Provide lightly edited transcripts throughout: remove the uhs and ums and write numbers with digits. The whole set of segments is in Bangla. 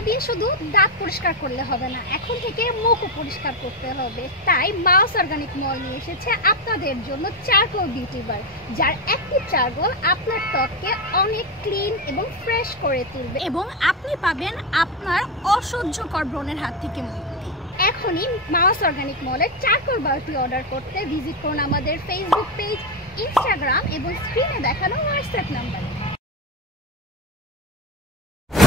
কয়লা দিয়ে শুধু দাঁত পরিষ্কার করলে হবে না, এখন থেকে মুখও পরিষ্কার করতে হবে। তাই মাউস অর্গানিক মল নিয়ে এসেছে আপনাদের জন্য চারকোল বিউটি বার, যার অ্যাক্টিভ চারকোল আপনার ত্বককে অনেক ক্লিন এবং ফ্রেশ করে তুলবে এবং আপনি পাবেন আপনার অসহ্যকর ব্রণের হাত থেকে মুক্তি। এখনই মাউস অর্গানিক মলের চারকোল বারটি অর্ডার করতে ভিজিট করুন আমাদের ফেসবুক পেজ, ইনস্টাগ্রাম এবং স্ক্রিনে দেখানো হোয়াটসঅ্যাপ নাম্বারে।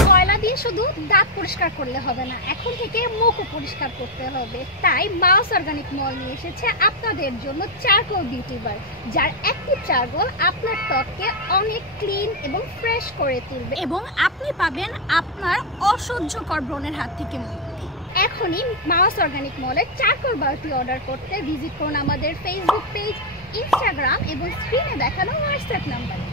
কয়লা দিয়ে শুধু দাঁত পরিষ্কার করলে হবে না, এখন থেকে মুখও পরিষ্কার করতে হবে। তাই মাউস অর্গানিক মল নিয়ে এসেছে আপনাদের জন্য চারকোল বিউটি বার, যার অ্যাক্টিভ চারকোল আপনার ত্বককে অনেক ক্লিন এবং ফ্রেশ করে তুলবে এবং আপনি পাবেন আপনার অসহ্যকর ব্রণের হাত থেকে মুক্তি। এখনই মাউস অর্গানিক মলের চারকোল বারটি অর্ডার করতে ভিজিট করুন আমাদের ফেসবুক পেজ, ইনস্টাগ্রাম এবং স্ক্রিনে দেখানো হোয়াটসঅ্যাপ নাম্বারে।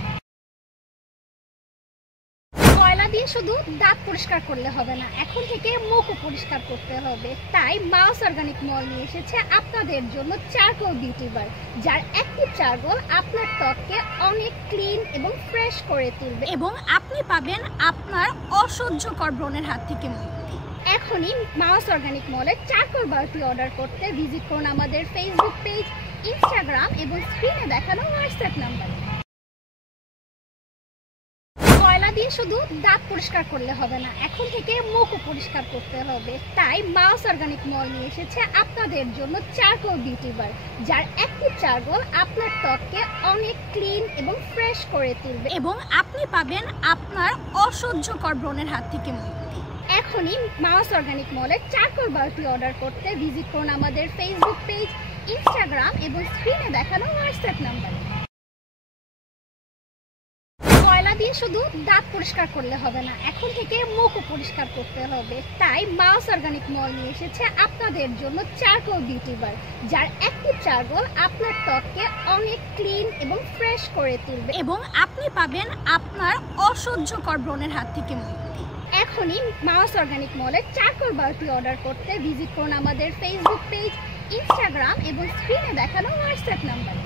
কয়লা দিয়ে শুধু দাঁত পরিষ্কার করলে হবে না, এখন থেকে মুখও পরিষ্কার করতে হবে। তাই মাউস অর্গানিক মল নিয়ে এসেছে আপনাদের জন্য চারকোল বিউটি বার, যার অ্যাক্টিভ চারকোল আপনার ত্বককে অনেক ক্লিন এবং ফ্রেশ করে তুলবে এবং আপনি পাবেন আপনার অসহ্যকর ব্রণের হাত থেকে মুক্তি। এখনই মাউস অর্গানিক মলের চারকোল বারটি অর্ডার করতে ভিজিট করুন আমাদের ফেসবুক পেজ, ইনস্টাগ্রাম এবং স্ক্রিনে দেখানো হোয়াটসঅ্যাপ নাম্বারে। কয়লা দিয়ে শুধু দাঁত পরিষ্কার করলে হবে না, এখন থেকে মুখও পরিষ্কার করতে হবে। তাই মাউস অর্গানিক মল নিয়ে এসেছে আপনাদের জন্য চারকোল বিউটি বার, যার অ্যাক্টিভ চারকোল আপনার ত্বককে অনেক ক্লিন এবং ফ্রেশ করে তুলবে এবং আপনি পাবেন আপনার অসহ্যকর ব্রণের হাত থেকে মুক্তি। এখনই মাউস অর্গানিক মলের চারকোল বারটি অর্ডার করতে ভিজিট করুন আমাদের ফেসবুক পেজ, ইনস্টাগ্রাম এবং স্ক্রিনে দেখানো হোয়াটসঅ্যাপ নাম্বারে। কয়লা দিয়ে শুধু দাঁত পরিষ্কার করলে হবে না, এখন থেকে মুখও পরিষ্কার করতে হবে। তাই মাউস অর্গানিক মল নিয়ে এসেছে আপনাদের জন্য চারকোল বিউটি বার, যার অ্যাক্টিভ চারকোল আপনার ত্বককে অনেক ক্লিন এবং ফ্রেশ করে তুলবে এবং আপনি পাবেন আপনার অসহ্যকর ব্রণের হাত থেকে মুক্তি। এখনই মাউস অর্গানিক মলের চারকোল বারটি অর্ডার করতে ভিজিট করুন আমাদের ফেসবুক পেজ, ইনস্টাগ্রাম এবং স্ক্রিনে দেখানো হোয়াটসঅ্যাপ নাম্বারে।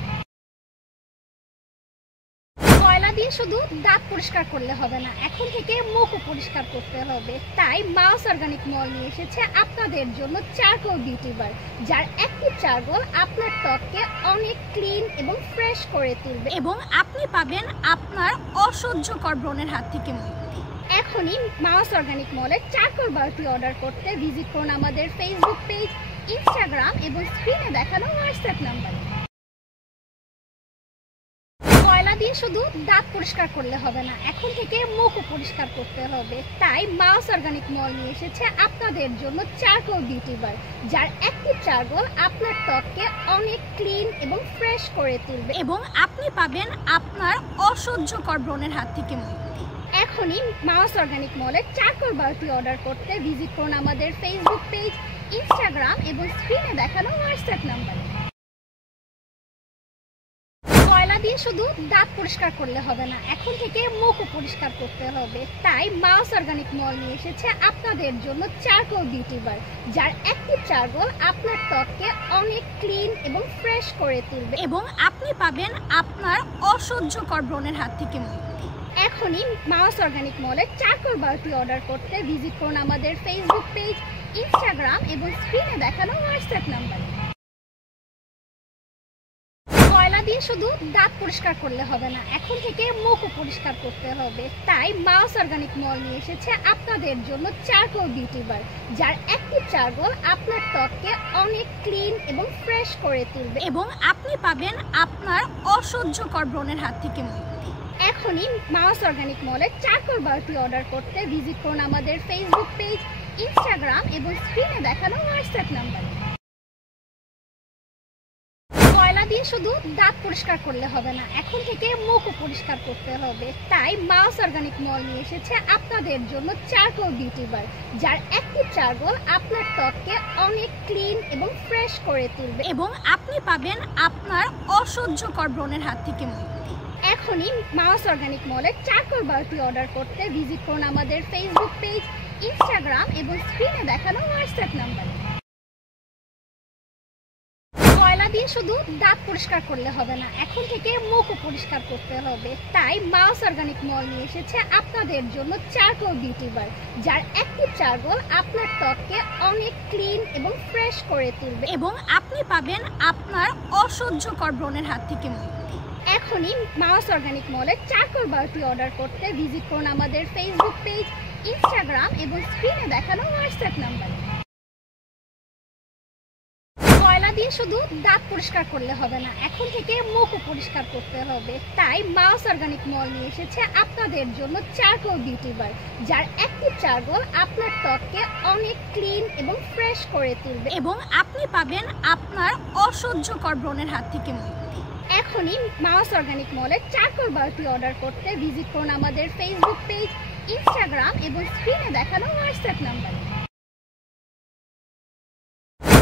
কয়লা দিয়ে শুধু দাঁত পরিষ্কার করলে হবে না, এখন থেকে মুখও পরিষ্কার করতে হবে। তাই মাউস অর্গানিক মল নিয়ে এসেছে আপনাদের জন্য চারকোল বিউটি বার, যার অ্যাক্টিভ চারকোল আপনার ত্বককে অনেক ক্লিন এবং ফ্রেশ করে তুলবে এবং আপনি পাবেন আপনার অসহ্যকর ব্রণের হাত থেকে মুক্তি। এখনই মাউস অর্গানিক মলের চারকোল বারটি অর্ডার করতে ভিজিট করুন আমাদের ফেসবুক পেজ, ইনস্টাগ্রাম এবং স্ক্রিনে দেখানো হোয়াটসঅ্যাপ নাম্বারে। কয়লা দিয়ে শুধু দাঁত পরিষ্কার করলে হবে না, এখন থেকে মুখও পরিষ্কার করতে হবে। তাই মাউস অর্গানিক মল নিয়ে এসেছে আপনাদের জন্য চারকোল বিউটি বার, যার অ্যাক্টিভ চারকোল আপনার ত্বককে অনেক ক্লিন এবং ফ্রেশ করে তুলবে এবং আপনি পাবেন আপনার অসহ্যকর ব্রণের হাত থেকে মুক্তি। এখনই মাউস অর্গানিক মলের চারকোল বারটি অর্ডার করতে ভিজিট করুন আমাদের ফেসবুক পেজ, ইনস্টাগ্রাম এবং স্ক্রিনে দেখানো হোয়াটসঅ্যাপ নাম্বারে। কয়লা দিয়ে শুধু দাঁত পরিষ্কার করলে হবে না, এখন থেকে মুখও পরিষ্কার করতে হবে। তাই মাউস অর্গানিক মল নিয়ে এসেছে আপনাদের জন্য চারকোল বিউটি বার, যার অ্যাক্টিভ চারকোল আপনার ত্বককে অনেক ক্লিন এবং ফ্রেশ করে তুলবে এবং আপনি পাবেন আপনার অসহ্যকর ব্রণের হাত থেকে মুক্তি। এখনই মাউস অর্গানিক মলের চারকোল বারটি অর্ডার করতে ভিজিট করুন আমাদের ফেসবুক পেজ, ইনস্টাগ্রাম এবং স্ক্রিনে দেখানো হোয়াটসঅ্যাপ নাম্বারে। কয়লা দিয়ে শুধু দাঁত পরিষ্কার করলে হবে না, এখন থেকে মুখও পরিষ্কার করতে হবে। তাই মাউস অর্গানিক মল নিয়ে এসেছে আপনাদের জন্য চারকোল বিউটি বার, যার অ্যাক্টিভ চারকোল আপনার ত্বককে অনেক ক্লিন এবং ফ্রেশ করে তুলবে এবং আপনি পাবেন আপনার অসহ্যকর ব্রণের হাত থেকে মুক্তি। এখনই মাউস অর্গানিক মলের চারকোল বারটি অর্ডার করতে ভিজিট করুন আমাদের ফেসবুক পেজ, ইনস্টাগ্রাম এবং স্ক্রিনে দেখানো হোয়াটসঅ্যাপ নাম্বারে। কয়লা দিয়ে শুধু দাঁত পরিষ্কার করলে হবে না, এখন থেকে মুখও পরিষ্কার করতে হবে। তাই মাউস অর্গানিক মল নিয়ে এসেছে আপনাদের জন্য চারকোল বিউটি বার, যার অ্যাক্টিভ চারকোল আপনার ত্বককে অনেক ক্লিন এবং ফ্রেশ করে তুলবে এবং আপনি পাবেন আপনার অসহ্যকর ব্রণের হাত থেকে মুক্তি। এখনই মাউস অর্গানিক মলের চারকোল বারটি অর্ডার করতে ভিজিট করুন আমাদের ফেসবুক পেজ, ইনস্টাগ্রাম এবং স্ক্রিনে দেখানো হোয়াটসঅ্যাপ নাম্বারে। কয়লা দিয়ে শুধু দাঁত পরিষ্কার করলে হবে না, এখন থেকে মুখও পরিষ্কার করতে হবে। তাই মাউস অর্গানিক মল নিয়ে এসেছে আপনাদের জন্য চারকোল বিউটি বার, যার অ্যাক্টিভ চারকোল আপনার ত্বককে অনেক ক্লিন এবং ফ্রেশ করে তুলবে এবং আপনি পাবেন আপনার অসহ্যকর ব্রণের হাত থেকে মুক্তি। এখনই মাউস অর্গানিক মলের চারকোল বারটি অর্ডার করতে ভিজিট করুন আমাদের ফেসবুক পেজ, ইনস্টাগ্রাম এবং স্ক্রিনে দেখানো হোয়াটসঅ্যাপ নাম্বারে। কয়লা দিয়ে শুধু দাঁত পরিষ্কার করলে হবে না, এখন থেকে মুখও পরিষ্কার করতে হবে। তাই মাউস অর্গানিক মল নিয়ে এসেছে আপনাদের জন্য চারকোল বিউটি বার, যার অ্যাক্টিভ চারকোল আপনার ত্বককে অনেক ক্লিন এবং ফ্রেশ করে তুলবে এবং আপনি পাবেন আপনার অসহ্যকর ব্রণের হাত থেকে মুক্তি। এখনই মাউস অর্গানিক মলের চারকোল বারটি অর্ডার করতে ভিজিট করুন আমাদের ফেসবুক পেজ, ইনস্টাগ্রাম এবং স্ক্রিনে দেখানো হোয়াটসঅ্যাপ নাম্বারে।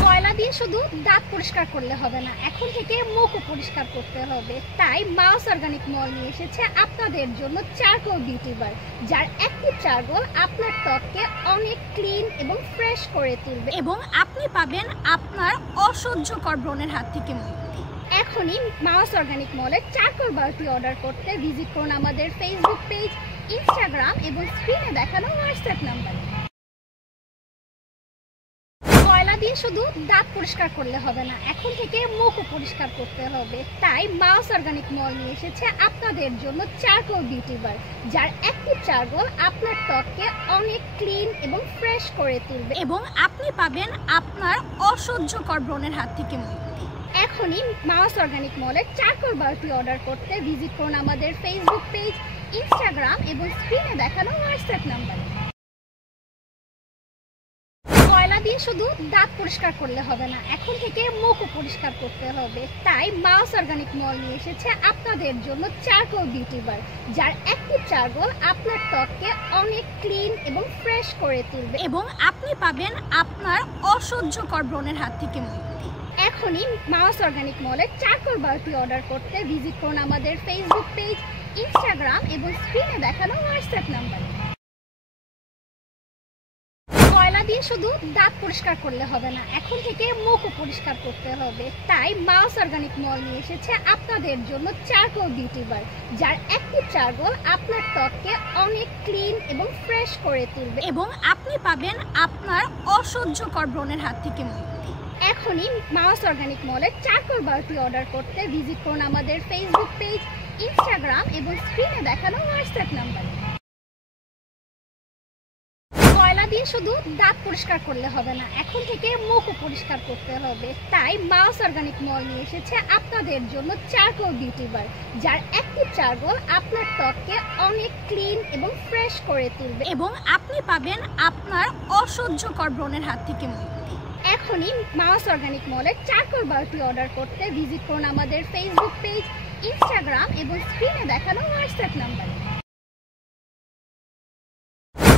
কয়লা দিয়ে শুধু দাঁত পরিষ্কার করলে হবে না, এখন থেকে মুখও পরিষ্কার করতে হবে। তাই মাউস অর্গানিক মল নিয়ে এসেছে আপনাদের জন্য চারকোল বিউটি বার, যার অ্যাক্টিভ চারকোল আপনার ত্বককে অনেক ক্লিন এবং ফ্রেশ করে তুলবে এবং আপনি পাবেন আপনার অসহ্যকর ব্রণের হাত থেকে মুক্তি। এখনই মাউস অর্গানিক মলের চারকোল বারটি অর্ডার করতে ভিজিট করুন আমাদের ফেসবুক পেজ, ইনস্টাগ্রাম এবং স্ক্রিনে দেখানো হোয়াটসঅ্যাপ নাম্বারে। কয়লা দিয়ে শুধু দাঁত পরিষ্কার করলে হবে না, এখন থেকে মুখও পরিষ্কার করতে হবে। তাই মাউস অর্গানিক মল নিয়ে এসেছে আপনাদের জন্য চারকোল বিউটি বার, যার অ্যাক্টিভ চারকোল আপনার ত্বককে অনেক ক্লিন এবং ফ্রেশ করে তুলবে এবং আপনি পাবেন আপনার অসহ্যকর ব্রণের হাত থেকে মুক্তি। এখনই মাউস অর্গানিক মলের চারকোল বারটি অর্ডার করতে ভিজিট করুন আমাদের ফেসবুক পেজ, ইনস্টাগ্রাম এবং স্ক্রিনে দেখানো হোয়াটসঅ্যাপ নাম্বারে। কয়লা দিয়ে শুধু দাঁত পরিষ্কার করলে হবে না, এখন থেকে মুখও পরিষ্কার করতে হবে। তাই মাউস অর্গানিক মল নিয়ে এসেছে আপনাদের জন্য চারকোল বিউটি বার, যার অ্যাক্টিভ চারকোল আপনার ত্বককে অনেক ক্লিন এবং ফ্রেশ করে তুলবে এবং আপনি পাবেন আপনার অসহ্যকর ব্রণের হাত থেকে মুক্তি। এখনই মাউস অর্গানিক মলের চারকোল বারটি অর্ডার করতে ভিজিট করুন আমাদের ফেসবুক পেজ, ইনস্টাগ্রাম এবং স্ক্রিনে দেখানো হোয়াটসঅ্যাপ নাম্বারে। কয়লা দিয়ে শুধু দাঁত পরিষ্কার করলে হবে না, এখন থেকে মুখও পরিষ্কার করতে হবে। তাই মাউস অর্গানিক মল নিয়ে এসেছে আপনাদের জন্য চারকোল বিউটি বার, যার অ্যাক্টিভ চারকোল আপনার ত্বককে অনেক ক্লিন এবং ফ্রেশ করে তুলবে এবং আপনি পাবেন আপনার অসহ্যকর ব্রণের হাত থেকে মুক্তি। এখনই মাউস অর্গানিক মলের চারকোল বারটি অর্ডার করতে ভিজিট করুন আমাদের ফেসবুক পেজ, ইনস্টাগ্রাম এবং স্ক্রিনে দেখানো হোয়াটসঅ্যাপ নাম্বারে। কয়লা দিয়ে শুধু দাঁত পরিষ্কার করলে হবে না, এখন থেকে মুখও পরিষ্কার করতে হবে। তাই মাউস অর্গানিক মল নিয়ে এসেছে আপনাদের জন্য চারকোল বিউটি বার, যার অ্যাক্টিভ চারকোল আপনার ত্বককে অনেক ক্লিন এবং ফ্রেশ করে তুলবে এবং আপনি পাবেন আপনার অসহ্যকর ব্রণের হাত থেকে মুক্তি। এখনই মাউস অর্গানিক মলের চারকোল বারটি অর্ডার করতে ভিজিট করুন আমাদের ফেসবুক পেজ, ইনস্টাগ্রাম এবং স্ক্রিনে দেখানো হোয়াটসঅ্যাপ নাম্বারে।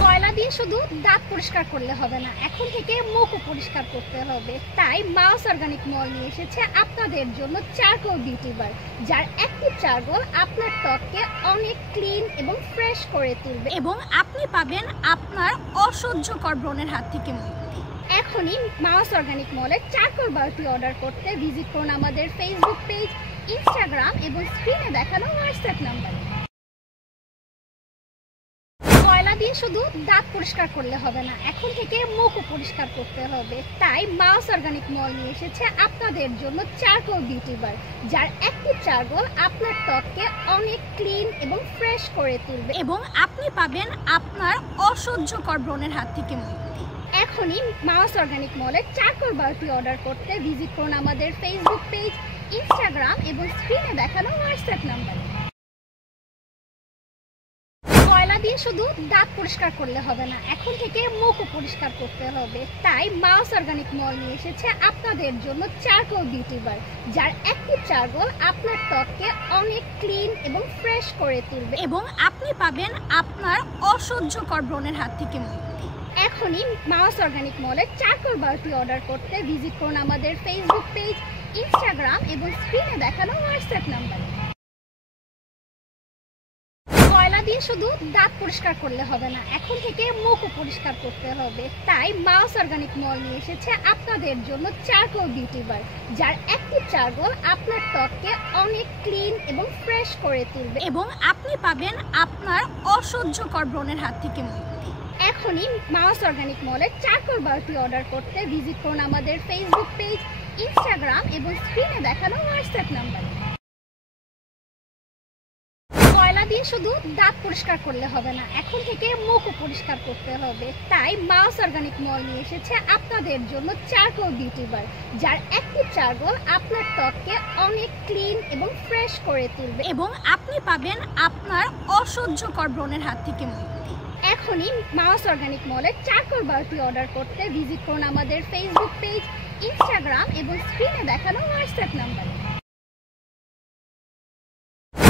কয়লা দিয়ে শুধু দাঁত পরিষ্কার করলে হবে না, এখন থেকে মুখও পরিষ্কার করতে হবে। তাই মাউস অর্গানিক মল নিয়ে এসেছে আপনাদের জন্য চারকোল বিউটি বার, যার অ্যাক্টিভ চারকোল আপনার ত্বককে অনেক ক্লিন এবং ফ্রেশ করে তুলবে এবং আপনি পাবেন আপনার অসহ্যকর ব্রণের হাত থেকে মুক্তি। এখনই মাউস অর্গানিক মলের চারকোল বারটি অর্ডার করতে ভিজিট করুন আমাদের ফেসবুক পেজ, ইনস্টাগ্রাম এবং স্ক্রিনে দেখানো হোয়াটসঅ্যাপ নাম্বারে। কয়লা দিয়ে শুধু দাঁত পরিষ্কার করলে হবে না, এখন থেকে মুখও পরিষ্কার করতে হবে। তাই মাউস অর্গানিক মল নিয়ে এসেছে আপনাদের জন্য চারকোল বিউটি বার, যার অ্যাক্টিভ চারকোল আপনার ত্বককে অনেক ক্লিন এবং ফ্রেশ করে তুলবে এবং আপনি পাবেন আপনার অসহ্যকর ব্রণের হাত থেকে মুক্তি। এখনই মাউস অর্গানিক মলের চারকোল বারটি অর্ডার করতে ভিজিট করুন আমাদের ফেসবুক পেজ, ইনস্টাগ্রাম এবং স্ক্রিনে দেখানো হোয়াটসঅ্যাপ নাম্বারে। কয়লা দিয়ে শুধু দাঁত পরিষ্কার করলে হবে না, এখন থেকে মুখও পরিষ্কার করতে হবে। তাই মাউস অর্গানিক মল নিয়ে এসেছে আপনাদের জন্য চারকোল বিউটি বার, যার অ্যাক্টিভ চারকোল আপনার ত্বককে অনেক ক্লিন এবং ফ্রেশ করে তুলবে এবং আপনি পাবেন আপনার অসহ্যকর ব্রণের হাত থেকে মুক্তি। এখনই মাউস অর্গানিক মলের চারকোল বারটি অর্ডার করতে ভিজিট করুন আমাদের ফেসবুক পেজ, ইনস্টাগ্রাম এবং স্ক্রিনে দেখানো হোয়াটসঅ্যাপ নাম্বারে। কয়লা দিয়ে শুধু দাঁত পরিষ্কার করলে হবে না, এখন থেকে মুখও পরিষ্কার করতে হবে। তাই মাউস অর্গানিক মল নিয়ে এসেছে আপনাদের জন্য চারকোল বিউটি বার, যার অ্যাক্টিভ চারকোল আপনার ত্বককে অনেক ক্লিন এবং ফ্রেশ করে তুলবে এবং আপনি পাবেন আপনার অসহ্যকর ব্রণের হাত থেকে মুক্তি। এখনই মাউস অর্গানিক মলের চারকোল বারটি অর্ডার করতে ভিজিট করুন আমাদের ফেসবুক পেজ, ইনস্টাগ্রাম এবং স্ক্রিনে দেখানো হোয়াটসঅ্যাপ নাম্বারে। কয়লা দিয়ে শুধু দাঁত পরিষ্কার করলে হবে না, এখন থেকে মুখও পরিষ্কার করতে হবে। তাই মাউস অর্গানিক মল নিয়ে এসেছে আপনাদের জন্য চারকোল বিউটি বার, যার অ্যাক্টিভ চারকোল আপনার ত্বককে অনেক ক্লিন এবং ফ্রেশ করে তুলবে এবং আপনি পাবেন আপনার অসহ্যকর ব্রণের হাত থেকে মুক্তি। এখনই মাউস অর্গানিক মলের চারকোল বারটি অর্ডার করতে ভিজিট করুন আমাদের ফেসবুক পেজ, ইনস্টাগ্রাম এবং স্ক্রিনে দেখানো হোয়াটসঅ্যাপ নাম্বারে।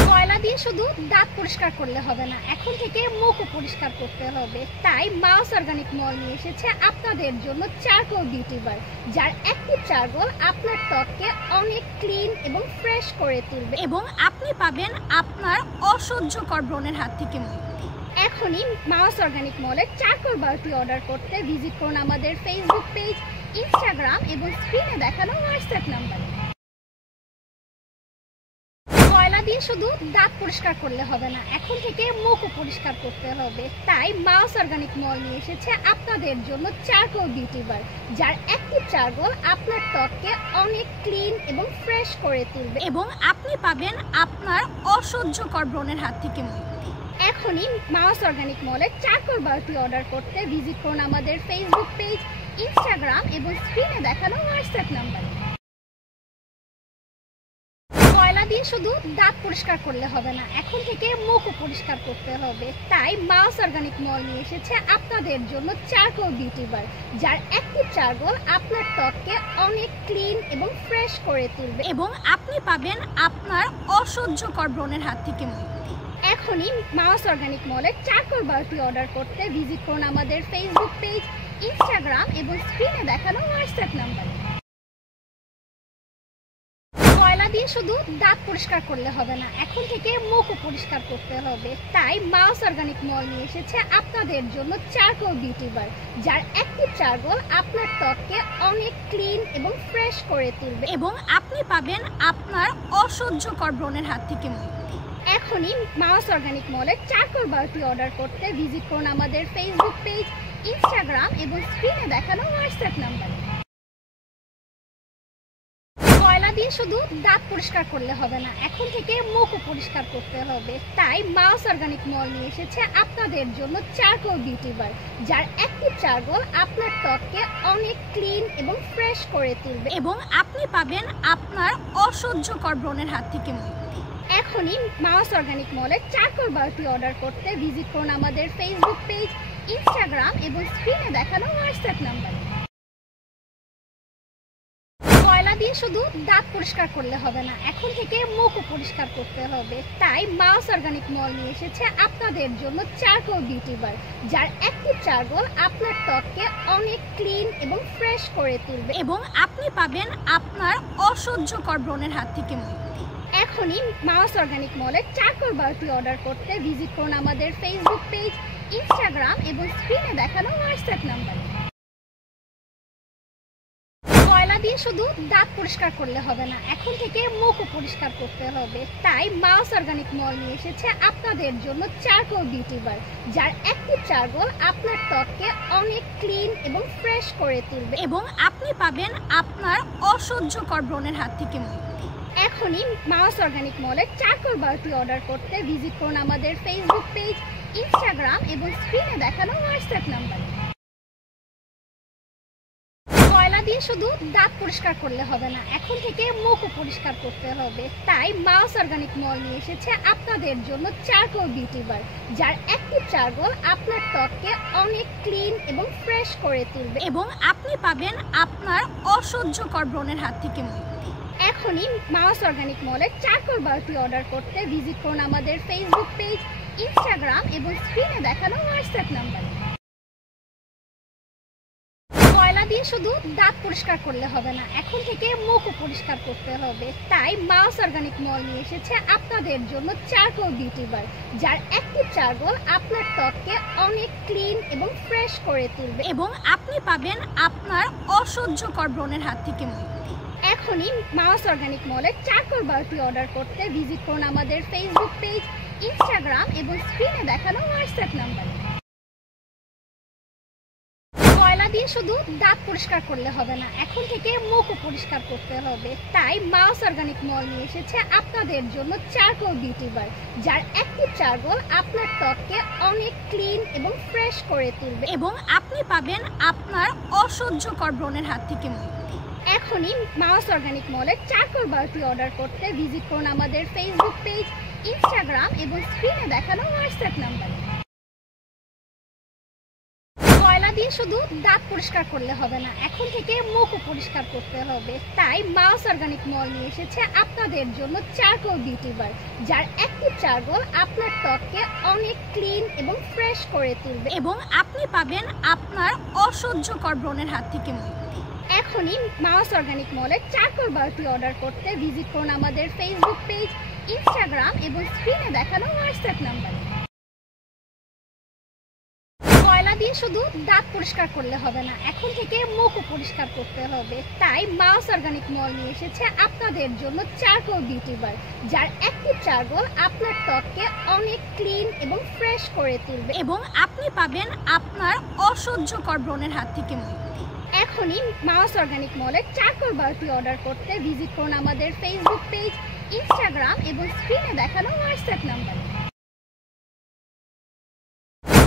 কয়লা দিয়ে শুধু দাঁত পরিষ্কার করলে হবে না, এখন থেকে মুখও পরিষ্কার করতে হবে। তাই মাউস অর্গানিক মল নিয়ে এসেছে আপনাদের জন্য চারকোল বিউটি বার, যার অ্যাক্টিভ চারকোল আপনার ত্বককে অনেক ক্লিন এবং ফ্রেশ করে তুলবে এবং আপনি পাবেন আপনার অসহ্যকর ব্রণের হাত থেকে মুক্তি। এখনই মাউস অর্গানিক মলের চারকোল বারটি অর্ডার করতে ভিজিট করুন আমাদের ফেসবুক পেজ, ইনস্টাগ্রাম এবং স্ক্রিনে দেখানো হোয়াটসঅ্যাপ নাম্বারে। কয়লা দিয়ে শুধু দাঁত পরিষ্কার করলে হবে না, এখন থেকে মুখও পরিষ্কার করতে হবে। তাই মাউস অর্গানিক মল নিয়ে এসেছে আপনাদের জন্য চারকোল বিউটি বার, যার অ্যাক্টিভ চারকোল আপনার ত্বককে অনেক ক্লিন এবং ফ্রেশ করে তুলবে এবং আপনি পাবেন আপনার অসহ্যকর ব্রণের হাত থেকে মুক্তি। এখনই মাউস অর্গানিক মলের চারকোল বারটি অর্ডার করতে ভিজিট করুন আমাদের ফেসবুক পেজ, ইনস্টাগ্রাম এবং স্ক্রিনে দেখানো হোয়াটসঅ্যাপ নাম্বারে। কয়লা দিয়ে শুধু দাঁত পরিষ্কার করলে হবে না, এখন থেকে মুখও পরিষ্কার করতে হবে। তাই মাউস অর্গানিক মল নিয়ে এসেছে আপনাদের জন্য চারকোল বিউটি বার, যার অ্যাক্টিভ চারকোল আপনার ত্বককে অনেক ক্লিন এবং ফ্রেশ করে তুলবে এবং আপনি পাবেন আপনার অসহ্যকর ব্রণের হাত থেকে মুক্তি। এখনই মাউস অর্গানিক মলের চারকোল বারটি অর্ডার করতে ভিজিট করুন আমাদের ফেসবুক পেজ, ইনস্টাগ্রাম এবং স্ক্রিনে দেখানো হোয়াটসঅ্যাপ নাম্বারে। কয়লা দিয়ে শুধু দাঁত পরিষ্কার করলে হবে না, এখন থেকে মুখও পরিষ্কার করতে হবে। তাই মাউস অর্গানিক মল নিয়ে এসেছে আপনাদের জন্য চারকোল বিউটি বার, যার অ্যাক্টিভ চারকোল আপনার ত্বককে অনেক ক্লিন এবং ফ্রেশ করে তুলবে এবং আপনি পাবেন আপনার অসহ্যকর ব্রণের হাত থেকে মুক্তি। এখনই মাউস অর্গানিক মলের চারকোল বারটি অর্ডার করতে ভিজিট করুন আমাদের ফেসবুক পেজ, ইনস্টাগ্রাম এবং স্ক্রিনে দেখানো হোয়াটসঅ্যাপ নাম্বারে। কয়লা দিয়ে শুধু দাঁত পরিষ্কার করলে হবে না, এখন থেকে মুখও পরিষ্কার করতে হবে। তাই মাউস অর্গানিক মল নিয়ে এসেছে আপনাদের জন্য চারকোল বিউটি বার, যার অ্যাক্টিভ চারকোল আপনার ত্বককে অনেক ক্লিন এবং ফ্রেশ করে তুলবে এবং আপনি পাবেন আপনার অসহ্যকর ব্রণের হাত থেকে মুক্তি। এখনই মাউস অর্গানিক মলের চারকোল বারটি অর্ডার করতে ভিজিট করুন আমাদের ফেসবুক পেজ, ইনস্টাগ্রাম এবং স্ক্রিনে দেখানো হোয়াটসঅ্যাপ নাম্বারে। কয়লা দিয়ে শুধু দাঁত পরিষ্কার করলে হবে না, এখন থেকে মুখও পরিষ্কার করতে হবে। তাই মাউস অর্গানিক মল নিয়ে এসেছে আপনাদের জন্য চারকোল বিউটি বার, যার অ্যাক্টিভ চারকোল আপনার ত্বককে অনেক ক্লিন এবং ফ্রেশ করে তুলবে এবং আপনি পাবেন আপনার অসহ্যকর ব্রণের হাত থেকে মুক্তি। এখনই মাউস অর্গানিক মলের চারকোল বারটি অর্ডার করতে ভিজিট করুন আমাদের ফেসবুক পেজ, ইনস্টাগ্রাম এবং স্ক্রিনে দেখানো হোয়াটসঅ্যাপ নাম্বারে। কয়লা দিয়ে শুধু দাঁত পরিষ্কার করলে হবে না, এখন থেকে মুখও পরিষ্কার করতে হবে। তাই মাউস অর্গানিক মল নিয়ে এসেছে আপনাদের জন্য চারকোল বিউটি বার, যার অ্যাক্টিভ চারকোল আপনার ত্বককে অনেক ক্লিন এবং ফ্রেশ করে তুলবে এবং আপনি পাবেন আপনার অসহ্যকর ব্রণের হাত থেকে মুক্তি। এখনই মাউস অর্গানিক মলের চারকোল বারটি অর্ডার করতে ভিজিট করুন আমাদের ফেসবুক পেজ, ইনস্টাগ্রাম এবং স্ক্রিনে দেখানো হোয়াটসঅ্যাপ নাম্বারে। কয়লা দিয়ে শুধু দাঁত পরিষ্কার করলে হবে না, এখন থেকে মুখও পরিষ্কার করতে হবে। তাই মাউস অর্গানিক মল নিয়ে এসেছে আপনাদের জন্য চারকোল বিউটি বার, যার অ্যাক্টিভ চারকোল আপনার ত্বককে অনেক ক্লিন এবং ফ্রেশ করে তুলবে এবং আপনি পাবেন আপনার অসহ্যকর ব্রণের হাত থেকে মুক্তি। এখনই মাউস অর্গানিক মলের চারকোল বারটি অর্ডার করতে ভিজিট করুন আমাদের ফেসবুক পেজ, ইনস্টাগ্রাম এবং স্ক্রিনে দেখানো হোয়াটসঅ্যাপ নাম্বারে। কয়লা কয়লা দিয়ে শুধু দাঁত পরিষ্কার করলে হবে না, এখন থেকে মুখও পরিষ্কার করতে হবে। তাই মাউস অর্গানিক মল নিয়ে এসেছে আপনাদের জন্য চারকোল বিউটি বার, যার অ্যাক্টিভ চারকোল আপনার ত্বককে অনেক ক্লিন এবং ফ্রেশ করে তুলবে এবং আপনি পাবেন আপনার অসহ্যকর ব্রণের হাত থেকে মুক্তি। এখনই মাউস অর্গানিক মলের চারকোল বারটি অর্ডার করতে ভিজিট করুন আমাদের ফেসবুক পেজ, ইনস্টাগ্রাম এবং স্ক্রিনে দেখানো হোয়াটসঅ্যাপ নাম্বারে। কয়লা দিয়ে শুধু দাঁত পরিষ্কার করলে হবে না, এখন থেকে মুখও পরিষ্কার করতে হবে। তাই মাউস অর্গানিক মল নিয়ে এসেছে আপনাদের জন্য চারকোল বিউটি বার, যার অ্যাক্টিভ চারকোল আপনার ত্বককে অনেক ক্লিন এবং ফ্রেশ করে তুলবে এবং আপনি পাবেন আপনার অসহ্যকর ব্রণের হাত থেকে মুক্তি। এখনই মাউস অর্গানিক মলের চারকোল বারটি অর্ডার করতে ভিজিট করুন আমাদের ফেসবুক পেজ, ইনস্টাগ্রাম এবং স্ক্রিনে দেখানো হোয়াটসঅ্যাপ নাম্বারে। কয়লা দিয়ে শুধু দাঁত পরিষ্কার করলে হবে না, এখন থেকে মুখও পরিষ্কার করতে হবে। তাই মাউস অর্গানিক মল নিয়ে এসেছে আপনাদের জন্য চারকোল বিউটি বার, যার অ্যাক্টিভ চারকোল আপনার ত্বককে অনেক ক্লিন এবং ফ্রেশ করে তুলবে এবং আপনি পাবেন আপনার অসহ্যকর ব্রণের হাত থেকে মুক্তি। এখনই মাউস অর্গানিক মলের চারকোল বারটি অর্ডার করতে ভিজিট করুন আমাদের ফেসবুক পেজ, ইনস্টাগ্রাম এবং স্ক্রিনে দেখানো হোয়াটসঅ্যাপ নাম্বারে। কয়লা দিয়ে শুধু দাঁত পরিষ্কার করলে হবে না, এখন থেকে মুখও পরিষ্কার করতে হবে। তাই মাউস অর্গানিক মল নিয়ে এসেছে আপনাদের জন্য চারকোল বিউটি বার, যার অ্যাক্টিভ চারকোল আপনার ত্বককে অনেক ক্লিন এবং ফ্রেশ করে তুলবে এবং আপনি পাবেন আপনার অসহ্যকর ব্রণের হাত থেকে মুক্তি। এখনই মাউস অর্গানিক মলের চারকোল বারটি অর্ডার করতে ভিজিট করুন আমাদের ফেসবুক পেজ, ইনস্টাগ্রাম এবং স্ক্রিনে দেখানো হোয়াটসঅ্যাপ নাম্বারে।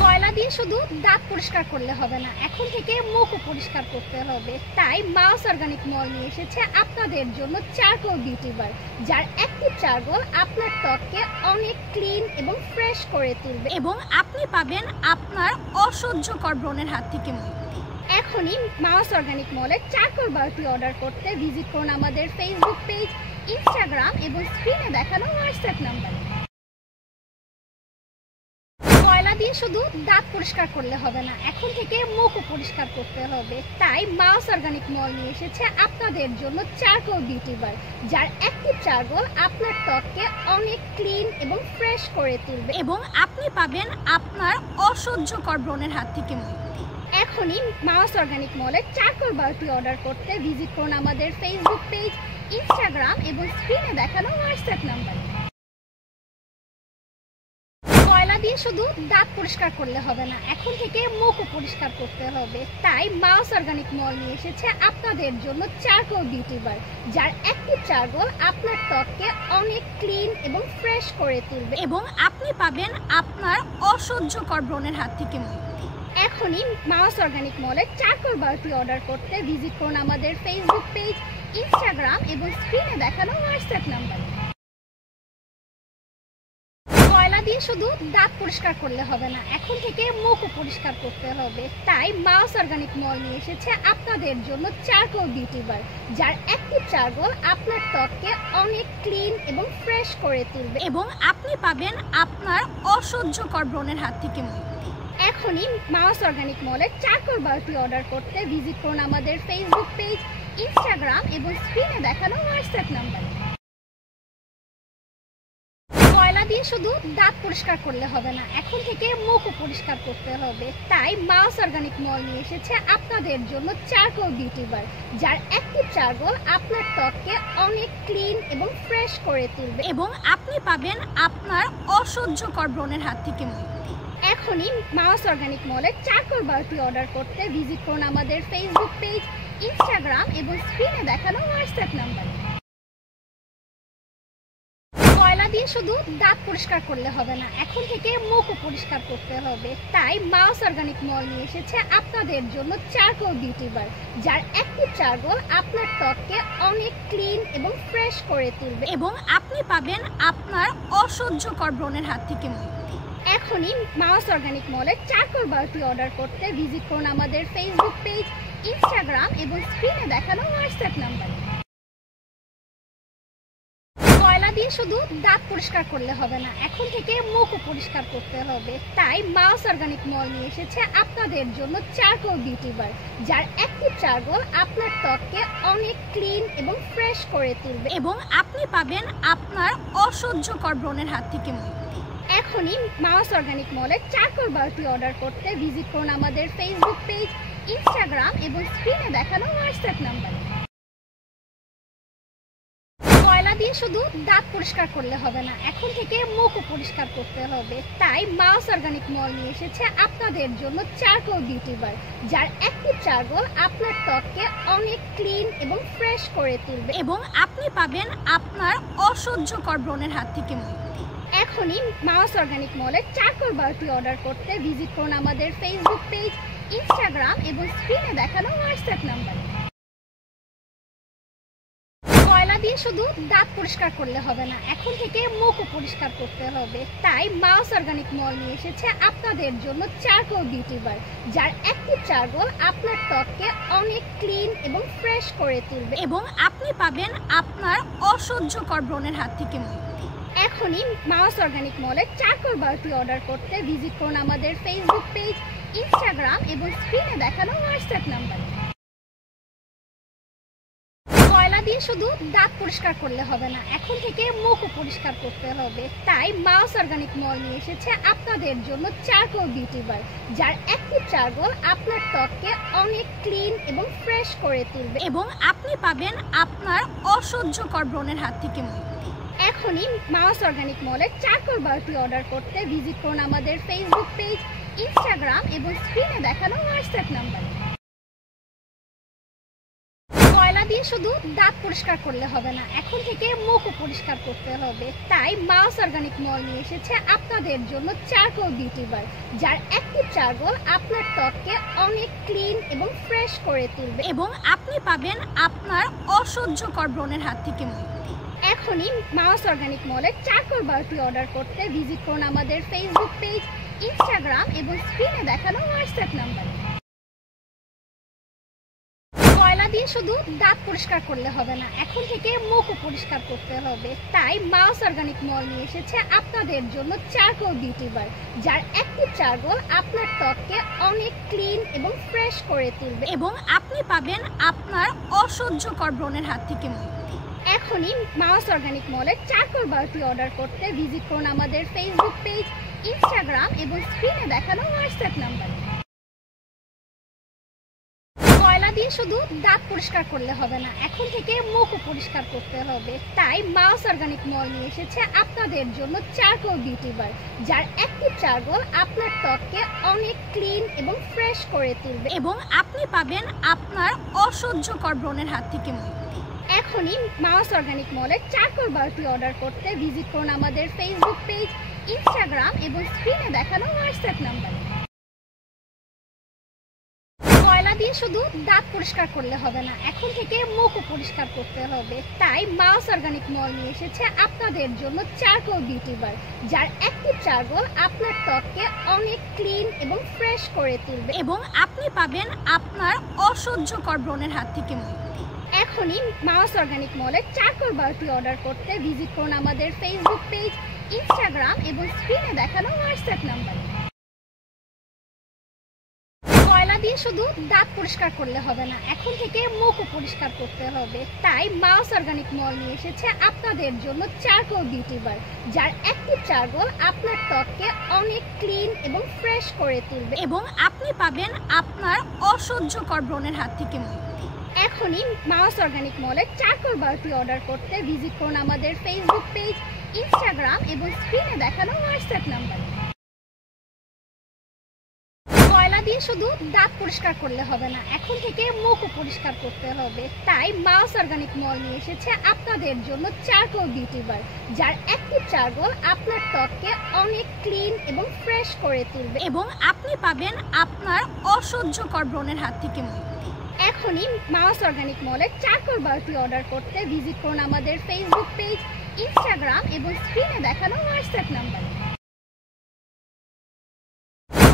কয়লা দিয়ে শুধু দাঁত পরিষ্কার করলে হবে না, এখন থেকে মুখও পরিষ্কার করতে হবে। তাই মাউস অর্গানিক মল নিয়ে এসেছে আপনাদের জন্য চারকোল বিউটি বার, যার অ্যাক্টিভ চারকোল আপনার ত্বককে অনেক ক্লিন এবং ফ্রেশ করে তুলবে এবং আপনি পাবেন আপনার অসহ্যকর ব্রণের হাত থেকে মুক্তি। এখনই মাউস অর্গানিক মলের চারকোল বারটি অর্ডার করতে ভিজিট করুন আমাদের ফেসবুক পেজ, ইনস্টাগ্রাম এবং স্ক্রিনে দেখানো হোয়াটসঅ্যাপ নাম্বারে। কয়লা দিয়ে শুধু দাঁত পরিষ্কার করলে হবে না, এখন থেকে মুখও পরিষ্কার করতে হবে। তাই মাউস অর্গানিক মল নিয়ে এসেছে আপনাদের জন্য চারকোল বিউটি বার, যার অ্যাক্টিভ চারকোল আপনার ত্বককে অনেক ক্লিন এবং ফ্রেশ করে তুলবে এবং আপনি পাবেন আপনার অসহ্যকর ব্রণের হাত থেকে মুক্তি। এখনই মাউস অর্গানিক মলের চারকোল বারটি অর্ডার করতে ভিজিট করুন আমাদের ফেসবুক পেজ, ইনস্টাগ্রাম এবং স্ক্রিনে দেখানো হোয়াটসঅ্যাপ নাম্বারে। কয়লা দিয়ে শুধু দাঁত পরিষ্কার করলে হবে না, এখন থেকে মুখও পরিষ্কার করতে হবে। তাই মাউস অর্গানিক মল নিয়ে এসেছে আপনাদের জন্য চারকোল বিউটি বার, যার অ্যাক্টিভ চারকোল আপনার ত্বককে অনেক ক্লিন এবং ফ্রেশ করে তুলবে এবং আপনি পাবেন আপনার অসহ্যকর ব্রণের হাত থেকে মুক্তি। এখনই মাউস অর্গানিক মলের চারকোল বারটি অর্ডার করতে ভিজিট করুন আমাদের ফেসবুক পেজ, ইনস্টাগ্রাম এবং স্ক্রিনে দেখানো হোয়াটসঅ্যাপ নাম্বারে। কয়লা দিয়ে শুধু দাঁত পরিষ্কার করলে হবে না, এখন থেকে মুখও পরিষ্কার করতে হবে। তাই মাউস অর্গানিক মল নিয়ে এসেছে আপনাদের জন্য চারকোল বিউটি বার, যার অ্যাক্টিভ চারকোল আপনার ত্বককে অনেক ক্লিন এবং ফ্রেশ করে তুলবে এবং আপনি পাবেন আপনার অসহ্যকর ব্রণের হাত থেকে মুক্তি। এখনই মাউস অর্গানিক মলের চারকোল বারটি অর্ডার করতে ভিজিট করুন আমাদের ফেসবুক পেজ, ইনস্টাগ্রাম এবং স্ক্রিনে দেখানো হোয়াটসঅ্যাপ নাম্বারে। কয়লা দিয়ে শুধু দাঁত পরিষ্কার করলে হবে না, এখন থেকে মুখও পরিষ্কার করতে হবে। তাই মাউস অর্গানিক মল নিয়ে এসেছে আপনাদের জন্য চারকোল বিউটি বার, যার অ্যাক্টিভ চারকোল আপনার ত্বককে অনেক ক্লিন এবং ফ্রেশ করে তুলবে এবং আপনি পাবেন আপনার অসহ্যকর ব্রণের হাত থেকে মুক্তি। এখনই মাউস অর্গানিক মলের চারকোল বারটি অর্ডার করতে ভিজিট করুন আমাদের ফেসবুক পেজ, ইনস্টাগ্রাম এবং স্ক্রিনে দেখানো হোয়াটসঅ্যাপ নাম্বারে। কয়লা দিয়ে শুধু দাঁত পরিষ্কার করলে হবে না, এখন থেকে মুখও পরিষ্কার করতে হবে। তাই মাউস অর্গানিক মল নিয়ে এসেছে আপনাদের জন্য চারকোল বিউটি বার, যার অ্যাক্টিভ চারকোল আপনার ত্বককে অনেক ক্লিন এবং ফ্রেশ করে তুলবে এবং আপনি পাবেন আপনার অসহ্যকর ব্রণের হাত থেকে মুক্তি। এখনই মাউস অর্গানিক মলের চারকোল বারটি অর্ডার করতে ভিজিট করুন আমাদের ফেসবুক পেজ, ইনস্টাগ্রাম এবং স্ক্রিনে দেখানো হোয়াটসঅ্যাপ নাম্বারে। কয়লা দিয়ে শুধু দাঁত পরিষ্কার করলে হবে না, এখন থেকে মুখও পরিষ্কার করতে হবে। তাই মাউস অর্গানিক মল নিয়ে এসেছে আপনাদের জন্য চারকোল বিউটি বার, যার অ্যাক্টিভ চারকোল আপনার ত্বককে অনেক ক্লিন এবং ফ্রেশ করে তুলবে এবং আপনি পাবেন আপনার অসহ্যকর ব্রণের হাত থেকে মুক্তি। এখনই মাউস অর্গানিক মলের চারকোল বারটি অর্ডার করতে ভিজিট করুন আমাদের ফেসবুক পেজ, ইনস্টাগ্রাম এবং স্ক্রিনে দেখানো হোয়াটসঅ্যাপ নাম্বারে। কয়লা দিয়ে শুধু দাঁত পরিষ্কার করলে হবে না, এখন থেকে মুখও পরিষ্কার করতে হবে। তাই মাউস অর্গানিক মল নিয়ে এসেছে আপনাদের জন্য চারকোল বিউটি বার, যার অ্যাক্টিভ চারকোল আপনার ত্বককে অনেক ক্লিন এবং ফ্রেশ করে তুলবে এবং আপনি পাবেন আপনার অসহ্যকর ব্রণের হাত থেকে মুক্তি। এখনই মাউস অর্গানিক মলের চারকোল বারটি অর্ডার করতে ভিজিট করুন আমাদের ফেসবুক পেজ, ইনস্টাগ্রাম এবং স্ক্রিনে দেখানো হোয়াটসঅ্যাপ নাম্বারে। কয়লা দিয়ে শুধু দাঁত পরিষ্কার করলে হবে না, এখন থেকে মুখও পরিষ্কার করতে হবে। তাই মাউস অর্গানিক মল নিয়ে এসেছে আপনাদের জন্য চারকোল বিউটি বার, যার অ্যাক্টিভ চারকোল আপনার ত্বককে অনেক ক্লিন এবং ফ্রেশ করে তুলবে এবং আপনি পাবেন আপনার অসহ্যকর ব্রণের হাত থেকে মুক্তি। এখনই মাউস অর্গানিক মলের চারকোল বারটি অর্ডার করতে ভিজিট করুন আমাদের ফেসবুক পেজ, ইনস্টাগ্রাম এবং স্ক্রিনে দেখানো হোয়াটসঅ্যাপ নাম্বারে। কয়লা দিয়ে শুধু দাঁত পরিষ্কার করলে হবে না, এখন থেকে মুখও পরিষ্কার করতে হবে। তাই মাউস অর্গানিক মল নিয়ে এসেছে আপনাদের জন্য চারকোল বিউটি বার, যার অ্যাক্টিভ চারকোল আপনার ত্বককে অনেক ক্লিন এবং ফ্রেশ করে তুলবে এবং আপনি পাবেন আপনার অসহ্যকর ব্রণের হাত থেকে মুক্তি। এখনই মাউস অর্গানিক মলের চারকোল বারটি অর্ডার করতে ভিজিট করুন আমাদের ফেসবুক পেজ, ইনস্টাগ্রাম এবং স্ক্রিনে দেখানো হোয়াটসঅ্যাপ নাম্বারে। কয়লা দিয়ে শুধু দাঁত পরিষ্কার করলে হবে না, এখন থেকে মুখও পরিষ্কার করতে হবে। তাই মাউস অর্গানিক মল নিয়ে এসেছে আপনাদের জন্য চারকোল বিউটি বার, যার অ্যাক্টিভ চারকোল আপনার ত্বককে অনেক ক্লিন এবং ফ্রেশ করে তুলবে এবং আপনি পাবেন আপনার অসহ্যকর ব্রণের হাত থেকে মুক্তি। এখনই মাউস অর্গানিক মলের চারকোল বারটি অর্ডার করতে ভিজিট করুন আমাদের ফেসবুক পেজ, ইনস্টাগ্রাম এবং স্ক্রিনে দেখানো হোয়াটসঅ্যাপ নাম্বারে। কয়লা দিয়ে শুধু দাঁত পরিষ্কার করলে হবে না, এখন থেকে মুখও পরিষ্কার করতে হবে। তাই মাউস অর্গানিক মল নিয়ে এসেছে আপনাদের জন্য চারকোল বিউটি বার, যার অ্যাক্টিভ চারকোল আপনার ত্বককে অনেক ক্লিন এবং ফ্রেশ করে তুলবে এবং আপনি পাবেন আপনার অসহ্যকর ব্রণের হাত থেকে মুক্তি। এখনই মাউস অর্গানিক মলের চারকোল বারটি অর্ডার করতে ভিজিট করুন আমাদের ফেসবুক পেজ, ইনস্টাগ্রাম এবং স্ক্রিনে দেখানো হোয়াটসঅ্যাপ নাম্বারে। কয়লা দিয়ে শুধু দাঁত পরিষ্কার করলে হবে না, এখন থেকে মুখও পরিষ্কার করতে হবে। তাই মাউস অর্গানিক মল নিয়ে এসেছে আপনাদের জন্য চারকোল বিউটি বার, যার অ্যাক্টিভ চারকোল আপনার ত্বককে অনেক ক্লিন এবং ফ্রেশ করে তুলবে এবং আপনি পাবেন আপনার অসহ্যকর ব্রণের হাত থেকে মুক্তি। এখনই মাউস অর্গানিক মলের চারকোল বারটি অর্ডার করতে ভিজিট করুন আমাদের ফেসবুক পেজ, ইনস্টাগ্রাম এবং স্ক্রিনে দেখানো হোয়াটসঅ্যাপ নাম্বারে। কয়লা দিয়ে শুধু দাঁত পরিষ্কার করলে হবে না, এখন থেকে মুখও পরিষ্কার করতে হবে। তাই মাউস অর্গানিক মল নিয়ে এসেছে আপনাদের জন্য চারকোল বিউটি বার, যার অ্যাক্টিভ চারকোল আপনার ত্বককে অনেক ক্লিন এবং ফ্রেশ করে তুলবে এবং আপনি পাবেন আপনার অসহ্যকর ব্রণের হাত থেকে মুক্তি। এখনই মাউস অর্গানিক মলের চারকোল বারটি অর্ডার করতে ভিজিট করুন আমাদের ফেসবুক পেজ, ইনস্টাগ্রাম এবং স্ক্রিনে দেখানো হোয়াটসঅ্যাপ নাম্বারে। কয়লা দিয়ে শুধু দাঁত পরিষ্কার করলে হবে না, এখন থেকে মুখও পরিষ্কার করতে হবে। তাই মাউস অর্গানিক মল নিয়ে এসেছে আপনাদের জন্য চারকোল বিউটি বার, যার অ্যাক্টিভ চারকোল আপনার ত্বককে অনেক ক্লিন এবং ফ্রেশ করে তুলবে এবং আপনি পাবেন আপনার অসহ্যকর ব্রণের হাত থেকে মুক্তি। এখনই মাউস অর্গানিক মলের চারকোল বারটি অর্ডার করতে ভিজিট করুন আমাদের ফেসবুক পেজ, ইনস্টাগ্রাম এবং স্ক্রিনে দেখানো হোয়াটসঅ্যাপ নাম্বারে। কয়লা দিয়ে শুধু দাঁত পরিষ্কার করলে হবে না, এখন থেকে মুখও পরিষ্কার করতে হবে। তাই মাউস অর্গানিক মল নিয়ে এসেছে আপনাদের জন্য চারকোল বিউটি বার, যার অ্যাক্টিভ চারকোল আপনার ত্বককে অনেক ক্লিন এবং ফ্রেশ করে তুলবে এবং আপনি পাবেন আপনার অসহ্যকর ব্রণের হাত থেকে মুক্তি। এখনই মাউস অর্গানিক মলের চারকোল বারটি অর্ডার করতে ভিজিট করুন আমাদের ফেসবুক পেজ, ইনস্টাগ্রাম এবং স্ক্রিনে দেখানো হোয়াটসঅ্যাপ নাম্বারে।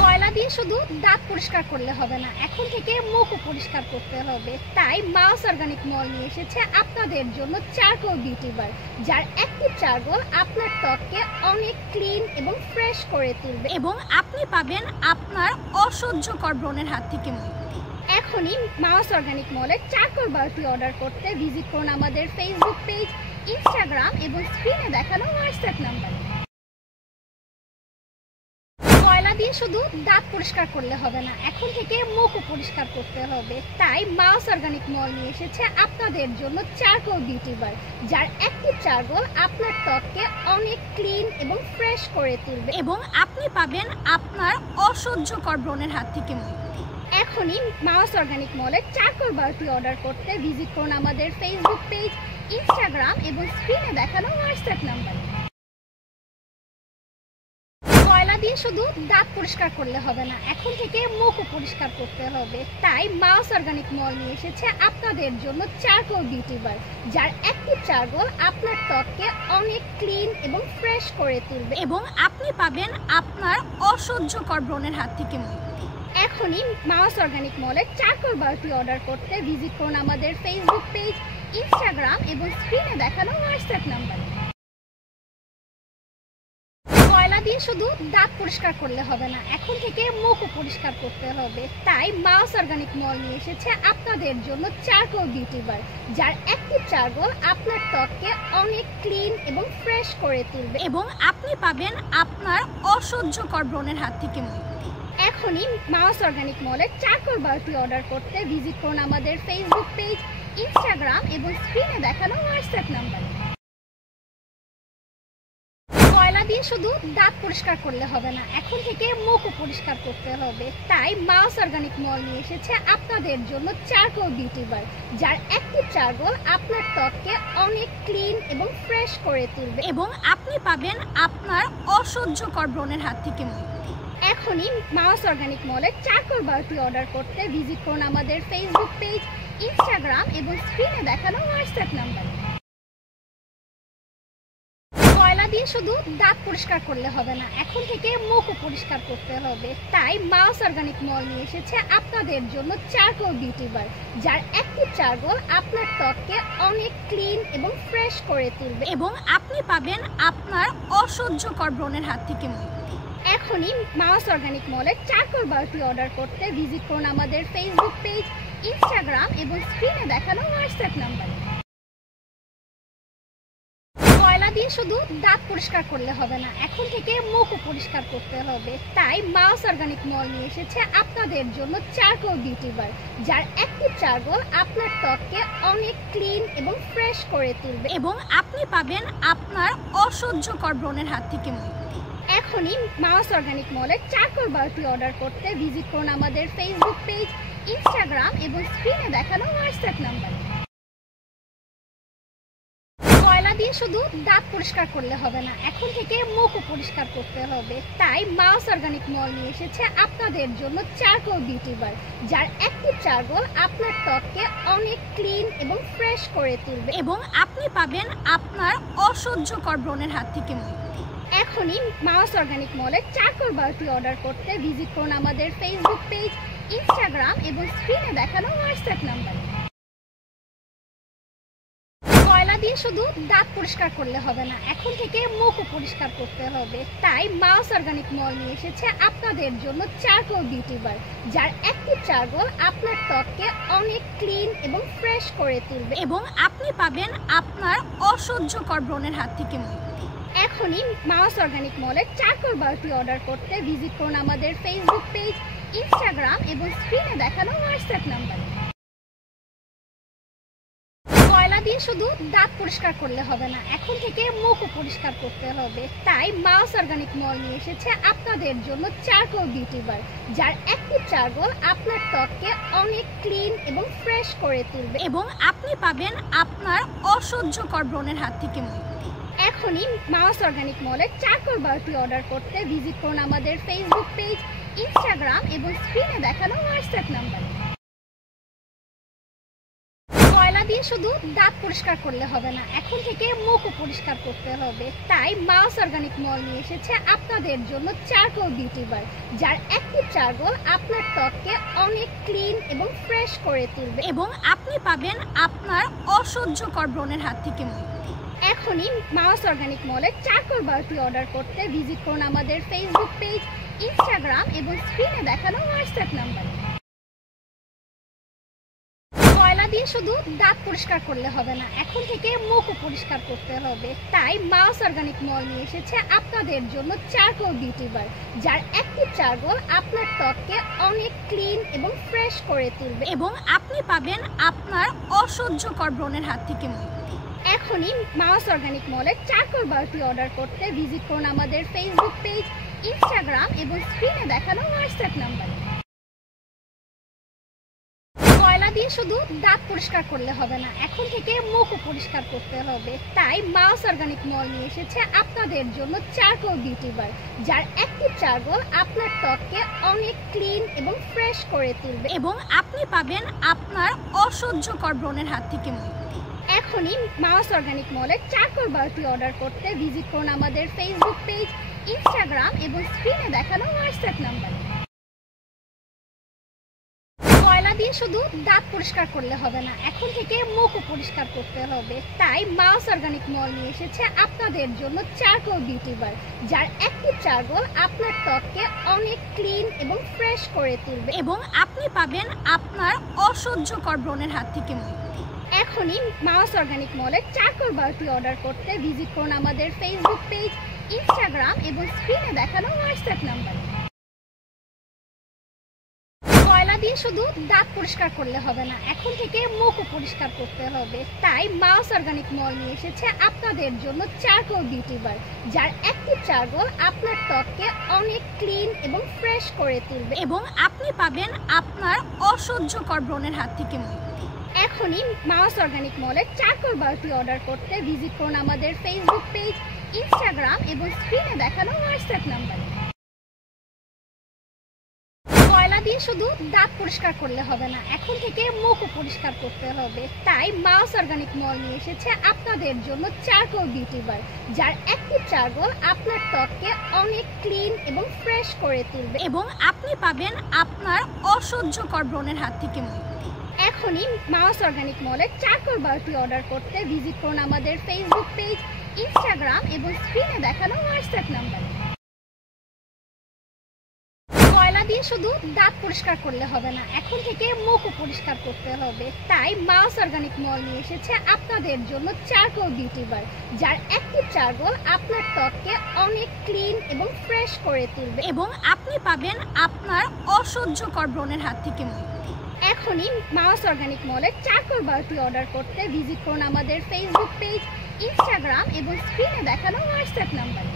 কয়লা দিয়ে শুধু দাঁত পরিষ্কার করলে হবে না, এখন থেকে মুখও পরিষ্কার করতে হবে। তাই মাউস অর্গানিক মল নিয়ে এসেছে আপনাদের জন্য চারকোল বিউটি বার, যার অ্যাক্টিভ চারকোল আপনার ত্বককে অনেক ক্লিন এবং ফ্রেশ করে তুলবে এবং আপনি পাবেন আপনার অসহ্যকর ব্রণের হাত থেকে মুক্তি। এখনই মাউস অর্গানিক মলের চারকোল বারটি অর্ডার করতে ভিজিট করুন আমাদের ফেসবুক পেজ, ইনস্টাগ্রাম এবং স্ক্রিনে দেখানো হোয়াটসঅ্যাপ নাম্বারে। কয়লা দিয়ে শুধু দাঁত পরিষ্কার করলে হবে না, এখন থেকে মুখও পরিষ্কার করতে হবে। তাই মাউস অর্গানিক মল নিয়ে এসেছে আপনাদের জন্য চারকোল বিউটি বার, যার অ্যাক্টিভ চারকোল আপনার ত্বককে অনেক ক্লিন এবং ফ্রেশ করে তুলবে এবং আপনি পাবেন আপনার অসহ্যকর ব্রণের হাত থেকে মুক্তি। এখনই মাউস অর্গানিক মলের চারকোল বারটি অর্ডার করতে ভিজিট করুন আমাদের ফেসবুক পেজ, ইনস্টাগ্রাম এবং স্ক্রিনে দেখানো হোয়াটসঅ্যাপ নাম্বারে। কয়লা দিয়ে শুধু দাঁত পরিষ্কার করলে হবে না, এখন থেকে মুখও পরিষ্কার করতে হবে। তাই মাউস অর্গানিক মল নিয়ে এসেছে আপনাদের জন্য চারকোল বিউটি বার, যার অ্যাক্টিভ চারকোল আপনার ত্বককে অনেক ক্লিন এবং ফ্রেশ করে তুলবে এবং আপনি পাবেন আপনার অসহ্যকর ব্রণের হাত থেকে মুক্তি। এখনই মাউস অর্গানিক মলের চারকোল বারটি অর্ডার করতে ভিজিট করুন আমাদের ফেসবুক পেজ, ইনস্টাগ্রাম এবং স্ক্রিনে দেখানো হোয়াটসঅ্যাপ নাম্বারে। কয়লা দিয়ে শুধু দাঁত পরিষ্কার করলে হবে না, এখন থেকে মুখও পরিষ্কার করতে হবে। তাই মাউস অর্গানিক মল নিয়ে এসেছে আপনাদের জন্য চারকোল বিউটি বার, যার অ্যাক্টিভ চারকোল আপনার ত্বককে অনেক ক্লিন এবং ফ্রেশ করে তুলবে এবং আপনি পাবেন আপনার অসহ্যকর ব্রণের হাত থেকে মুক্তি। এখনই মাউস অর্গানিক মলের চারকোল বারটি অর্ডার করতে ভিজিট করুন আমাদের ফেসবুক পেজ, ইনস্টাগ্রাম এবং স্ক্রিনে দেখানো হোয়াটসঅ্যাপ নাম্বারে। কয়লা দিয়ে শুধু দাঁত পরিষ্কার করলে হবে না, এখন থেকে মুখও পরিষ্কার করতে হবে। তাই মাউস অর্গানিক মল নিয়ে এসেছে আপনাদের জন্য চারকোল বিউটি বার, যার অ্যাক্টিভ চারকোল আপনার ত্বককে অনেক ক্লিন এবং ফ্রেশ করে তুলবে এবং আপনি পাবেন আপনার অসহ্যকর ব্রণের হাত থেকে মুক্তি। এখনই মাউস অর্গানিক মলের চারকোল বারটি অর্ডার করতে ভিজিট করুন আমাদের ফেসবুক পেজ, ইনস্টাগ্রাম এবং স্ক্রিনে দেখানো হোয়াটসঅ্যাপ নাম্বারে। কয়লা দিয়ে শুধু দাঁত পরিষ্কার করলে হবে না, এখন থেকে মুখও পরিষ্কার করতে হবে। তাই মাউস অর্গানিক মল নিয়ে এসেছে আপনাদের জন্য চারকোল বিউটি বার, যার অ্যাক্টিভ চারকোল আপনার ত্বককে অনেক ক্লিন এবং ফ্রেশ করে তুলবে এবং আপনি পাবেন আপনার অসহ্যকর ব্রণের হাত থেকে মুক্তি। এখনই মাউস অর্গানিক মলের চারকোল বারটি অর্ডার করতে ভিজিট করুন আমাদের ফেসবুক পেজ, ইনস্টাগ্রাম এবং স্ক্রিনে দেখানো হোয়াটসঅ্যাপ নাম্বারে। কয়লা দিয়ে শুধু দাঁত পরিষ্কার করলে হবে না, এখন থেকে মুখও পরিষ্কার করতে হবে। তাই মাউস অর্গানিক মল নিয়ে এসেছে আপনাদের জন্য চারকোল বিউটি বার, যার অ্যাক্টিভ চারকোল আপনার ত্বককে অনেক ক্লিন এবং ফ্রেশ করে তুলবে এবং আপনি পাবেন আপনার অসহ্যকর ব্রণের হাত থেকে মুক্তি। এখনই মাউস অর্গানিক মলের চারকোল বারটি অর্ডার করতে ভিজিট করুন আমাদের ফেসবুক পেজ, ইনস্টাগ্রাম এবং স্ক্রিনে দেখানো হোয়াটসঅ্যাপ নাম্বারে। কয়লা দিয়ে শুধু দাঁত পরিষ্কার করলে হবে না, এখন থেকে মুখও পরিষ্কার করতে হবে। তাই মাউস অর্গানিক মল নিয়ে এসেছে আপনাদের জন্য চারকোল বিউটি বার, যার অ্যাক্টিভ চারকোল আপনার ত্বককে অনেক ক্লিন এবং ফ্রেশ করে তুলবে এবং আপনি পাবেন আপনার অসহ্যকর ব্রণের হাত থেকে মুক্তি। এখনই মাউস অর্গানিক মলের চারকোল বারটি অর্ডার করতে ভিজিট করুন আমাদের ফেসবুক পেজ, ইনস্টাগ্রাম এবং স্ক্রিনে দেখানো হোয়াটসঅ্যাপ নাম্বারে। কয়লা দিয়ে শুধু দাঁত পরিষ্কার করলে হবে না, এখন থেকে মুখও পরিষ্কার করতে হবে। তাই মাউস অর্গানিক মল নিয়ে এসেছে আপনাদের জন্য চারকোল বিউটি বার, যার অ্যাক্টিভ চারকোল আপনার ত্বককে অনেক ক্লিন এবং ফ্রেশ করে তুলবে এবং আপনি পাবেন আপনার অসহ্যকর ব্রণের হাত থেকে মুক্তি। এখনই মাউস অর্গানিক মলের চারকোল বারটি অর্ডার করতে ভিজিট করুন আমাদের ফেসবুক পেজ, ইনস্টাগ্রাম এবং স্ক্রিনে দেখানো হোয়াটসঅ্যাপ নাম্বারে। কয়লা দিয়ে শুধু দাঁত পরিষ্কার করলে হবে না, এখন থেকে মুখও পরিষ্কার করতে হবে। তাই মাউস অর্গানিক মল নিয়ে এসেছে আপনাদের জন্য চারকোল বিউটি বার, যার অ্যাক্টিভ চারকোল আপনার ত্বককে অনেক ক্লিন এবং ফ্রেশ করে তুলবে এবং আপনি পাবেন আপনার অসহ্যকর ব্রণের হাত থেকে মুক্তি। এখনই মাউস অর্গানিক মলের চারকোল বারটি অর্ডার করতে ভিজিট করুন আমাদের ফেসবুক পেজ, ইনস্টাগ্রাম এবং স্ক্রিনে দেখানো হোয়াটসঅ্যাপ নাম্বারে। কয়লা দিয়ে শুধু দাঁত পরিষ্কার করলে হবে না, এখন থেকে মুখও পরিষ্কার করতে হবে। তাই মাউস অর্গানিক মল নিয়ে এসেছে আপনাদের জন্য চারকোল বিউটি বার, যার অ্যাক্টিভ চারকোল আপনার ত্বককে অনেক ক্লিন এবং ফ্রেশ করে তুলবে এবং আপনি পাবেন আপনার অসহ্যকর ব্রণের হাত থেকে মুক্তি। এখনই মাউস অর্গানিক মলের চারকোল বারটি অর্ডার করতে ভিজিট করুন আমাদের ফেসবুক পেজ, ইনস্টাগ্রাম এবং স্ক্রিনে দেখানো হোয়াটসঅ্যাপ নাম্বারে। কয়লা দিয়ে শুধু দাঁত পরিষ্কার করলে হবে না, এখন থেকে মুখও পরিষ্কার করতে হবে। তাই মাউস অর্গানিক মল নিয়ে এসেছে আপনাদের জন্য চারকোল বিউটি বার, যার অ্যাক্টিভ চারকোল আপনার ত্বককে অনেক ক্লিন এবং ফ্রেশ করে তুলবে এবং আপনি পাবেন আপনার অসহ্যকর ব্রণের হাত থেকে মুক্তি। এখনই মাউস অর্গানিক মলের চারকোল বারটি অর্ডার করতে ভিজিট করুন আমাদের ফেসবুক পেজ, ইনস্টাগ্রাম এবং স্ক্রিনে দেখানো হোয়াটসঅ্যাপ নাম্বারে। কয়লা দিয়ে শুধু দাঁত পরিষ্কার করলে হবে না, এখন থেকে মুখও পরিষ্কার করতে হবে। তাই মাউস অর্গানিক মল নিয়ে এসেছে আপনাদের জন্য চারকোল বিউটি বার, যার অ্যাক্টিভ চারকোল আপনার ত্বককে অনেক ক্লিন এবং ফ্রেশ করে তুলবে এবং আপনি পাবেন আপনার অসহ্যকর ব্রণের হাত থেকে মুক্তি। এখনই মাউস অর্গানিক মলের চারকোল বারটি অর্ডার করতে ভিজিট করুন আমাদের ফেসবুক পেজ, ইনস্টাগ্রাম এবং স্ক্রিনে দেখানো হোয়াটসঅ্যাপ নাম্বারে। কয়লা দিয়ে শুধু দাঁত পরিষ্কার করলে হবে না, এখন থেকে মুখও পরিষ্কার করতে হবে। তাই মাউস অর্গানিক মল নিয়ে এসেছে আপনাদের জন্য চারকোল বিউটি বার, যার অ্যাক্টিভ চারকোল আপনার ত্বককে অনেক ক্লিন এবং ফ্রেশ করে তুলবে এবং আপনি পাবেন আপনার অসহ্যকর ব্রণের হাত থেকে মুক্তি। এখনই মাউস অর্গানিক মলের চারকোল বারটি অর্ডার করতে ভিজিট করুন আমাদের ফেসবুক পেজ, ইনস্টাগ্রাম এবং স্ক্রিনে দেখানো হোয়াটসঅ্যাপ নাম্বারে। কয়লা দিয়ে শুধু দাঁত পরিষ্কার করলে হবে না, এখন থেকে মুখও পরিষ্কার করতে হবে। তাই মাউস অর্গানিক মল নিয়ে এসেছে আপনাদের জন্য চারকোল বিউটি বার, যার অ্যাক্টিভ চারকোল আপনার ত্বককে অনেক ক্লিন এবং ফ্রেশ করে তুলবে এবং আপনি পাবেন আপনার অসহ্যকর ব্রণের হাত থেকে মুক্তি। এখনই মাউস অর্গানিক মলের চারকোল বারটি অর্ডার করতে ভিজিট করুন আমাদের ফেসবুক পেজ, ইনস্টাগ্রাম এবং স্ক্রিনে দেখানো হোয়াটসঅ্যাপ নাম্বারে। কয়লা দিয়ে শুধু দাঁত পরিষ্কার করলে হবে না, এখন থেকে মুখও পরিষ্কার করতে হবে। তাই মাউস অর্গানিক মল নিয়ে এসেছে আপনাদের জন্য চারকোল বিউটি বার, যার অ্যাক্টিভ চারকোল আপনার ত্বককে অনেক ক্লিন এবং ফ্রেশ করে তুলবে এবং আপনি পাবেন আপনার অসহ্যকর ব্রণের হাত থেকে মুক্তি। এখনই মাউস অর্গানিক মলের চারকোল বারটি অর্ডার করতে ভিজিট করুন আমাদের ফেসবুক পেজ, ইনস্টাগ্রাম এবং স্ক্রিনে দেখানো হোয়াটসঅ্যাপ নাম্বারে। কয়লা দিয়ে শুধু দাঁত পরিষ্কার করলে হবে না, এখন থেকে মুখও পরিষ্কার করতে হবে। তাই মাউস অর্গানিক মল নিয়ে এসেছে আপনাদের জন্য চারকোল বিউটি বার, যার অ্যাক্টিভ চারকোল আপনার ত্বককে অনেক ক্লিন এবং ফ্রেশ করে তুলবে এবং আপনি পাবেন আপনার অসহ্যকর ব্রণের হাত থেকে মুক্তি। এখনই মাউস অর্গানিক মলের চারকোল বারটি অর্ডার করতে ভিজিট করুন আমাদের ফেসবুক পেজ, ইনস্টাগ্রাম এবং স্ক্রিনে দেখানো হোয়াটসঅ্যাপ নাম্বারে।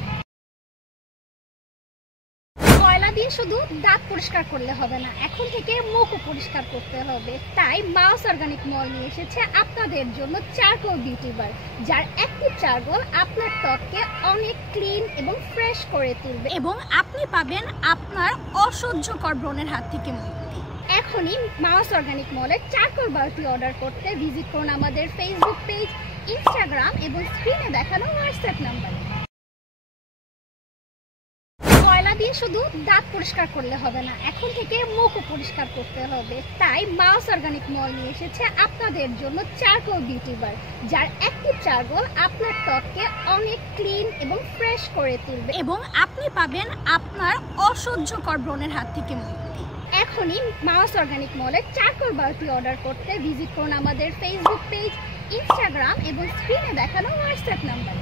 কয়লা দিয়ে শুধু দাঁত পরিষ্কার করলে হবে না, এখন থেকে মুখও পরিষ্কার করতে হবে। তাই মাউস অর্গানিক মল নিয়ে এসেছে আপনাদের জন্য চারকোল বিউটি বার, যার অ্যাক্টিভ চারকোল আপনার ত্বককে অনেক ক্লিন এবং ফ্রেশ করে তুলবে এবং আপনি পাবেন আপনার অসহ্যকর ব্রণের হাত থেকে মুক্তি। এখনই মাউস অর্গানিক মলের চারকোল বারটি অর্ডার করতে ভিজিট করুন আমাদের ফেসবুক পেজ, ইনস্টাগ্রাম এবং স্ক্রিনে দেখানো হোয়াটসঅ্যাপ নাম্বারে। কয়লা দিয়ে শুধু দাঁত পরিষ্কার করলে হবে না, এখন থেকে মুখও পরিষ্কার করতে হবে। তাই মাউস অর্গানিক মল নিয়ে এসেছে আপনাদের জন্য চারকোল বিউটি বার, যার অ্যাক্টিভ চারকোল আপনার ত্বককে অনেক ক্লিন এবং ফ্রেশ করে তুলবে এবং আপনি পাবেন আপনার অসহ্যকর ব্রণের হাত থেকে মুক্তি। এখনই মাউস অর্গানিক মলের চারকোল বারটি অর্ডার করতে ভিজিট করুন আমাদের ফেসবুক পেজ, ইনস্টাগ্রাম এবং স্ক্রিনে দেখানো হোয়াটসঅ্যাপ নাম্বারে।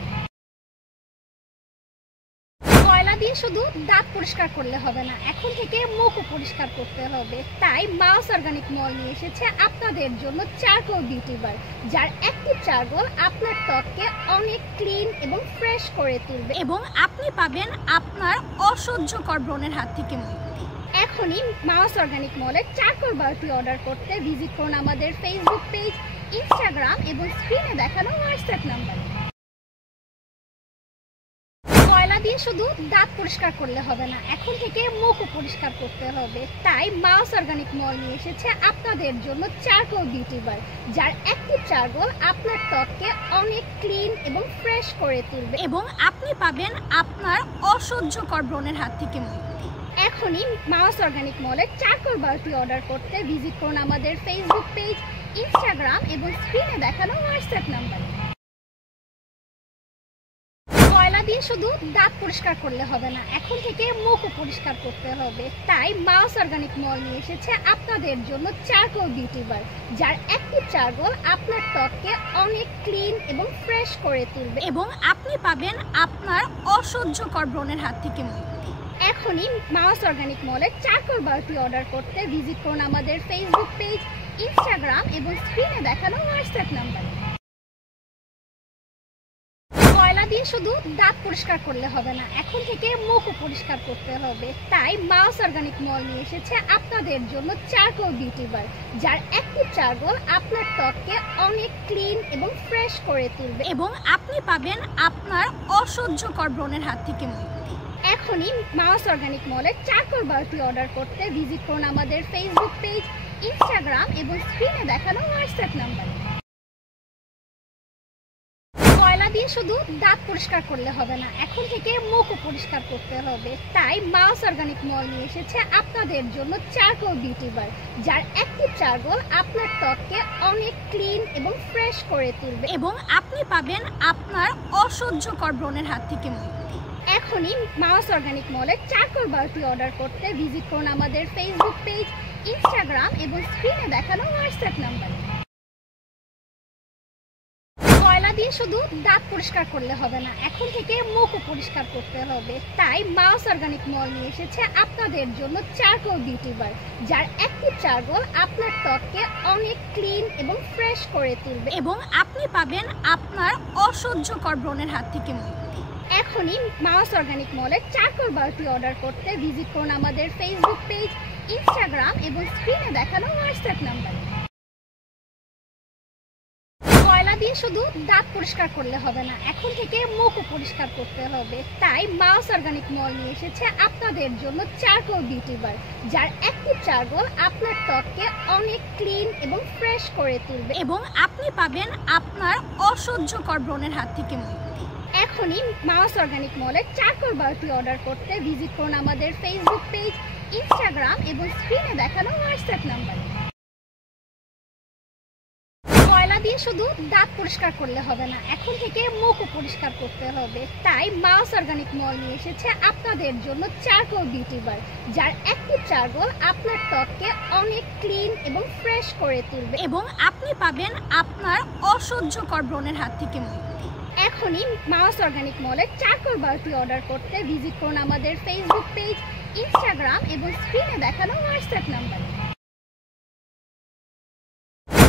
কয়লা দিয়ে শুধু দাঁত পরিষ্কার করলে হবে না, এখন থেকে মুখও পরিষ্কার করতে হবে। তাই মাউস অর্গানিক মল নিয়ে এসেছে আপনাদের জন্য চারকোল বিউটি বার, যার অ্যাক্টিভ চারকোল আপনার ত্বককে অনেক ক্লিন এবং ফ্রেশ করে তুলবে এবং আপনি পাবেন আপনার অসহ্যকর ব্রণের হাত থেকে মুক্তি। এখনই মাউস অর্গানিক মলের চারকোল বারটি অর্ডার করতে ভিজিট করুন আমাদের ফেসবুক পেজ, ইনস্টাগ্রাম এবং স্ক্রিনে দেখানো হোয়াটসঅ্যাপ নাম্বারে। কয়লা দিয়ে শুধু দাঁত পরিষ্কার করলে হবে না, এখন থেকে মুখও পরিষ্কার করতে হবে। তাই মাউস অর্গানিক মল নিয়ে এসেছে আপনাদের জন্য চারকোল বিউটি বার, যার অ্যাক্টিভ চারকোল আপনার ত্বককে অনেক ক্লিন এবং ফ্রেশ করে তুলবে এবং আপনি পাবেন আপনার অসহ্যকর ব্রণের হাত থেকে মুক্তি। এখনই মাউস অর্গানিক মলের চারকোল বারটি অর্ডার করতে ভিজিট করুন আমাদের ফেসবুক পেজ, ইনস্টাগ্রাম এবং স্ক্রিনে দেখানো হোয়াটসঅ্যাপ নাম্বারে। কয়লা দিয়ে শুধু দাঁত পরিষ্কার করলে হবে না, এখন থেকে মুখও পরিষ্কার করতে হবে। তাই মাউস অর্গানিক মল নিয়ে এসেছে আপনাদের জন্য চারকোল বিউটি বার, যার অ্যাক্টিভ চারকোল আপনার ত্বককে অনেক ক্লিন এবং ফ্রেশ করে তুলবে এবং আপনি পাবেন আপনার অসহ্যকর ব্রণের হাত থেকে মুক্তি। এখনই মাউস অর্গানিক মলের চারকোল বারটি অর্ডার করতে ভিজিট করুন আমাদের ফেসবুক পেজ, ইনস্টাগ্রাম এবং স্ক্রিনে দেখানো হোয়াটসঅ্যাপ নাম্বারে। কয়লা দিয়ে শুধু দাঁত পরিষ্কার করলে হবে না, এখন থেকে মুখও পরিষ্কার করতে হবে। তাই মাউস অর্গানিক মল নিয়ে এসেছে আপনাদের জন্য চারকোল বিউটি বার, যার অ্যাক্টিভ চারকোল আপনার ত্বককে অনেক ক্লিন এবং ফ্রেশ করে তুলবে এবং আপনি পাবেন আপনার অসহ্যকর ব্রণের হাত থেকে মুক্তি। এখনই মাউস অর্গানিক মলের চারকোল বারটি অর্ডার করতে ভিজিট করুন আমাদের ফেসবুক পেজ, ইনস্টাগ্রাম এবং স্ক্রিনে দেখানো হোয়াটসঅ্যাপ নাম্বারে। কয়লা দিয়ে শুধু দাঁত পরিষ্কার করলে হবে না, এখন থেকে মুখও পরিষ্কার করতে হবে। তাই মাউস অর্গানিক মল নিয়ে এসেছে আপনাদের জন্য চারকোল বিউটি বার, যার অ্যাক্টিভ চারকোল আপনার ত্বককে অনেক ক্লিন এবং ফ্রেশ করে তুলবে এবং আপনি পাবেন আপনার অসহ্যকর ব্রণের হাত থেকে মুক্তি। এখনই মাউস অর্গানিক মলের চারকোল বারটি অর্ডার করতে ভিজিট করুন আমাদের ফেসবুক পেজ, ইনস্টাগ্রাম এবং স্ক্রিনে দেখানো হোয়াটসঅ্যাপ নাম্বারে। কয়লা দিয়ে শুধু দাঁত পরিষ্কার করলে হবে না, এখন থেকে মুখও পরিষ্কার করতে হবে। তাই মাউস অর্গানিক মল নিয়ে এসেছে আপনাদের জন্য চারকোল বিউটি বার, যার অ্যাক্টিভ চারকোল আপনার ত্বককে অনেক ক্লিন এবং ফ্রেশ করে তুলবে এবং আপনি পাবেন আপনার অসহ্যকর ব্রণের হাত থেকে মুক্তি। এখনই মাউস অর্গানিক মলের চারকোল বারটি অর্ডার করতে ভিজিট করুন আমাদের ফেসবুক পেজ, ইনস্টাগ্রাম এবং স্ক্রিনে দেখানো হোয়াটসঅ্যাপ নাম্বারে। কয়লা দিয়ে শুধু দাঁত পরিষ্কার করলে হবে না, এখন থেকে মুখও পরিষ্কার করতে হবে। তাই মাউস অর্গানিক মল নিয়ে এসেছে আপনাদের জন্য চারকোল বিউটি বার, যার অ্যাক্টিভ চারকোল আপনার ত্বককে অনেক ক্লিন এবং ফ্রেশ করে তুলবে এবং আপনি পাবেন আপনার অসহ্যকর ব্রণের হাত থেকে মুক্তি। এখনই মাউস অর্গানিক মলের চারকোল বারটি অর্ডার করতে ভিজিট করুন আমাদের ফেসবুক পেজ, ইনস্টাগ্রাম এবং স্ক্রিনে দেখানো হোয়াটসঅ্যাপ নাম্বারে। কয়লা দিয়ে শুধু দাঁত পরিষ্কার করলে হবে না, এখন থেকে মুখও পরিষ্কার করতে হবে। তাই মাউস অর্গানিক মল নিয়ে এসেছে আপনাদের জন্য চারকোল বিউটি বার, যার অ্যাক্টিভ চারকোল আপনার ত্বককে অনেক ক্লিন এবং ফ্রেশ করে তুলবে এবং আপনি পাবেন আপনার অসহ্যকর ব্রণের হাত থেকে মুক্তি। এখনই মাউস অর্গানিক মলের চারকোল বারটি অর্ডার করতে ভিজিট করুন আমাদের ফেসবুক পেজ, ইনস্টাগ্রাম এবং স্ক্রিনে দেখানো হোয়াটসঅ্যাপ নাম্বারে।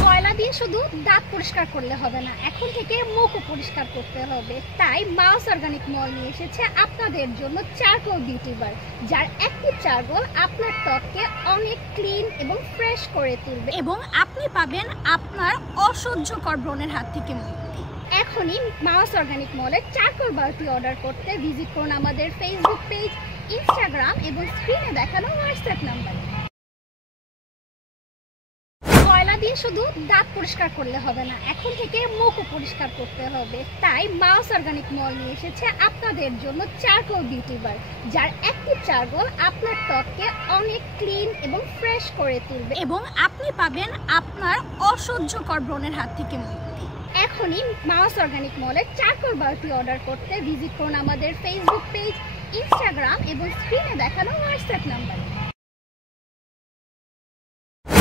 কয়লা দিয়ে শুধু দাঁত পরিষ্কার করলে হবে না, এখন থেকে মুখও পরিষ্কার করতে হবে। তাই মাউস অর্গানিক মল নিয়ে এসেছে আপনাদের জন্য চারকোল বিউটি বার, যার অ্যাক্টিভ চারকোল আপনার ত্বককে অনেক ক্লিন এবং ফ্রেশ করে তুলবে এবং আপনি পাবেন আপনার অসহ্যকর ব্রণের হাত থেকে মুক্তি। এখনই মাউস অর্গানিক মলের চারকোল বারটি অর্ডার করতে ভিজিট করুন আমাদের ফেসবুক পেজ, ইনস্টাগ্রাম এবং স্ক্রিনে দেখানো হোয়াটসঅ্যাপ নাম্বারে। কয়লা দিয়ে শুধু দাঁত পরিষ্কার করলে হবে না, এখন থেকে মুখও পরিষ্কার করতে হবে। তাই মাউস অর্গানিক মল নিয়ে এসেছে আপনাদের জন্য চারকোল বিউটি বার, যার অ্যাক্টিভ চারকোল আপনার ত্বককে অনেক ক্লিন এবং ফ্রেশ করে তুলবে এবং আপনি পাবেন আপনার অসহ্যকর ব্রণের হাত থেকে মুক্তি। এখনই মাউস অর্গানিক মলের চারকোল বারটি অর্ডার করতে ভিজিট করুন আমাদের ফেসবুক পেজ, ইনস্টাগ্রাম এবং স্ক্রিনে দেখানো হোয়াটসঅ্যাপ নাম্বারে।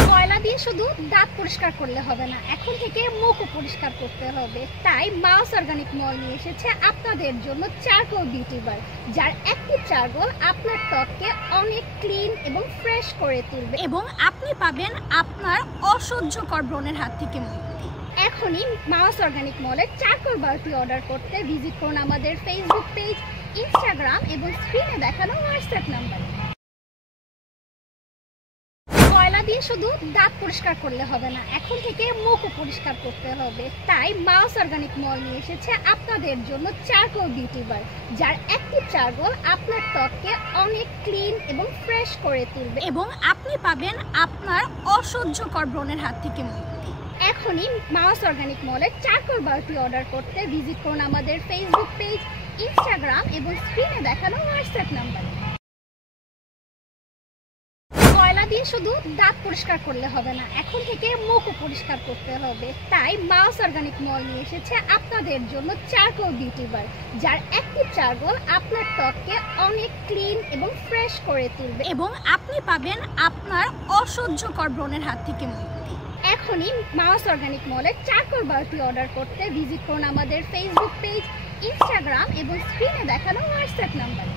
কয়লা দিয়ে শুধু দাঁত পরিষ্কার করলে হবে না, এখন থেকে মুখও পরিষ্কার করতে হবে। তাই মাউস অর্গানিক মল নিয়ে এসেছে আপনাদের জন্য চারকোল বিউটি বার, যার অ্যাক্টিভ চারকোল আপনার ত্বককে অনেক ক্লিন এবং ফ্রেশ করে তুলবে এবং আপনি পাবেন আপনার অসহ্যকর ব্রণের হাত থেকে মুক্তি। এখনই মাউস অর্গানিক মলের চারকোল বারটি অর্ডার করতে ভিজিট করুন আমাদের ফেসবুক পেজ, ইনস্টাগ্রাম এবং স্ক্রিনে দেখানো হোয়াটসঅ্যাপ নাম্বারে। কয়লা দিয়ে শুধু দাঁত পরিষ্কার করলে হবে না, এখন থেকে মুখও পরিষ্কার করতে হবে। তাই মাউস অর্গানিক মল নিয়ে এসেছে আপনাদের জন্য চারকোল বিউটি বার, যার অ্যাক্টিভ চারকোল আপনার ত্বককে অনেক ক্লিন এবং ফ্রেশ করে তুলবে এবং আপনি পাবেন আপনার অসহ্যকর ব্রণের হাত থেকে মুক্তি। এখনই মাউস অর্গানিক মলের চারকোল বারটি অর্ডার করতে ভিজিট করুন আমাদের ফেসবুক পেজ, ইনস্টাগ্রাম এবং স্ক্রিনে দেখানো হোয়াটসঅ্যাপ নাম্বারে। কয়লা দিয়ে শুধু দাঁত পরিষ্কার করলে হবে না, এখন থেকে মুখও পরিষ্কার করতে হবে। তাই মাউস অর্গানিক মল নিয়ে এসেছে আপনাদের জন্য চারকোল বিউটি বার, যার অ্যাক্টিভ চারকোল আপনার ত্বককে অনেক ক্লিন এবং ফ্রেশ করে তুলবে এবং আপনি পাবেন আপনার অসহ্যকর ব্রণের হাত থেকে মুক্তি। এখনই মাউস অর্গানিক মলের চারকোল বারটি অর্ডার করতে ভিজিট করুন আমাদের ফেসবুক পেজ, ইনস্টাগ্রাম এবং স্ক্রিনে দেখানো হোয়াটসঅ্যাপ নাম্বারে।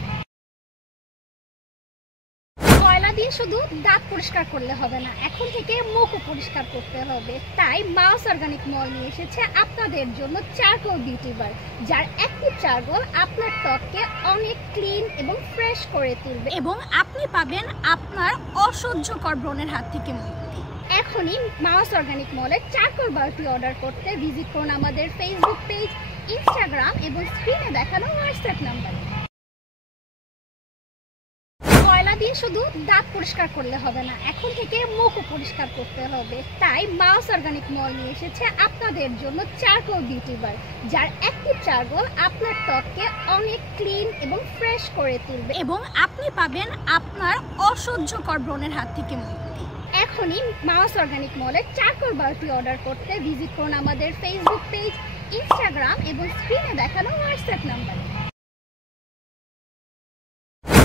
কয়লা দিয়ে শুধু দাঁত পরিষ্কার করলে হবে না, এখন থেকে মুখও পরিষ্কার করতে হবে। তাই মাউস অর্গানিক মল নিয়ে এসেছে আপনাদের জন্য চারকোল বিউটি বার, যার অ্যাক্টিভ চারকোল আপনার ত্বককে অনেক ক্লিন এবং ফ্রেশ করে তুলবে এবং আপনি পাবেন আপনার অসহ্যকর ব্রণের হাত থেকে মুক্তি। এখনই মাউস অর্গানিক মলের চারকোল বারটি অর্ডার করতে ভিজিট করুন আমাদের ফেসবুক পেজ, ইনস্টাগ্রাম এবং স্ক্রিনে দেখানো হোয়াটসঅ্যাপ নাম্বারে। কয়লা দিয়ে শুধু দাঁত পরিষ্কার করলে হবে না, এখন থেকে মুখও পরিষ্কার করতে হবে। তাই মাউস অর্গানিক মল নিয়ে এসেছে আপনাদের জন্য চারকোল বিউটি বার, যার অ্যাক্টিভ চারকোল আপনার ত্বককে অনেক ক্লিন এবং ফ্রেশ করে তুলবে এবং আপনি পাবেন আপনার অসহ্যকর ব্রণের হাত থেকে মুক্তি। এখনই মাউস অর্গানিক মলের চারকোল বারটি অর্ডার করতে ভিজিট করুন আমাদের ফেসবুক পেজ, ইনস্টাগ্রাম এবং স্ক্রিনে দেখানো হোয়াটসঅ্যাপ নাম্বারে।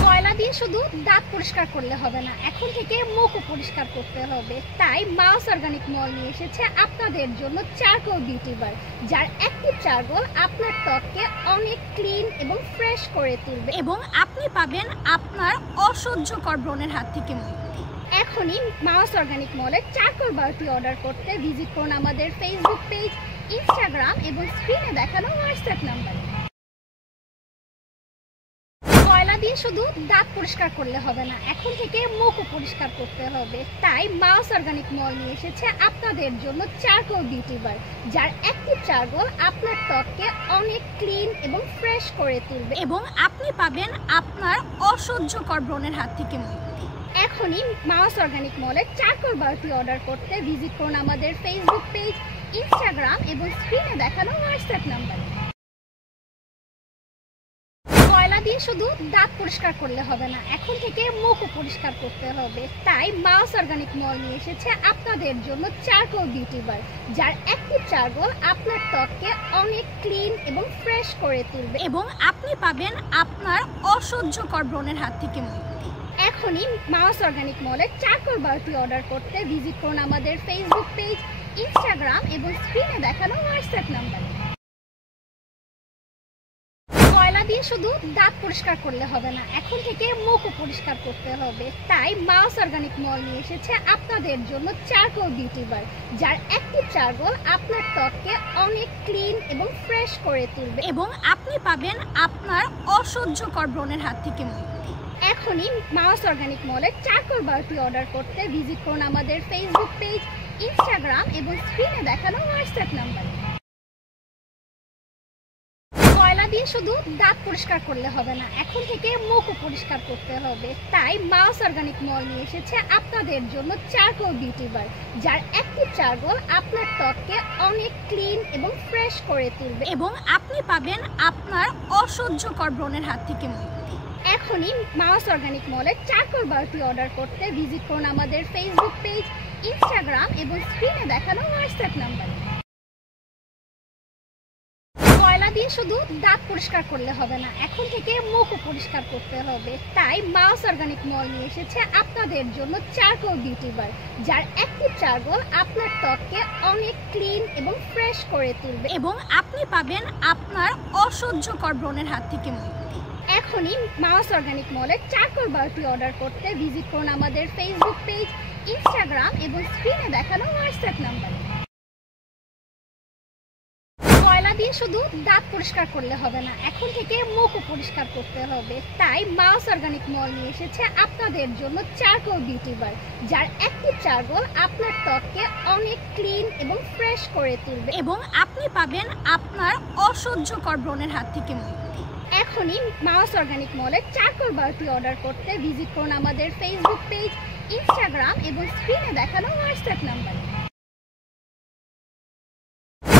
কয়লা দিয়ে শুধু দাঁত পরিষ্কার করলে হবে না, এখন থেকে মুখও পরিষ্কার করতে হবে। তাই মাউস অর্গানিক মল নিয়ে এসেছে আপনাদের জন্য চারকোল বিউটি বার, যার অ্যাক্টিভ চারকোল আপনার ত্বককে অনেক ক্লিন এবং ফ্রেশ করে তুলবে এবং আপনি পাবেন আপনার অসহ্যকর ব্রণের হাত থেকে মুক্তি। এখনই মাউস অর্গানিক মলের চারকোল বারটি অর্ডার করতে ভিজিট করুন আমাদের ফেসবুক পেজ, ইনস্টাগ্রাম এবং স্ক্রিনে দেখানো হোয়াটসঅ্যাপ নাম্বারে। কয়লা দিয়ে শুধু দাঁত পরিষ্কার করলে হবে না, এখন থেকে মুখও পরিষ্কার করতে হবে। তাই মাউস অর্গানিক মল নিয়ে এসেছে আপনাদের জন্য চারকোল বিউটি বার, যার অ্যাক্টিভ চারকোল আপনার ত্বককে অনেক ক্লিন এবং ফ্রেশ করে তুলবে এবং আপনি পাবেন আপনার অসহ্যকর ব্রণের হাত থেকে মুক্তি। এখনই মাউস অর্গানিক মলের চারকোল বারটি অর্ডার করতে ভিজিট করুন আমাদের ফেসবুক পেজ, ইনস্টাগ্রাম এবং স্ক্রিনে দেখানো হোয়াটসঅ্যাপ নাম্বারে। কয়লা দিয়ে শুধু দাঁত পরিষ্কার করলে হবে না, এখন থেকে মুখও পরিষ্কার করতে হবে। তাই মাউস অর্গানিক মল নিয়ে এসেছে আপনাদের জন্য চারকোল বিউটি বার, যার অ্যাক্টিভ চারকোল আপনার ত্বককে অনেক ক্লিন এবং ফ্রেশ করে তুলবে এবং আপনি পাবেন আপনার অসহ্যকর ব্রণের হাত থেকে মুক্তি। এখনই মাউস অর্গানিক মলের চারকোল বারটি অর্ডার করতে ভিজিট করুন আমাদের ফেসবুক পেজ, ইনস্টাগ্রাম এবং স্ক্রিনে দেখানো হোয়াটসঅ্যাপ নাম্বারে। কয়লা দিয়ে শুধু দাঁত পরিষ্কার করলে হবে না, এখন থেকে মুখও পরিষ্কার করতে হবে। তাই মাউস অর্গানিক মল নিয়ে এসেছে আপনাদের জন্য চারকোল বিউটি বার, যার অ্যাক্টিভ চারকোল আপনার ত্বককে অনেক ক্লিন এবং ফ্রেশ করে তুলবে এবং আপনি পাবেন আপনার অসহ্যকর ব্রণের হাত থেকে মুক্তি। এখনই মাউস অর্গানিক মলের চারকোল বারটি অর্ডার করতে ভিজিট করুন আমাদের ফেসবুক পেজ, ইনস্টাগ্রাম এবং স্ক্রিনে দেখানো হোয়াটসঅ্যাপ নাম্বারে। কয়লা দিয়ে শুধু দাঁত পরিষ্কার করলে হবে না, এখন থেকে মুখও পরিষ্কার করতে হবে। তাই মাউস অর্গানিক মল নিয়ে এসেছে আপনাদের জন্য চারকোল বিউটি বার, যার অ্যাক্টিভ চারকোল আপনার ত্বককে অনেক ক্লিন এবং ফ্রেশ করে তুলবে এবং আপনি পাবেন আপনার অসহ্যকর ব্রণের হাত থেকে মুক্তি। এখনই মাউস অর্গানিক মলের চারকোল বারটি অর্ডার করতে ভিজিট করুন আমাদের ফেসবুক পেজ, ইনস্টাগ্রাম এবং স্ক্রিনে দেখানো হোয়াটসঅ্যাপ নাম্বারে। কয়লা দিয়ে শুধু দাঁত পরিষ্কার করলে হবে না, এখন থেকে মুখও পরিষ্কার করতে হবে। তাই মাউস অর্গানিক মল নিয়ে এসেছে আপনাদের জন্য চারকোল বিউটি বার, যার অ্যাক্টিভ চারকোল আপনার ত্বককে অনেক ক্লিন এবং ফ্রেশ করে তুলবে এবং আপনি পাবেন আপনার অসহ্যকর ব্রণের হাত থেকে মুক্তি। এখনই মাউস অর্গানিক মলের চারকোল বারটি অর্ডার করতে ভিজিট করুন আমাদের ফেসবুক পেজ, ইনস্টাগ্রাম এবং স্ক্রিনে দেখানো হোয়াটসঅ্যাপ নাম্বারে। কয়লা দিয়ে শুধু দাঁত পরিষ্কার করলে হবে না, এখন থেকে মুখও পরিষ্কার করতে হবে। তাই মাউস অর্গানিক মল নিয়ে এসেছে আপনাদের জন্য চারকোল বিউটি বার, যার অ্যাক্টিভ চারকোল আপনার ত্বককে অনেক ক্লিন এবং ফ্রেশ করে তুলবে এবং আপনি পাবেন আপনার অসহ্যকর ব্রণের হাত থেকে মুক্তি। এখনই মাউস অর্গানিক মলের চারকোল বারটি অর্ডার করতে ভিজিট করুন আমাদের ফেসবুক পেজ, ইনস্টাগ্রাম এবং স্ক্রিনে দেখানো হোয়াটসঅ্যাপ নাম্বারে।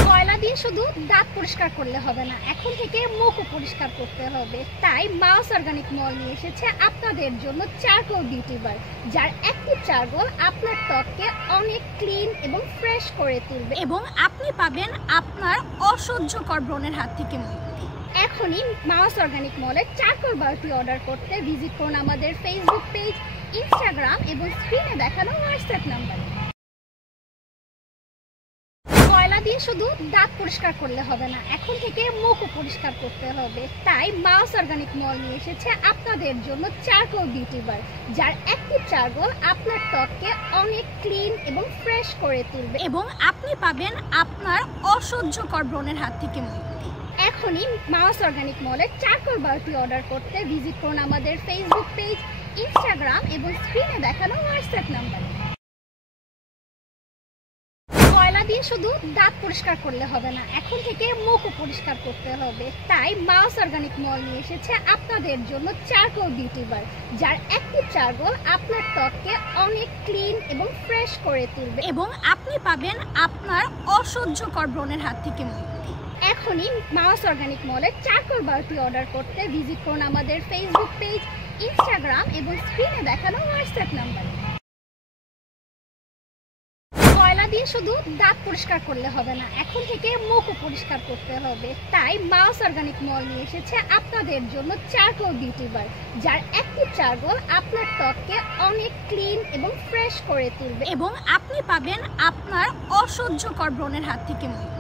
কয়লা দিয়ে শুধু দাঁত পরিষ্কার করলে হবে না, এখন থেকে মুখও পরিষ্কার করতে হবে। তাই মাউস অর্গানিক মল নিয়ে এসেছে আপনাদের জন্য চারকোল বিউটি বার, যার অ্যাক্টিভ চারকোল আপনার ত্বককে অনেক ক্লিন এবং ফ্রেশ করে তুলবে এবং আপনি পাবেন আপনার অসহ্যকর ব্রণের হাত থেকে মুক্তি। এখনই মাউস অর্গানিক মলের চারকোল বারটি অর্ডার করতে ভিজিট করুন আমাদের ফেসবুক পেজ, ইনস্টাগ্রাম এবং স্ক্রিনে দেখানো হোয়াটসঅ্যাপ নাম্বারে। কয়লা দিয়ে শুধু দাঁত পরিষ্কার করলে হবে না, এখন থেকে মুখও পরিষ্কার করতে হবে। তাই মাউস অর্গানিক মল নিয়ে এসেছে আপনাদের জন্য চারকোল বিউটি বার, যার অ্যাক্টিভ চারকোল আপনার ত্বককে অনেক ক্লিন এবং ফ্রেশ করে তুলবে এবং আপনি পাবেন আপনার অসহ্যকর ব্রণের হাত থেকে মুক্তি। এখনই মাউস অর্গানিক মলের চারকোল বারটি অর্ডার করতে ভিজিট করুন আমাদের ফেসবুক পেজ, ইনস্টাগ্রাম এবং স্ক্রিনে দেখানো হোয়াটসঅ্যাপ নাম্বারে। কয়লা দিয়ে শুধু দাঁত পরিষ্কার করলে হবে না, এখন থেকে মুখও পরিষ্কার করতে হবে। তাই মাউস অর্গানিক মল নিয়ে এসেছে আপনাদের জন্য চারকোল বিউটি বার, যার অ্যাক্টিভ চারকোল আপনার ত্বককে অনেক ক্লিন এবং ফ্রেশ করে তুলবে এবং আপনি পাবেন আপনার অসহ্যকর ব্রণের হাত থেকে মুক্তি। এখনই মাউস অর্গানিক মলের চারকোল বারটি অর্ডার করতে ভিজিট করুন আমাদের ফেসবুক পেজ, ইনস্টাগ্রাম এবং স্ক্রিনে দেখানো হোয়াটসঅ্যাপ নাম্বারে। কয়লা দিয়ে শুধু দাঁত পরিষ্কার করলে হবে না, এখন থেকে মুখও পরিষ্কার করতে হবে। তাই মাউস অর্গানিক মল নিয়ে এসেছে আপনাদের জন্য চারকোল বিউটি বার, যার অ্যাক্টিভ চারকোল আপনার ত্বককে অনেক ক্লিন এবং ফ্রেশ করে তুলবে এবং আপনি পাবেন আপনার অসহ্যকর ব্রণের হাত থেকে মুক্তি।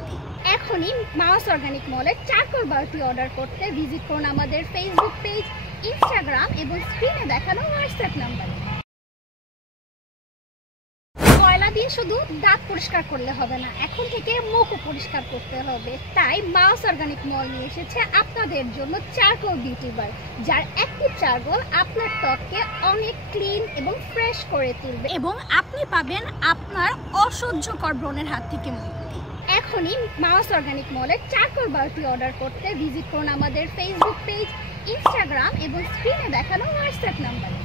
এখনই মাউস অর্গানিক মলের চারকোল বারটি অর্ডার করতে ভিজিট করুন আমাদের ফেসবুক পেজ, ইনস্টাগ্রাম এবং স্ক্রিনে দেখানো হোয়াটসঅ্যাপ নাম্বারে। কয়লা দিয়ে শুধু দাঁত পরিষ্কার করলে হবে না, এখন থেকে মুখও পরিষ্কার করতে হবে। তাই মাউস অর্গানিক মল নিয়ে এসেছে আপনাদের জন্য চারকোল বিউটি বার, যার অ্যাক্টিভ চারকোল আপনার ত্বককে অনেক ক্লিন এবং ফ্রেশ করে তুলবে এবং আপনি পাবেন আপনার অসহ্যকর ব্রণের হাত থেকে মুক্তি। এখনই মাউস অর্গানিক মলের চারকোল বারটি অর্ডার করতে ভিজিট করুন আমাদের ফেসবুক পেজ, ইনস্টাগ্রাম এবং স্ক্রিনে দেখানো হোয়াটসঅ্যাপ নাম্বারে।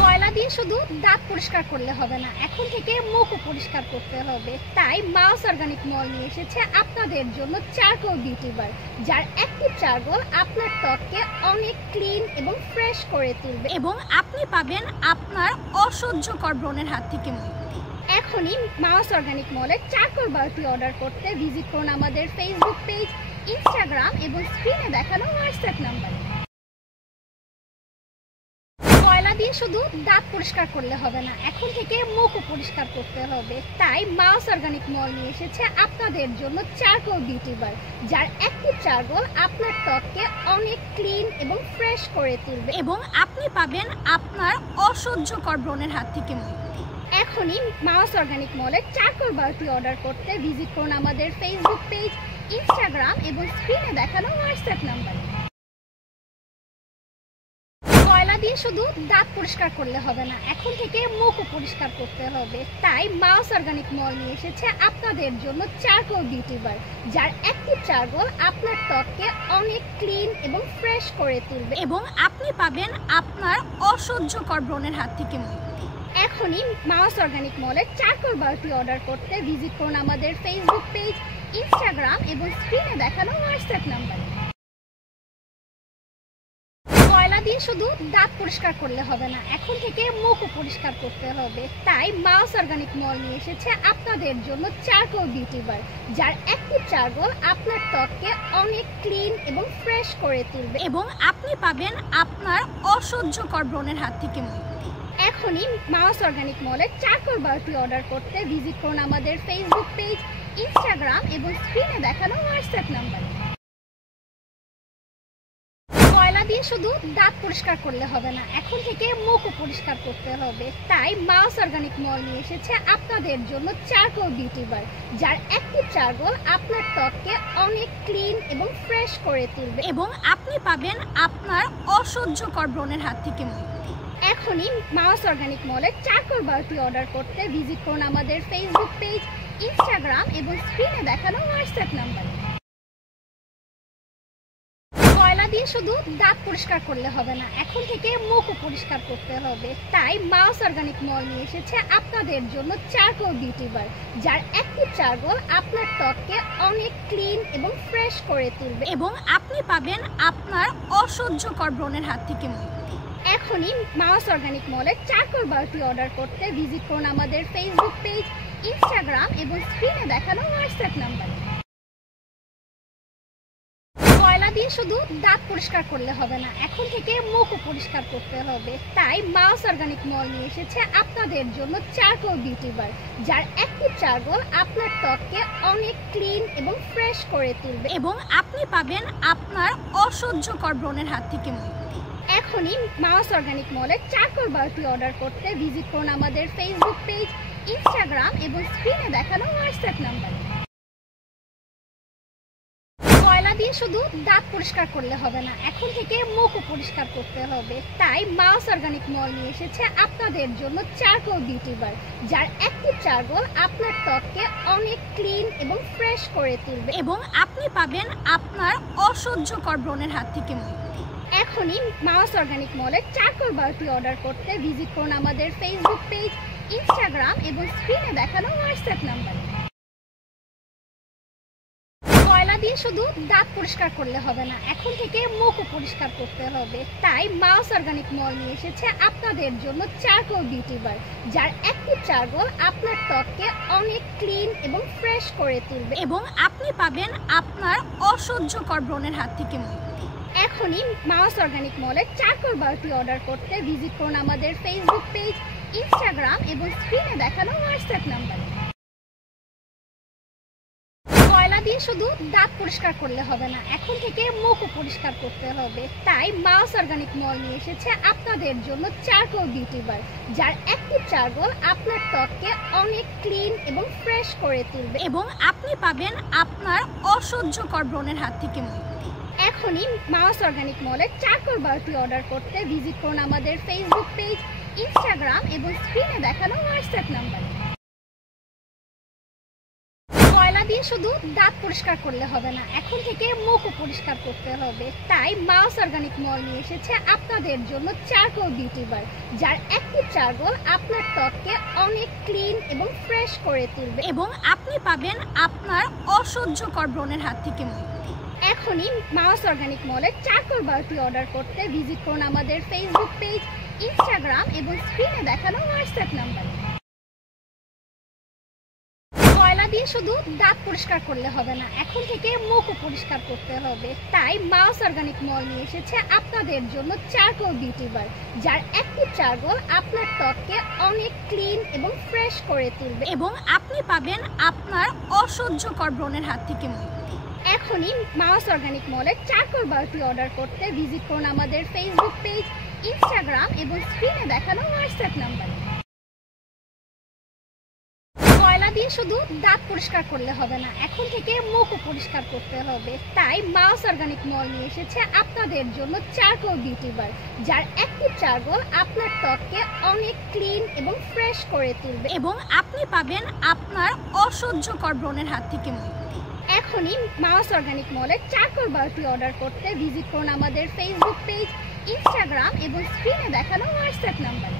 কয়লা দিয়ে শুধু দাঁত পরিষ্কার করলে হবে না, এখন থেকে মুখও পরিষ্কার করতে হবে। তাই মাউস অর্গানিক মল নিয়ে এসেছে আপনাদের জন্য চারকোল বিউটি বার, যার অ্যাক্টিভ চারকোল আপনার ত্বককে অনেক ক্লিন এবং ফ্রেশ করে তুলবে এবং আপনি পাবেন আপনার অসহ্যকর ব্রণের হাত থেকে মুক্তি। এখনই মাউস অর্গানিক মলের চারকোল বারটি অর্ডার করতে ভিজিট করুন আমাদের ফেসবুক পেজ, ইনস্টাগ্রাম এবং স্ক্রিনে দেখানো হোয়াটসঅ্যাপ নাম্বারে। কয়লা দিয়ে শুধু দাঁত পরিষ্কার করলে হবে না, এখন থেকে মুখও পরিষ্কার করতে হবে। তাই মাউস অর্গানিক মল নিয়ে এসেছে আপনাদের জন্য চারকোল বিউটি বার, যার অ্যাক্টিভ চারকোল আপনার ত্বককে অনেক ক্লিন এবং ফ্রেশ করে তুলবে এবং আপনি পাবেন আপনার অসহ্যকর ব্রণের হাত থেকে মুক্তি। এখনই মাউস অর্গানিক মলের চারকোল বারটি অর্ডার করতে ভিজিট করুন আমাদের ফেসবুক পেজ, ইনস্টাগ্রাম এবং স্ক্রিনে দেখানো হোয়াটসঅ্যাপ নাম্বারে। কয়লা দিয়ে শুধু দাঁত পরিষ্কার করলে হবে না, এখন থেকে মুখও পরিষ্কার করতে হবে। তাই মাউস অর্গানিক মল নিয়ে এসেছে আপনাদের জন্য চারকোল বিউটি বার, যার অ্যাক্টিভ চারকোল আপনার ত্বককে অনেক ক্লিন এবং ফ্রেশ করে তুলবে এবং আপনি পাবেন আপনার অসহ্যকর ব্রণের হাত থেকে মুক্তি। এখনই মাউস অর্গানিক মলের চারকোল বারটি অর্ডার করতে ভিজিট করুন আমাদের ফেসবুক পেজ, ইনস্টাগ্রাম এবং স্ক্রিনে দেখানো হোয়াটসঅ্যাপ নাম্বারে। কয়লা দিয়ে শুধু দাঁত পরিষ্কার করলে হবে না, এখন থেকে মুখও পরিষ্কার করতে হবে। তাই মাউস অর্গানিক মল নিয়ে এসেছে আপনাদের জন্য চারকোল বিউটি বার, যার অ্যাক্টিভ চারকোল আপনার ত্বককে অনেক ক্লিন এবং ফ্রেশ করে তুলবে এবং আপনি পাবেন আপনার অসহ্যকর ব্রণের হাত থেকে মুক্তি। এখনই মাউস অর্গানিক মলের চারকোল বারটি অর্ডার করতে ভিজিট করুন আমাদের ফেসবুক পেজ, ইনস্টাগ্রাম এবং স্ক্রিনে দেখানো হোয়াটসঅ্যাপ নাম্বারে। কয়লা দিয়ে দিয়ে শুধু দাঁত পরিষ্কার করলে হবে না, এখন থেকে মুখও পরিষ্কার করতে হবে। তাই মাউস অর্গানিক মল নিয়ে এসেছে আপনাদের জন্য চারকোল বিউটি বার, যার অ্যাক্টিভ চারকোল আপনার ত্বককে অনেক ক্লিন এবং ফ্রেশ করে তুলবে এবং আপনি পাবেন আপনার অসহ্যকর ব্রণের হাত থেকে মুক্তি। এখনই মাউস অর্গানিক মলের চারকোল বারটি অর্ডার করতে ভিজিট করুন আমাদের ফেসবুক পেজ, ইনস্টাগ্রাম এবং স্ক্রিনে দেখানো হোয়াটসঅ্যাপ নাম্বারে। কয়লা দিয়ে শুধু দাঁত পরিষ্কার করলে হবে না, এখন থেকে মুখও পরিষ্কার করতে হবে। তাই মাউস অর্গানিক মল নিয়ে এসেছে আপনাদের জন্য চারকোল বিউটি বার, যার অ্যাক্টিভ চারকোল আপনার ত্বককে অনেক ক্লিন এবং ফ্রেশ করে তুলবে এবং আপনি পাবেন আপনার অসহ্যকর ব্রণের হাত থেকে মুক্তি। এখনই মাউস অর্গানিক মলের চারকোল বারটি অর্ডার করতে ভিজিট করুন আমাদের ফেসবুক পেজ, ইনস্টাগ্রাম এবং স্ক্রিনে দেখানো হোয়াটসঅ্যাপ নাম্বারে। কয়লা দিয়ে শুধু দাঁত পরিষ্কার করলে হবে না, এখন থেকে মুখও পরিষ্কার করতে হবে। তাই মাউস অর্গানিক মল নিয়ে এসেছে আপনাদের জন্য চারকোল বিউটি বার, যার অ্যাক্টিভ চারকোল আপনার ত্বককে অনেক ক্লিন এবং ফ্রেশ করে তুলবে এবং আপনি পাবেন আপনার অসহ্যকর ব্রণের হাত থেকে মুক্তি। এখনই মাউস অর্গানিক মলের চারকোল বারটি অর্ডার করতে ভিজিট করুন আমাদের ফেসবুক পেজ, ইনস্টাগ্রাম এবং স্ক্রিনে দেখানো হোয়াটসঅ্যাপ নাম্বারে। কয়লা দিয়ে শুধু দাঁত পরিষ্কার করলে হবে না, এখন থেকে মুখও পরিষ্কার করতে হবে। তাই মাউস অর্গানিক মল নিয়ে এসেছে আপনাদের জন্য চারকোল বিউটি বার, যার অ্যাক্টিভ চারকোল আপনার ত্বককে অনেক ক্লিন এবং ফ্রেশ করে তুলবে এবং আপনি পাবেন আপনার অসহ্যকর ব্রণের হাত থেকে মুক্তি। এখনই মাউস অর্গানিক মলের চারকোল বারটি অর্ডার করতে ভিজিট করুন আমাদের ফেসবুক পেজ, ইনস্টাগ্রাম এবং স্ক্রিনে দেখানো হোয়াটসঅ্যাপ নাম্বারে। কয়লা দিয়ে শুধু দাঁত পরিষ্কার করলে হবে না, এখন থেকে মুখও পরিষ্কার করতে হবে। তাই মাউস অর্গানিক মল নিয়ে এসেছে আপনাদের জন্য চারকোল বিউটি বার, যার অ্যাক্টিভ চারকোল আপনার ত্বককে অনেক ক্লিন এবং ফ্রেশ করে তুলবে এবং আপনি পাবেন আপনার অসহ্যকর ব্রণের হাত থেকে মুক্তি। এখনই মাউস অর্গানিক মলের চারকোল বারটি অর্ডার করতে ভিজিট করুন আমাদের ফেসবুক পেজ, ইনস্টাগ্রাম এবং স্ক্রিনে দেখানো হোয়াটসঅ্যাপ নাম্বারে। কয়লা দিয়ে শুধু দাঁত পরিষ্কার করলে হবে না, এখন থেকে মুখও পরিষ্কার করতে হবে। তাই মাউস অর্গানিক মল নিয়ে এসেছে আপনাদের জন্য চারকোল বিউটি বার, যার অ্যাক্টিভ চারকোল আপনার ত্বককে অনেক ক্লিন এবং ফ্রেশ করে তুলবে এবং আপনি পাবেন আপনার অসহ্যকর ব্রণের হাত থেকে মুক্তি। এখনই মাউস অর্গানিক মলের চারকোল বারটি অর্ডার করতে ভিজিট করুন আমাদের ফেসবুক পেজ, ইনস্টাগ্রাম এবং স্ক্রিনে দেখানো হোয়াটসঅ্যাপ নাম্বারে। কয়লা দিয়ে শুধু দাঁত পরিষ্কার করলে হবে না, এখন থেকে মুখও পরিষ্কার করতে হবে। তাই মাউস অর্গানিক মল নিয়ে এসেছে আপনাদের জন্য চারকোল বিউটি বার, যার অ্যাক্টিভ চারকোল আপনার ত্বককে অনেক ক্লিন এবং ফ্রেশ করে তুলবে এবং আপনি পাবেন আপনার অসহ্যকর ব্রণের হাত থেকে মুক্তি। এখনই মাউস অর্গানিক মলের চারকোল বারটি অর্ডার করতে ভিজিট করুন আমাদের ফেসবুক পেজ, ইনস্টাগ্রাম এবং স্ক্রিনে দেখানো হোয়াটসঅ্যাপ নাম্বারে। কয়লা দিয়ে শুধু দাঁত পরিষ্কার করলে হবে না, এখন থেকে মুখও পরিষ্কার করতে হবে। তাই মাউস অর্গানিক মল নিয়ে এসেছে আপনাদের জন্য চারকোল বিউটি বার, যার অ্যাক্টিভ চারকোল আপনার ত্বককে অনেক ক্লিন এবং ফ্রেশ করে তুলবে এবং আপনি পাবেন আপনার অসহ্যকর ব্রণের হাত থেকে মুক্তি। এখনই মাউস অর্গানিক মলের চারকোল বারটি অর্ডার করতে ভিজিট করুন আমাদের ফেসবুক পেজ, ইনস্টাগ্রাম এবং স্ক্রিনে দেখানো হোয়াটসঅ্যাপ নাম্বারে। কয়লা দিয়ে শুধু দাঁত পরিষ্কার করলে হবে না, এখন থেকে মুখও পরিষ্কার করতে হবে। তাই মাউস অর্গানিক মল নিয়ে এসেছে আপনাদের জন্য চারকোল বিউটি বার, যার অ্যাক্টিভ চারকোল আপনার ত্বককে অনেক ক্লিন এবং ফ্রেশ করে তুলবে এবং আপনি পাবেন আপনার অসহ্যকর ব্রণের হাত থেকে মুক্তি। এখনই মাউস অর্গানিক মলের চারকোল বারটি অর্ডার করতে ভিজিট করুন আমাদের ফেসবুক পেজ, ইনস্টাগ্রাম এবং স্ক্রিনে দেখানো হোয়াটসঅ্যাপ নাম্বারে।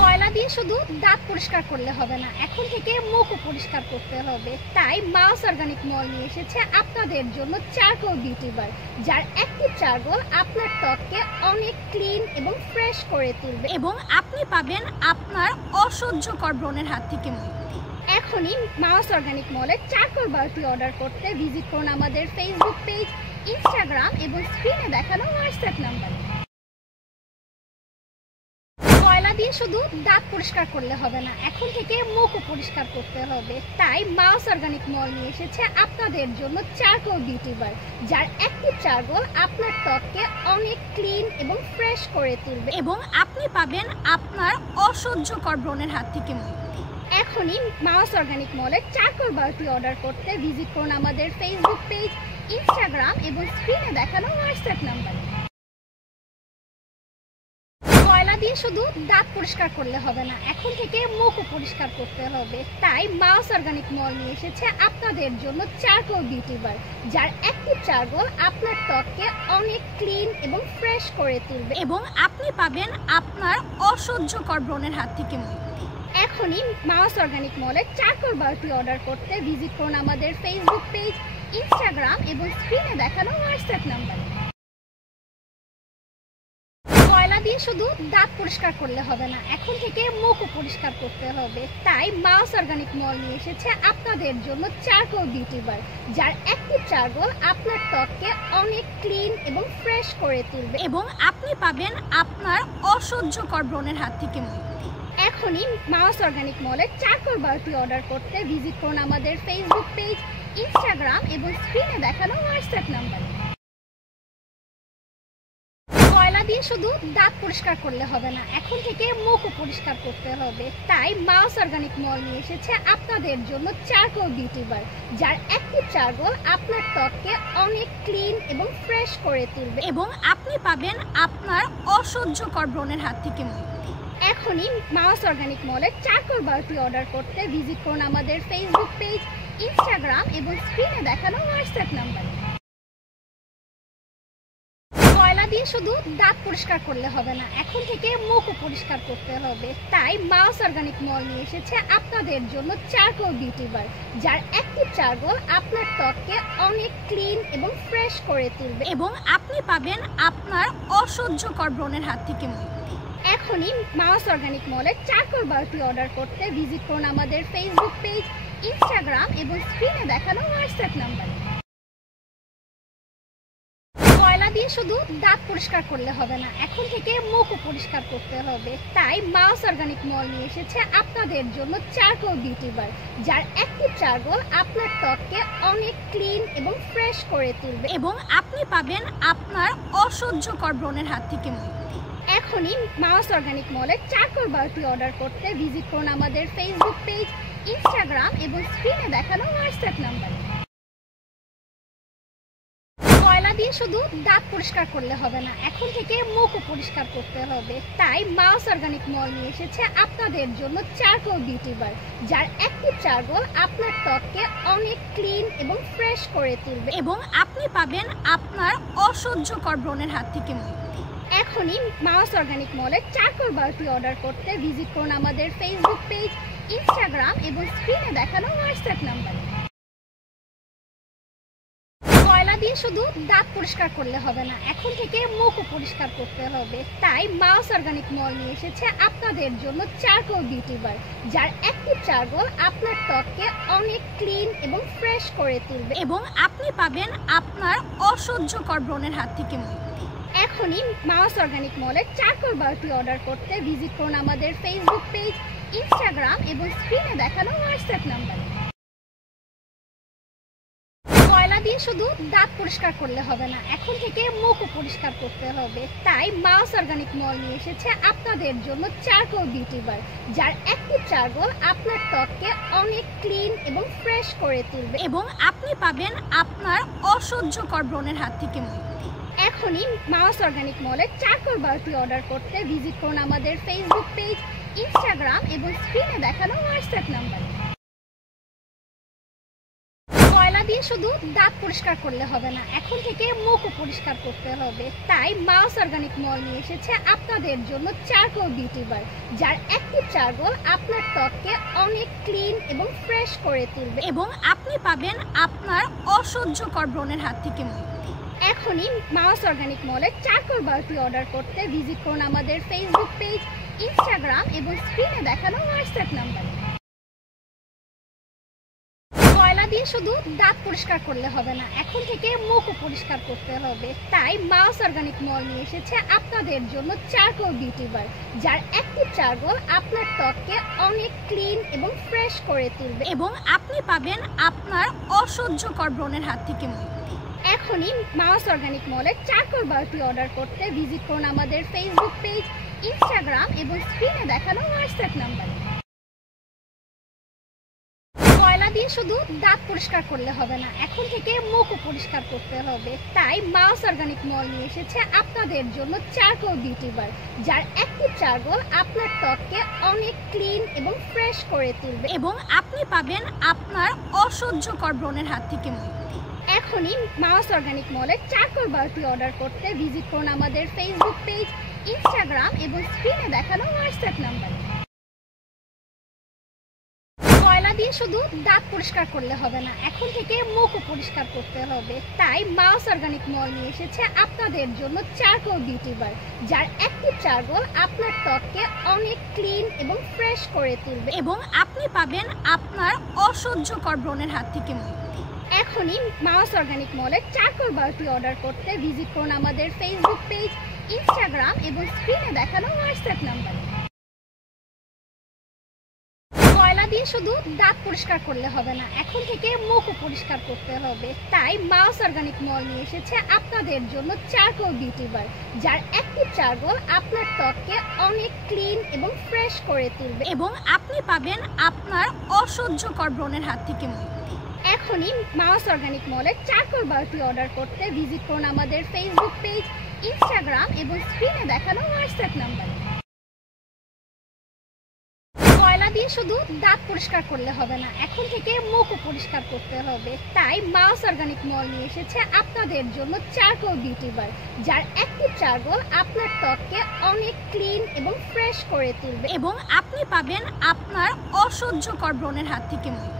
কয়লা দিয়ে শুধু দাঁত পরিষ্কার করলে হবে না, এখন থেকে মুখও পরিষ্কার করতে হবে। তাই মাউস অর্গানিক মল নিয়ে এসেছে আপনাদের জন্য চারকোল বিউটি বার, যার অ্যাক্টিভ চারকোল আপনার ত্বককে অনেক ক্লিন এবং ফ্রেশ করে তুলবে এবং আপনি পাবেন আপনার অসহ্যকর ব্রণের হাত থেকে মুক্তি। এখনই মাউস অর্গানিক মলের চারকোল বারটি অর্ডার করতে ভিজিট করুন আমাদের ফেসবুক পেজ, ইনস্টাগ্রাম এবং স্ক্রিনে দেখানো হোয়াটসঅ্যাপ নাম্বারে। কয়লা দিয়ে শুধু দাঁত পরিষ্কার করলে হবে না, এখন থেকে মুখও পরিষ্কার করতে হবে। তাই মাউস অর্গানিক মল নিয়ে এসেছে আপনাদের জন্য চারকোল বিউটি বার, যার অ্যাক্টিভ চারকোল আপনার ত্বককে অনেক ক্লিন এবং ফ্রেশ করে তুলবে এবং আপনি পাবেন আপনার অসহ্যকর ব্রণের হাত থেকে মুক্তি। এখনই মাউস অর্গানিক মলের চারকোল বারটি অর্ডার করতে ভিজিট করুন আমাদের ফেসবুক পেজ, ইনস্টাগ্রাম এবং স্ক্রিনে দেখানো হোয়াটসঅ্যাপ নাম্বারে। কয়লা দিয়ে শুধু দাঁত পরিষ্কার করলে হবে না, এখন থেকে মুখও পরিষ্কার করতে হবে। তাই মাউস অর্গানিক মল নিয়ে এসেছে আপনাদের জন্য চারকোল বিউটি বার, যার অ্যাক্টিভ চারকোল আপনার ত্বককে অনেক ক্লিন এবং ফ্রেশ করে তুলবে এবং আপনি পাবেন আপনার অসহ্যকর ব্রণের হাত থেকে মুক্তি। এখনই মাউস অর্গানিক মলের চারকোল বারটি অর্ডার করতে ভিজিট করুন আমাদের ফেসবুক পেজ, ইনস্টাগ্রাম এবং স্ক্রিনে দেখানো হোয়াটসঅ্যাপ নাম্বারে। কয়লা দিয়ে শুধু দাঁত পরিষ্কার করলে হবে না, এখন থেকে মুখও পরিষ্কার করতে হবে। তাই মাউস অর্গানিক মল নিয়ে এসেছে আপনাদের জন্য চারকোল বিউটি বার, যার অ্যাক্টিভ চারকোল আপনার ত্বককে অনেক ক্লিন এবং ফ্রেশ করে তুলবে এবং আপনি পাবেন আপনার অসহ্যকর ব্রণের হাত থেকে মুক্তি। এখনই মাউস অর্গানিক মলের চারকোল বারটি অর্ডার করতে ভিজিট করুন আমাদের ফেসবুক পেজ, ইনস্টাগ্রাম এবং স্ক্রিনে দেখানো হোয়াটসঅ্যাপ নাম্বারে। কয়লা দিয়ে শুধু দাঁত পরিষ্কার করলে হবে না, এখন থেকে মুখও পরিষ্কার করতে হবে। তাই মাউস অর্গানিক মল নিয়ে এসেছে আপনাদের জন্য চারকোল বিউটি বার, যার অ্যাক্টিভ চারকোল আপনার ত্বককে অনেক ক্লিন এবং ফ্রেশ করে তুলবে এবং আপনি পাবেন আপনার অসহ্যকর ব্রণের হাত থেকে মুক্তি। এখনই মাউস অর্গানিক মলের চারকোল বারটি অর্ডার করতে ভিজিট করুন আমাদের ফেসবুক পেজ, ইনস্টাগ্রাম এবং স্ক্রিনে দেখানো হোয়াটসঅ্যাপ নাম্বারে। কয়লা দিয়ে শুধু দাঁত পরিষ্কার করলে হবে না, এখন থেকে মুখও পরিষ্কার করতে হবে। তাই মাউস অর্গানিক মল নিয়ে এসেছে আপনাদের জন্য চারকোল বিউটি বার, যার অ্যাক্টিভ চারকোল আপনার ত্বককে অনেক ক্লিন এবং ফ্রেশ করে তুলবে এবং আপনি পাবেন আপনার অসহ্যকর ব্রণের হাত থেকে মুক্তি। এখনই মাউস অর্গানিক মলের চারকোল বারটি অর্ডার করতে ভিজিট করুন আমাদের ফেসবুক পেজ, ইনস্টাগ্রাম এবং স্ক্রিনে দেখানো হোয়াটসঅ্যাপ নাম্বারে। কয়লা দিয়ে শুধু দাঁত পরিষ্কার করলে হবে না, এখন থেকে মুখও পরিষ্কার করতে হবে। তাই মাউস অর্গানিক মল নিয়ে এসেছে আপনাদের জন্য চারকোল বিউটি বার, যার অ্যাক্টিভ চারকোল আপনার ত্বককে অনেক ক্লিন এবং ফ্রেশ করে তুলবে এবং আপনি পাবেন আপনার অসহ্যকর ব্রণের হাত থেকে মুক্তি। এখনই মাউস অর্গানিক মলের চারকোল বারটি অর্ডার করতে ভিজিট করুন আমাদের ফেসবুক পেজ, ইনস্টাগ্রাম এবং স্ক্রিনে দেখানো হোয়াটসঅ্যাপ নাম্বারে। কয়লা দিয়ে শুধু দাঁত পরিষ্কার করলে হবে না, এখন থেকে মুখও পরিষ্কার করতে হবে। তাই মাউস অর্গানিক মল নিয়ে এসেছে আপনাদের জন্য চারকোল বিউটি বার, যার অ্যাক্টিভ চারকোল আপনার ত্বককে অনেক ক্লিন এবং ফ্রেশ করে তুলবে এবং আপনি পাবেন আপনার অসহ্যকর ব্রণের হাত থেকে মুক্তি। এখনই মাউস অর্গানিক মলের চারকোল বারটি অর্ডার করতে ভিজিট করুন আমাদের ফেসবুক পেজ, ইনস্টাগ্রাম এবং স্ক্রিনে দেখানো হোয়াটসঅ্যাপ নাম্বারে। কয়লা দিয়ে শুধু দাঁত পরিষ্কার করলে হবে না, এখন থেকে মুখও পরিষ্কার করতে হবে। তাই মাউস অর্গানিক মল নিয়ে এসেছে আপনাদের জন্য চারকোল বিউটি বার, যার অ্যাক্টিভ চারকোল আপনার ত্বককে অনেক ক্লিন এবং ফ্রেশ করে তুলবে এবং আপনি পাবেন আপনার অসহ্যকর ব্রণের হাত থেকে মুক্তি। এখনই মাউস অর্গানিক মলের চারকোল বারটি অর্ডার করতে ভিজিট করুন আমাদের ফেসবুক পেজ, ইনস্টাগ্রাম এবং স্ক্রিনে দেখানো হোয়াটসঅ্যাপ নাম্বারে। কয়লা দিয়ে শুধু দাঁত পরিষ্কার করলে হবে না, এখন থেকে মুখও পরিষ্কার করতে হবে। তাই মাউস অর্গানিক মল নিয়ে এসেছে আপনাদের জন্য চারকোল বিউটি বার, যার অ্যাক্টিভ চারকোল আপনার ত্বককে অনেক ক্লিন এবং ফ্রেশ করে তুলবে এবং আপনি পাবেন আপনার অসহ্যকর ব্রণের হাত থেকে মুক্তি। এখনই মাউস অর্গানিক মলের চারকোল বারটি অর্ডার করতে ভিজিট করুন আমাদের ফেসবুক পেজ, ইনস্টাগ্রাম এবং স্ক্রিনে দেখানো হোয়াটসঅ্যাপ নাম্বারে। কয়লা দিয়ে শুধু দাঁত পরিষ্কার করলে হবে না, এখন থেকে মুখও পরিষ্কার করতে হবে। তাই মাউস অর্গানিক মল নিয়ে এসেছে আপনাদের জন্য চারকোল বিউটি বার, যার অ্যাক্টিভ চারকোল আপনার ত্বককে অনেক ক্লিন এবং ফ্রেশ করে তুলবে এবং আপনি পাবেন আপনার অসহ্যকর ব্রণের হাত থেকে মুক্তি। এখনই মাউস অর্গানিক মলের চারকোল বারটি অর্ডার করতে ভিজিট করুন আমাদের ফেসবুক পেজ, ইনস্টাগ্রাম এবং স্ক্রিনে দেখানো হোয়াটসঅ্যাপ নাম্বারে। কয়লা দিয়ে শুধু দাঁত পরিষ্কার করলে হবে না, এখন থেকে মুখও পরিষ্কার করতে হবে। তাই মাউস অর্গানিক মল নিয়ে এসেছে আপনাদের জন্য চারকোল বিউটি বার, যার অ্যাক্টিভ চারকোল আপনার ত্বককে অনেক ক্লিন এবং ফ্রেশ করে তুলবে এবং আপনি পাবেন আপনার অসহ্যকর ব্রণের হাত থেকে মুক্তি। এখনই মাউস অর্গানিক মলের চারকোল বারটি অর্ডার করতে ভিজিট করুন আমাদের ফেসবুক পেজ, ইনস্টাগ্রাম এবং স্ক্রিনে দেখানো হোয়াটসঅ্যাপ নাম্বারে। কয়লা দিয়ে শুধু দাঁত পরিষ্কার করলে হবে না, এখন থেকে মুখও পরিষ্কার করতে হবে। তাই মাউস অর্গানিক মল নিয়ে এসেছে আপনাদের জন্য চারকোল বিউটি বার, যার অ্যাক্টিভ চারকোল আপনার ত্বককে অনেক ক্লিন এবং ফ্রেশ করে তুলবে এবং আপনি পাবেন আপনার অসহ্যকর ব্রণের হাত থেকে মুক্তি। এখনই মাউস অর্গানিক মলের চারকোল বারটি অর্ডার করতে ভিজিট করুন আমাদের ফেসবুক পেজ, ইনস্টাগ্রাম এবং স্ক্রিনে দেখানো হোয়াটসঅ্যাপ নাম্বারে। কয়লা দিয়ে শুধু দাঁত পরিষ্কার করলে হবে না, এখন থেকে মুখও পরিষ্কার করতে হবে। তাই মাউস অর্গানিক মল নিয়ে এসেছে আপনাদের জন্য চারকোল বিউটি বার, যার অ্যাক্টিভ চারকোল আপনার ত্বককে অনেক ক্লিন এবং ফ্রেশ করে তুলবে এবং আপনি পাবেন আপনার অসহ্যকর ব্রণের হাত থেকে মুক্তি। এখনই মাউস অর্গানিক মলের চারকোল বারটি অর্ডার করতে ভিজিট করুন আমাদের ফেসবুক পেজ, ইনস্টাগ্রাম এবং স্ক্রিনে দেখানো হোয়াটসঅ্যাপ নাম্বারে। কয়লা দিয়ে শুধু দাঁত পরিষ্কার করলে হবে না, এখন থেকে মুখও পরিষ্কার করতে হবে। তাই মাউস অর্গানিক মল নিয়ে এসেছে আপনাদের জন্য চারকোল বিউটি বার, যার অ্যাক্টিভ চারকোল আপনার ত্বককে অনেক ক্লিন এবং ফ্রেশ করে তুলবে এবং আপনি পাবেন আপনার অসহ্যকর ব্রণের হাত থেকে মুক্তি। এখনই মাউস অর্গানিক মলের চারকোল বারটি অর্ডার করতে ভিজিট করুন আমাদের ফেসবুক পেজ, ইনস্টাগ্রাম এবং স্ক্রিনে দেখানো হোয়াটসঅ্যাপ নাম্বারে। কয়লা দিয়ে শুধু দাঁত পরিষ্কার করলে হবে না, এখন থেকে মুখও পরিষ্কার করতে হবে। তাই মাউস অর্গানিক মল নিয়ে এসেছে আপনাদের জন্য চারকোল বিউটি বার, যার অ্যাক্টিভ চারকোল আপনার ত্বককে অনেক ক্লিন এবং ফ্রেশ করে তুলবে এবং আপনি পাবেন আপনার অসহ্যকর ব্রণের হাত থেকে মুক্তি।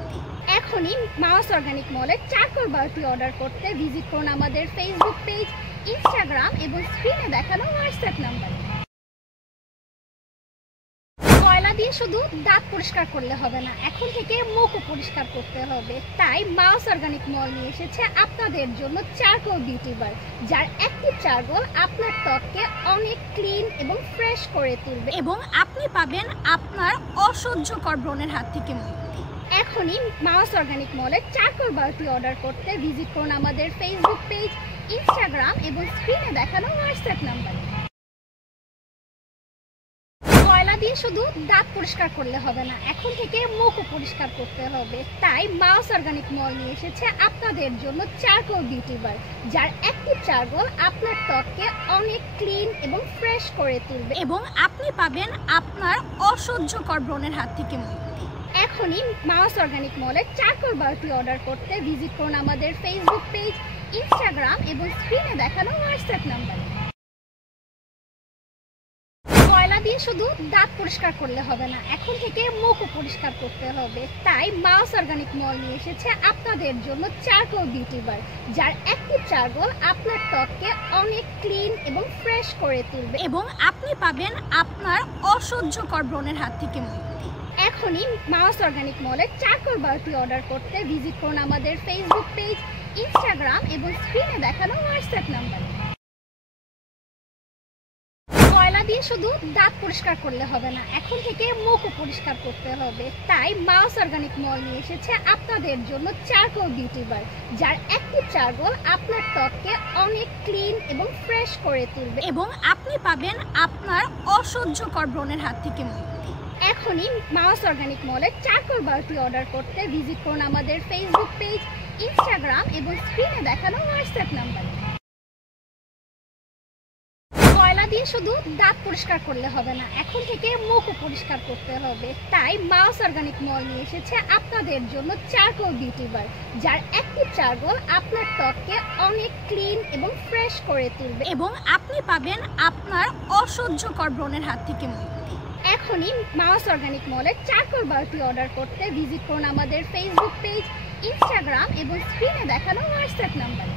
এখনই মাউস অর্গানিক মলের চারকোল বারটি অর্ডার করতে ভিজিট করুন আমাদের ফেসবুক পেজ, ইনস্টাগ্রাম এবং স্ক্রিনে দেখানো হোয়াটসঅ্যাপ নাম্বারে। কয়লা দিয়ে শুধু দাঁত পরিষ্কার করলে হবে না, এখন থেকে মুখও পরিষ্কার করতে হবে। তাই মাউস অর্গানিক মল নিয়ে এসেছে আপনাদের জন্য চারকোল বিউটি বার, যার অ্যাক্টিভ চারকোল আপনার ত্বককে অনেক ক্লিন এবং ফ্রেশ করে তুলবে এবং আপনি পাবেন আপনার অসহ্যকর ব্রণের হাত থেকে মুক্তি। এখনই মাউস অর্গানিক মলের চারকোল বারটি অর্ডার করতে ভিজিট করুন আমাদের ফেসবুক পেজ, ইনস্টাগ্রাম এবং স্ক্রিনে দেখানো হোয়াটসঅ্যাপ নাম্বারে। কয়লা দিয়ে শুধু দাঁত পরিষ্কার করলে হবে না, এখন থেকে মুখও পরিষ্কার করতে হবে। তাই মাউস অর্গানিক মল নিয়ে এসেছে আপনাদের জন্য চারকোল বিউটি বার, যার অ্যাক্টিভ চারকোল আপনার ত্বককে অনেক ক্লিন এবং ফ্রেশ করে তুলবে এবং আপনি পাবেন আপনার অসহ্যকর ব্রণের হাত থেকে মুক্তি। এখনই মাউস অর্গানিক মলের চারকোল বারটি অর্ডার করতে ভিজিট করুন আমাদের ফেসবুক পেজ, ইনস্টাগ্রাম এবং স্ক্রিনে দেখানো হোয়াটসঅ্যাপ নাম্বারে। কয়লা দিয়ে শুধু দাঁত পরিষ্কার করলে হবে না, এখন থেকে মুখও পরিষ্কার করতে হবে। তাই মাউস অর্গানিক মল নিয়ে এসেছে আপনাদের জন্য চারকোল বিউটি বার, যার অ্যাক্টিভ চারকোল আপনার ত্বককে অনেক ক্লিন এবং ফ্রেশ করে তুলবে এবং আপনি পাবেন আপনার অসহ্যকর ব্রণের হাত থেকে মুক্তি। এখনই মাউস অর্গানিক মলের চারকোল বারটি অর্ডার করতে ভিজিট করুন আমাদের ফেসবুক পেজ, ইনস্টাগ্রাম এবং স্ক্রিনে দেখানো হোয়াটসঅ্যাপ নাম্বারে। কয়লা দিয়ে শুধু দাঁত পরিষ্কার করলে হবে না, এখন থেকে মুখও পরিষ্কার করতে হবে। তাই মাউস অর্গানিক মল নিয়ে এসেছে আপনাদের জন্য চারকোল বিউটি বার, যার অ্যাক্টিভ চারকোল আপনার ত্বককে অনেক ক্লিন এবং ফ্রেশ করে তুলবে এবং আপনি পাবেন আপনার অসহ্যকর ব্রণের হাত থেকে মুক্তি। এখনই মাউস অর্গানিক মলের চারকোল বারটি অর্ডার করতে ভিজিট করুন আমাদের ফেসবুক পেজ, ইনস্টাগ্রাম এবং স্ক্রিনে দেখানো হোয়াটসঅ্যাপ নাম্বারে। কয়লা দিয়ে শুধু দাঁত পরিষ্কার করলে হবে না, এখন থেকে মুখও পরিষ্কার করতে হবে। তাই মাউস অর্গানিক মল নিয়ে এসেছে আপনাদের জন্য চারকোল বিউটি বার, যার অ্যাক্টিভ চারকোল আপনার ত্বককে অনেক ক্লিন এবং ফ্রেশ করে তুলবে এবং আপনি পাবেন আপনার অসহ্যকর ব্রণের হাত থেকে মুক্তি। এখনই মাউস অর্গানিক মলের চারকোল বারটি অর্ডার করতে ভিজিট করুন আমাদের ফেসবুক পেজ, ইনস্টাগ্রাম এবং স্ক্রিনে দেখানো হোয়াটসঅ্যাপ নাম্বারে।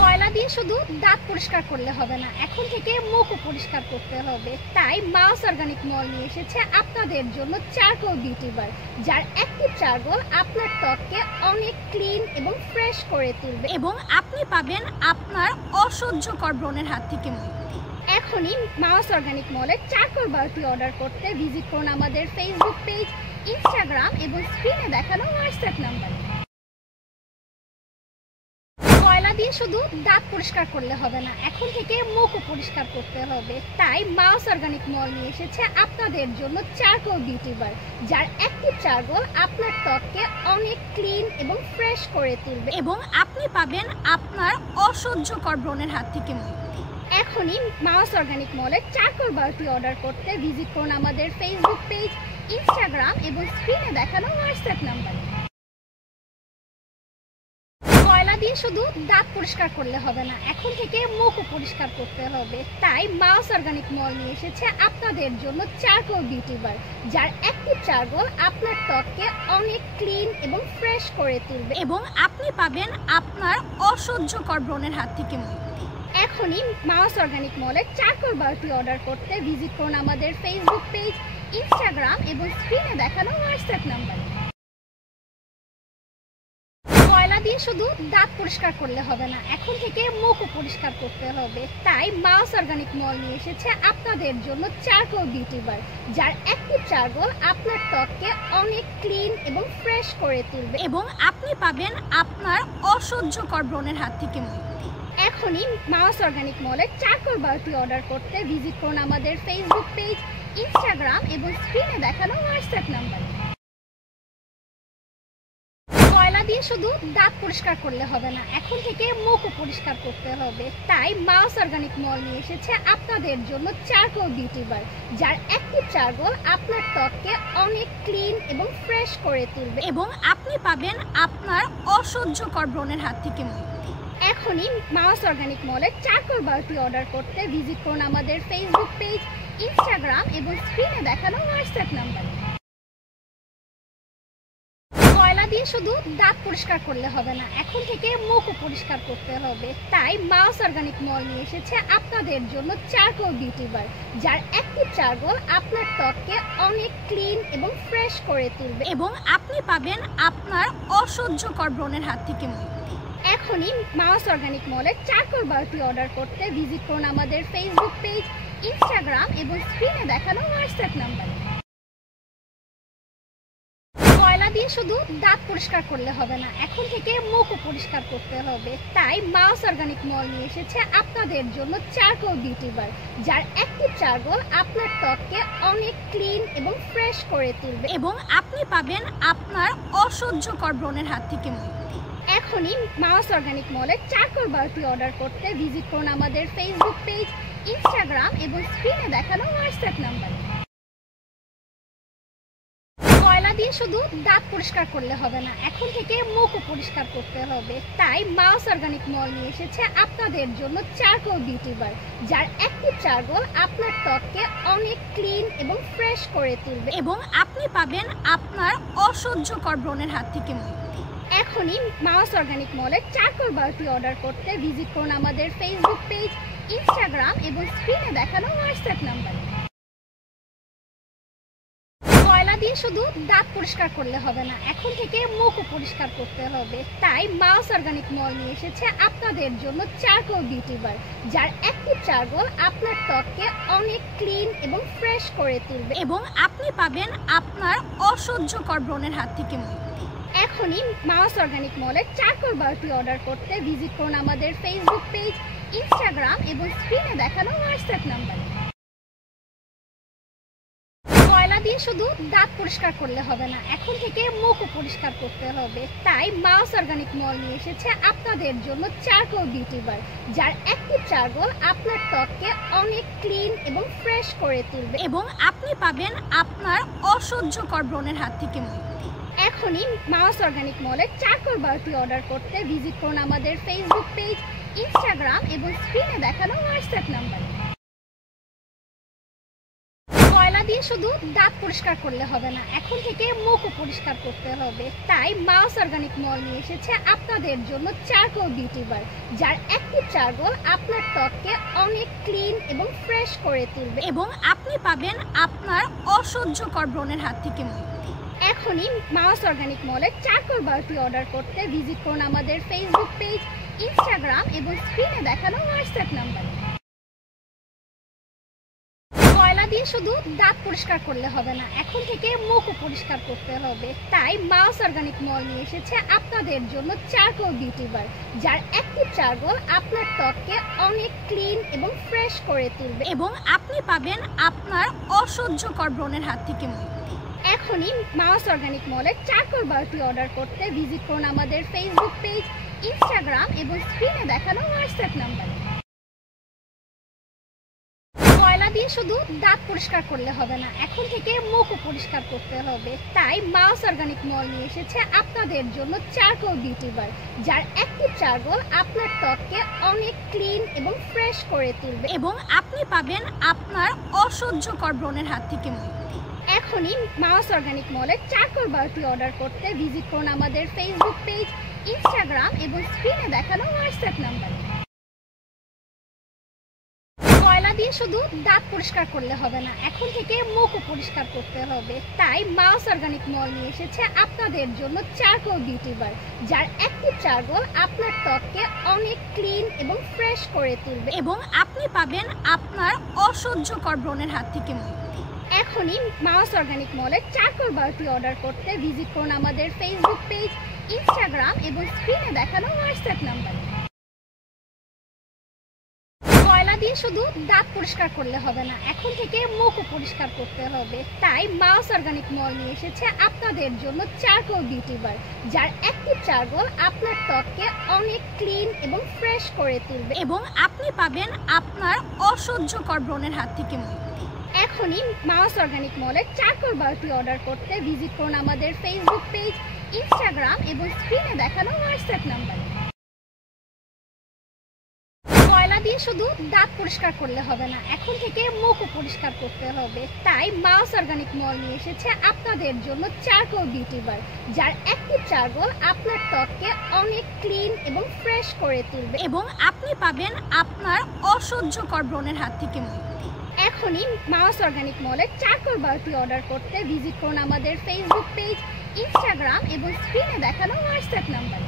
কয়লা দিয়ে দিয়ে শুধু দাঁত পরিষ্কার করলে হবে না, এখন থেকে মুখও পরিষ্কার করতে হবে। তাই মাউস অর্গানিক মল নিয়ে এসেছে আপনাদের জন্য চারকোল বিউটি বার, যার অ্যাক্টিভ চারকোল আপনার ত্বককে অনেক ক্লিন এবং ফ্রেশ করে তুলবে এবং আপনি পাবেন আপনার অসহ্যকর ব্রণের হাত থেকে মুক্তি। এখনই মাউস অর্গানিক মলের চারকোল বারটি অর্ডার করতে ভিজিট করুন আমাদের ফেসবুক পেজ, ইনস্টাগ্রাম এবং স্ক্রিনে দেখানো হোয়াটসঅ্যাপ নাম্বারে। কয়লা দিয়ে শুধু দাঁত পরিষ্কার করলে হবে না, এখন থেকে মুখও পরিষ্কার করতে হবে। তাই মাউস অর্গানিক মল নিয়ে এসেছে আপনাদের জন্য চারকোল বিউটি বার, যার অ্যাক্টিভ চারকোল আপনার ত্বককে অনেক ক্লিন এবং ফ্রেশ করে তুলবে এবং আপনি পাবেন আপনার অসহ্যকর ব্রণের হাত থেকে মুক্তি। এখনই মাউস অর্গানিক মলের চারকোল বারটি অর্ডার করতে ভিজিট করুন আমাদের ফেসবুক পেজ, ইনস্টাগ্রাম এবং স্ক্রিনে দেখানো হোয়াটসঅ্যাপ নাম্বারে। কয়লা দিয়ে শুধু দাঁত পরিষ্কার করলে হবে না, এখন থেকে মুখও পরিষ্কার করতে হবে। তাই মাউস অর্গানিক মল নিয়ে এসেছে আপনাদের জন্য চারকোল বিউটি বার, যার অ্যাক্টিভ চারকোল আপনার ত্বককে অনেক ক্লিন এবং ফ্রেশ করে তুলবে এবং আপনি পাবেন আপনার অসহ্যকর ব্রণের হাত থেকে মুক্তি। এখনই মাউস অর্গানিক মলের চারকোল বারটি অর্ডার করতে ভিজিট করুন আমাদের ফেসবুক পেজ, ইনস্টাগ্রাম এবং স্ক্রিনে দেখানো হোয়াটসঅ্যাপ নাম্বারে। কয়লা দিয়ে শুধু দাঁত পরিষ্কার করলে হবে না, এখন থেকে মুখও পরিষ্কার করতে হবে। তাই মাউস অর্গানিক মল নিয়ে এসেছে আপনাদের জন্য চারকোল বিউটি বার, যার অ্যাক্টিভ চারকোল আপনার ত্বককে অনেক ক্লিন এবং ফ্রেশ করে তুলবে এবং আপনি পাবেন আপনার অসহ্যকর ব্রণের হাত থেকে মুক্তি। এখনই মাউস অর্গানিক মলের চারকোল বারটি অর্ডার করতে ভিজিট করুন আমাদের ফেসবুক পেজ, ইনস্টাগ্রাম এবং স্ক্রিনে দেখানো হোয়াটসঅ্যাপ নাম্বারে। কয়লা দিয়ে শুধু দাঁত পরিষ্কার করলে হবে না, এখন থেকে মুখও পরিষ্কার করতে হবে। তাই মাউস অর্গানিক মল নিয়ে এসেছে আপনাদের জন্য চারকোল বিউটি বার, যার অ্যাক্টিভ চারকোল আপনার ত্বককে অনেক ক্লিন এবং ফ্রেশ করে তুলবে এবং আপনি পাবেন আপনার অসহ্যকর ব্রণের হাত থেকে মুক্তি। এখনই মাউস অর্গানিক মলের চারকোল বারটি অর্ডার করতে ভিজিট করুন আমাদের ফেসবুক পেজ, ইনস্টাগ্রাম এবং স্ক্রিনে দেখানো হোয়াটসঅ্যাপ নাম্বারে। কয়লা দিয়ে শুধু দাঁত পরিষ্কার করলে হবে না, এখন থেকে মুখও পরিষ্কার করতে হবে। তাই মাউস অর্গানিক মল নিয়ে এসেছে আপনাদের জন্য চারকোল বিউটি বার, যার অ্যাক্টিভ চারকোল আপনার ত্বককে অনেক ক্লিন এবং ফ্রেশ করে তুলবে এবং আপনি পাবেন আপনার অসহ্যকর ব্রণের হাত থেকে মুক্তি। এখনই মাউস অর্গানিক মলের চারকোল বারটি অর্ডার করতে ভিজিট করুন আমাদের ফেসবুক পেজ, ইনস্টাগ্রাম এবং স্ক্রিনে দেখানো হোয়াটসঅ্যাপ নাম্বারে। কয়লা দিয়ে শুধু দাঁত পরিষ্কার করলে হবে না, এখন থেকে মুখও পরিষ্কার করতে হবে। তাই মাউস অর্গানিক মল নিয়ে এসেছে আপনাদের জন্য চারকোল বিউটি বার, যার অ্যাক্টিভ চারকোল আপনার ত্বককে অনেক ক্লিন এবং ফ্রেশ করে তুলবে এবং আপনি পাবেন আপনার অসহ্যকর ব্রণের হাত থেকে মুক্তি। এখনই মাউস অর্গানিক মলের চারকোল বারটি অর্ডার করতে ভিজিট করুন আমাদের ফেসবুক পেজ, ইনস্টাগ্রাম এবং স্ক্রিনে দেখানো হোয়াটসঅ্যাপ নাম্বারে। কয়লা দিয়ে শুধু দাঁত পরিষ্কার করলে হবে না, এখন থেকে মুখও পরিষ্কার করতে হবে। তাই মাউস অর্গানিক মল নিয়ে এসেছে আপনাদের জন্য চারকোল বিউটি বার, যার অ্যাক্টিভ চারকোল আপনার ত্বককে অনেক ক্লিন এবং ফ্রেশ করে তুলবে এবং আপনি পাবেন আপনার অসহ্যকর ব্রণের হাত থেকে মুক্তি। এখনই মাউস অর্গানিক মলের চারকোল বারটি অর্ডার করতে ভিজিট করুন আমাদের ফেসবুক পেজ, ইনস্টাগ্রাম এবং স্ক্রিনে দেখানো হোয়াটসঅ্যাপ নাম্বারে। কয়লা দিয়ে শুধু দাঁত পরিষ্কার করলে হবে না, এখন থেকে মুখও পরিষ্কার করতে হবে। তাই মাউস অর্গানিক মল নিয়ে এসেছে আপনাদের জন্য চারকোল বিউটি বার, যার অ্যাক্টিভ চারকোল আপনার ত্বককে অনেক ক্লিন এবং ফ্রেশ করে তুলবে এবং আপনি পাবেন আপনার অসহ্যকর ব্রণের হাত থেকে মুক্তি। এখনই মাউস অর্গানিক মলের চারকোল বারটি অর্ডার করতে ভিজিট করুন আমাদের ফেসবুক পেজ, ইনস্টাগ্রাম এবং স্ক্রিনে দেখানো হোয়াটসঅ্যাপ নাম্বারে। কয়লা দিয়ে শুধু দাঁত পরিষ্কার করলে হবে না, এখন থেকে মুখও পরিষ্কার করতে হবে। তাই মাউস অর্গানিক মল নিয়ে এসেছে আপনাদের জন্য চারকোল বিউটি বার, যার অ্যাক্টিভ চারকোল আপনার ত্বককে অনেক ক্লিন এবং ফ্রেশ করে তুলবে এবং আপনি পাবেন আপনার অসহ্যকর ব্রণের হাত থেকে মুক্তি। এখনই মাউস অর্গানিক মলের চারকোল বারটি অর্ডার করতে ভিজিট করুন আমাদের ফেসবুক পেজ, ইনস্টাগ্রাম এবং স্ক্রিনে দেখানো হোয়াটসঅ্যাপ নাম্বারে। কয়লা দিয়ে শুধু দাঁত পরিষ্কার করলে হবে না, এখন থেকে মুখও পরিষ্কার করতে হবে। তাই মাউস অর্গানিক মল নিয়ে এসেছে আপনাদের জন্য চারকোল বিউটি বার, যার অ্যাক্টিভ চারকোল আপনার ত্বককে অনেক ক্লিন এবং ফ্রেশ করে তুলবে এবং আপনি পাবেন আপনার অসহ্যকর ব্রণের হাত থেকে মুক্তি। এখনই মাউস অর্গানিক মলের চারকোল বারটি অর্ডার করতে ভিজিট করুন আমাদের ফেসবুক পেজ, ইনস্টাগ্রাম এবং স্ক্রিনে দেখানো হোয়াটসঅ্যাপ নাম্বারে। কয়লা দিয়ে শুধু দাঁত পরিষ্কার করলে হবে না, এখন থেকে মুখও পরিষ্কার করতে হবে। তাই মাউস অর্গানিক মল নিয়ে এসেছে আপনাদের জন্য চারকোল বিউটি বার, যার অ্যাক্টিভ চারকোল আপনার ত্বককে অনেক ক্লিন এবং ফ্রেশ করে তুলবে এবং আপনি পাবেন আপনার অসহ্যকর ব্রণের হাত থেকে মুক্তি। এখনই মাউস অর্গানিক মলের চারকোল বারটি অর্ডার করতে ভিজিট করুন আমাদের ফেসবুক পেজ, ইনস্টাগ্রাম এবং স্ক্রিনে দেখানো হোয়াটসঅ্যাপ নাম্বারে। কয়লা দিয়ে শুধু দাঁত পরিষ্কার করলে হবে না, এখন থেকে মুখও পরিষ্কার করতে হবে। তাই মাউস অর্গানিক মল নিয়ে এসেছে আপনাদের জন্য চারকোল বিউটি বার, যার অ্যাক্টিভ চারকোল আপনার ত্বককে অনেক ক্লিন এবং ফ্রেশ করে তুলবে এবং আপনি পাবেন আপনার অসহ্যকর ব্রণের হাত থেকে মুক্তি। এখনই মাউস অর্গানিক মলের চারকোল বারটি অর্ডার করতে ভিজিট করুন আমাদের ফেসবুক পেজ, ইনস্টাগ্রাম এবং স্ক্রিনে দেখানো হোয়াটসঅ্যাপ নাম্বারে। কয়লা দিয়ে শুধু দাঁত পরিষ্কার করলে হবে না, এখন থেকে মুখও পরিষ্কার করতে হবে। তাই মাউস অর্গানিক মল নিয়ে এসেছে আপনাদের জন্য চারকোল বিউটি বার, যার অ্যাক্টিভ চারকোল আপনার ত্বককে অনেক ক্লিন এবং ফ্রেশ করে তুলবে এবং আপনি পাবেন আপনার অসহ্যকর ব্রণের হাত থেকে মুক্তি। এখনই মাউস অর্গানিক মলের চারকোল বারটি অর্ডার করতে ভিজিট করুন আমাদের ফেসবুক পেজ, ইনস্টাগ্রাম এবং স্ক্রিনে দেখানো হোয়াটসঅ্যাপ নাম্বারে। কয়লা দিয়ে শুধু দাঁত পরিষ্কার করলে হবে না, এখন থেকে মুখও পরিষ্কার করতে হবে। তাই মাউস অর্গানিক মল নিয়ে এসেছে আপনাদের জন্য চারকোল বিউটি বার, যার অ্যাক্টিভ চারকোল আপনার ত্বককে অনেক ক্লিন এবং ফ্রেশ করে তুলবে এবং আপনি পাবেন আপনার অসহ্যকর ব্রণের হাত থেকে মুক্তি। এখনই মাউস অর্গানিক মলের চারকোল বারটি অর্ডার করতে ভিজিট করুন আমাদের ফেসবুক পেজ, ইনস্টাগ্রাম এবং স্ক্রিনে দেখানো হোয়াটসঅ্যাপ নাম্বারে। কয়লা দিয়ে শুধু দাঁত পরিষ্কার করলে হবে না, এখন থেকে মুখও পরিষ্কার করতে হবে। তাই মাউস অর্গানিক মল নিয়ে এসেছে আপনাদের জন্য চারকোল বিউটি বার, যার অ্যাক্টিভ চারকোল আপনার ত্বককে অনেক ক্লিন এবং ফ্রেশ করে তুলবে এবং আপনি পাবেন আপনার অসহ্যকর ব্রণের হাত থেকে মুক্তি। এখনই মাউস অর্গানিক মলের চারকোল বারটি অর্ডার করতে ভিজিট করুন আমাদের ফেসবুক পেজ, ইনস্টাগ্রাম এবং স্ক্রিনে দেখানো হোয়াটসঅ্যাপ নাম্বারে।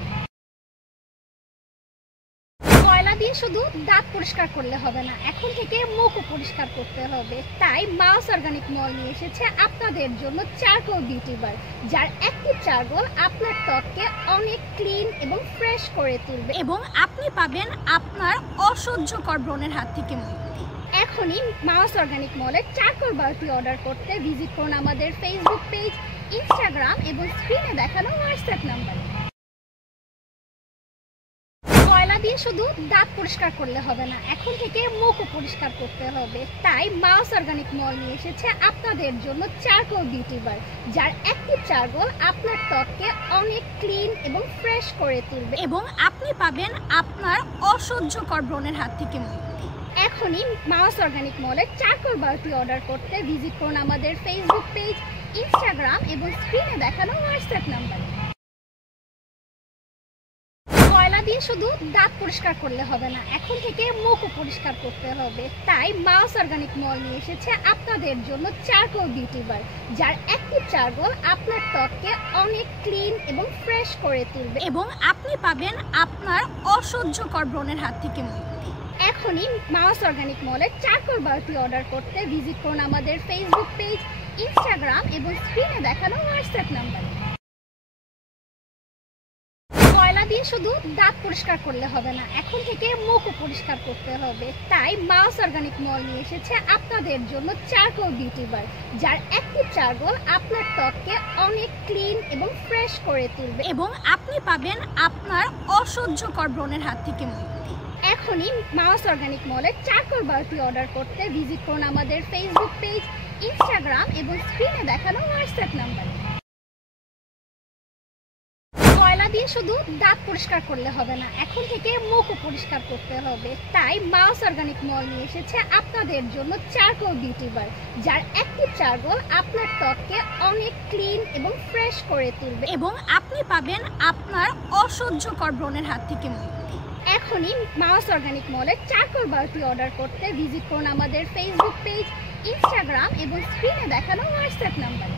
কয়লা দিয়ে শুধু দাঁত পরিষ্কার করলে হবে না, এখন থেকে মুখও পরিষ্কার করতে হবে। তাই মাউস অর্গানিক মল নিয়ে এসেছে আপনাদের জন্য চারকোল বিউটি বার, যার অ্যাক্টিভ চারকোল আপনার ত্বককে অনেক ক্লিন এবং ফ্রেশ করে তুলবে এবং আপনি পাবেন আপনার অসহ্যকর ব্রণের হাত থেকে মুক্তি। এখনই মাউস অর্গানিক মলের চারকোল বারটি অর্ডার করতে ভিজিট করুন আমাদের ফেসবুক পেজ, ইনস্টাগ্রাম এবং স্ক্রিনে দেখানো হোয়াটসঅ্যাপ নাম্বারে। কয়লা দিয়ে শুধু দাঁত পরিষ্কার করলে হবে না, এখন থেকে মুখও পরিষ্কার করতে হবে। তাই মাউস অর্গানিক মল নিয়ে এসেছে আপনাদের জন্য চারকোল বিউটি বার, যার অ্যাক্টিভ চারকোল আপনার ত্বককে অনেক ক্লিন এবং ফ্রেশ করে তুলবে এবং আপনি পাবেন আপনার অসহ্যকর ব্রণের হাত থেকে মুক্তি। এখনই মাউস অর্গানিক মলের চারকোল বারটি অর্ডার করতে ভিজিট করুন আমাদের ফেসবুক পেজ, ইনস্টাগ্রাম এবং স্ক্রিনে দেখানো হোয়াটসঅ্যাপ নাম্বারে। কয়লা দিয়ে শুধু দাঁত পরিষ্কার করলে হবে না, এখন থেকে মুখও পরিষ্কার করতে হবে। তাই মাউস অর্গানিক মল নিয়ে এসেছে আপনাদের জন্য চারকোল বিউটি বার, যার অ্যাক্টিভ চারকোল আপনার ত্বককে অনেক ক্লিন এবং ফ্রেশ করে তুলবে এবং আপনি পাবেন আপনার অসহ্যকর ব্রণের হাত থেকে মুক্তি। এখনই মাউস অর্গানিক মলের চারকোল বারটি অর্ডার করতে ভিজিট করুন আমাদের ফেসবুক পেজ, ইনস্টাগ্রাম এবং স্ক্রিনে দেখানো হোয়াটসঅ্যাপ নাম্বারে। কয়লা দিয়ে শুধু দাঁত পরিষ্কার করলে হবে না, এখন থেকে মুখও পরিষ্কার করতে হবে। তাই মাউস অর্গানিক মল নিয়ে এসেছে আপনাদের জন্য চারকোল বিউটি বার, যার অ্যাক্টিভ চারকোল আপনার ত্বককে অনেক ক্লিন এবং ফ্রেশ করে তুলবে এবং আপনি পাবেন আপনার অসহ্যকর ব্রণের হাত থেকে মুক্তি। এখনই মাউস অর্গানিক মলের চারকোল বারটি অর্ডার করতে ভিজিট করুন আমাদের ফেসবুক পেজ, ইনস্টাগ্রাম এবং স্ক্রিনে দেখানো হোয়াটসঅ্যাপ নাম্বারে। কয়লা দিয়ে শুধু দাঁত পরিষ্কার করলে হবে না, এখন থেকে মুখও পরিষ্কার করতে হবে। তাই মাউস অর্গানিক মল নিয়ে এসেছে আপনাদের জন্য চারকোল বিউটি বার, যার অ্যাক্টিভ চারকোল আপনার ত্বককে অনেক ক্লিন এবং ফ্রেশ করে তুলবে এবং আপনি পাবেন আপনার অসহ্যকর ব্রণের হাত থেকে মুক্তি। এখনই মাউস অর্গানিক মলের চারকোল বারটি অর্ডার করতে ভিজিট করুন আমাদের ফেসবুক পেজ, ইনস্টাগ্রাম এবং স্ক্রিনে দেখানো হোয়াটসঅ্যাপ নাম্বারে।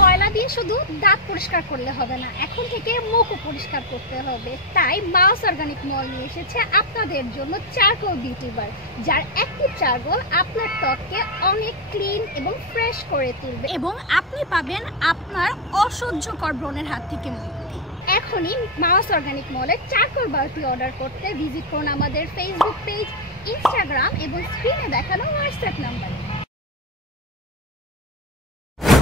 কয়লা দিয়ে শুধু দাঁত পরিষ্কার করলে হবে না, এখন থেকে মুখও পরিষ্কার করতে হবে। তাই মাউস অর্গানিক মল নিয়ে এসেছে আপনাদের জন্য চারকোল বিউটি বার, যার অ্যাক্টিভ চারকোল আপনার ত্বককে অনেক ক্লিন এবং ফ্রেশ করে তুলবে এবং আপনি পাবেন আপনার অসহ্যকর ব্রণের হাত থেকে মুক্তি। এখনই মাউস অর্গানিক মলের চারকোল বারটি অর্ডার করতে ভিজিট করুন আমাদের ফেসবুক পেজ, ইনস্টাগ্রাম এবং স্ক্রিনে দেখানো হোয়াটসঅ্যাপ নাম্বারে।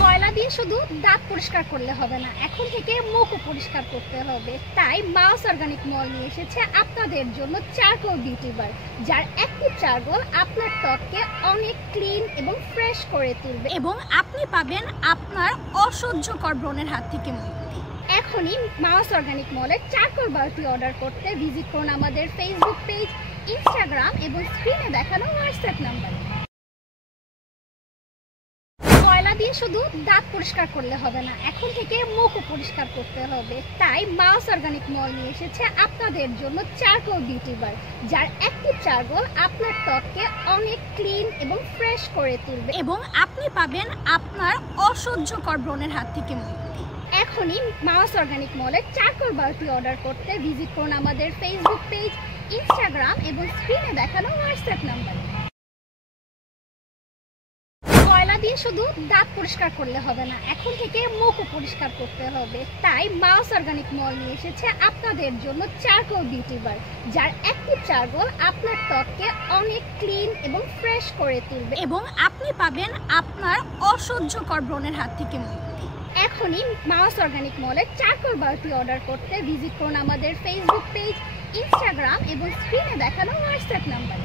কয়লা দিয়ে শুধু দাঁত পরিষ্কার করলে হবে না, এখন থেকে মুখও পরিষ্কার করতে হবে। তাই মাউস অর্গানিক মল নিয়ে এসেছে আপনাদের জন্য চারকোল বিউটি বার, যার অ্যাক্টিভ চারকোল আপনার ত্বককে অনেক ক্লিন এবং ফ্রেশ করে তুলবে এবং আপনি পাবেন আপনার অসহ্যকর ব্রণের হাত থেকে মুক্তি। এখনই মাউস অর্গানিক মলের চারকোল বারটি অর্ডার করতে ভিজিট করুন আমাদের ফেসবুক পেজ, ইনস্টাগ্রাম এবং স্ক্রিনে দেখানো হোয়াটসঅ্যাপ নাম্বারে। কয়লা দিয়ে শুধু দাঁত পরিষ্কার করলে হবে না, এখন থেকে মুখও পরিষ্কার করতে হবে। তাই মাউস অর্গানিক মল নিয়ে এসেছে আপনাদের জন্য চারকোল বিউটি বার, যার অ্যাক্টিভ চারকোল আপনার ত্বককে অনেক ক্লিন এবং ফ্রেশ করে তুলবে এবং আপনি পাবেন আপনার অসহ্যকর ব্রণের হাত থেকে মুক্তি। এখনই মাউস অর্গানিক মলের চারকোল বারটি অর্ডার করতে ভিজিট করুন আমাদের ফেসবুক পেজ, ইনস্টাগ্রাম এবং স্ক্রিনে দেখানো হোয়াটসঅ্যাপ নাম্বারে। কয়লা দিয়ে শুধু দাঁত পরিষ্কার করলে হবে না, এখন থেকে মুখও পরিষ্কার করতে হবে। তাই মাউস অর্গানিক মল নিয়ে এসেছে আপনাদের জন্য চারকোল বিউটি বার, যার অ্যাক্টিভ চারকোল আপনার ত্বককে অনেক ক্লিন এবং ফ্রেশ করে তুলবে এবং আপনি পাবেন আপনার অসহ্যকর ব্রণের হাত থেকে মুক্তি। এখনই মাউস অর্গানিক মলের চারকোল বারটি অর্ডার করতে ভিজিট করুন আমাদের ফেসবুক পেজ, ইনস্টাগ্রাম এবং স্ক্রিনে দেখানো হোয়াটসঅ্যাপ নাম্বারে।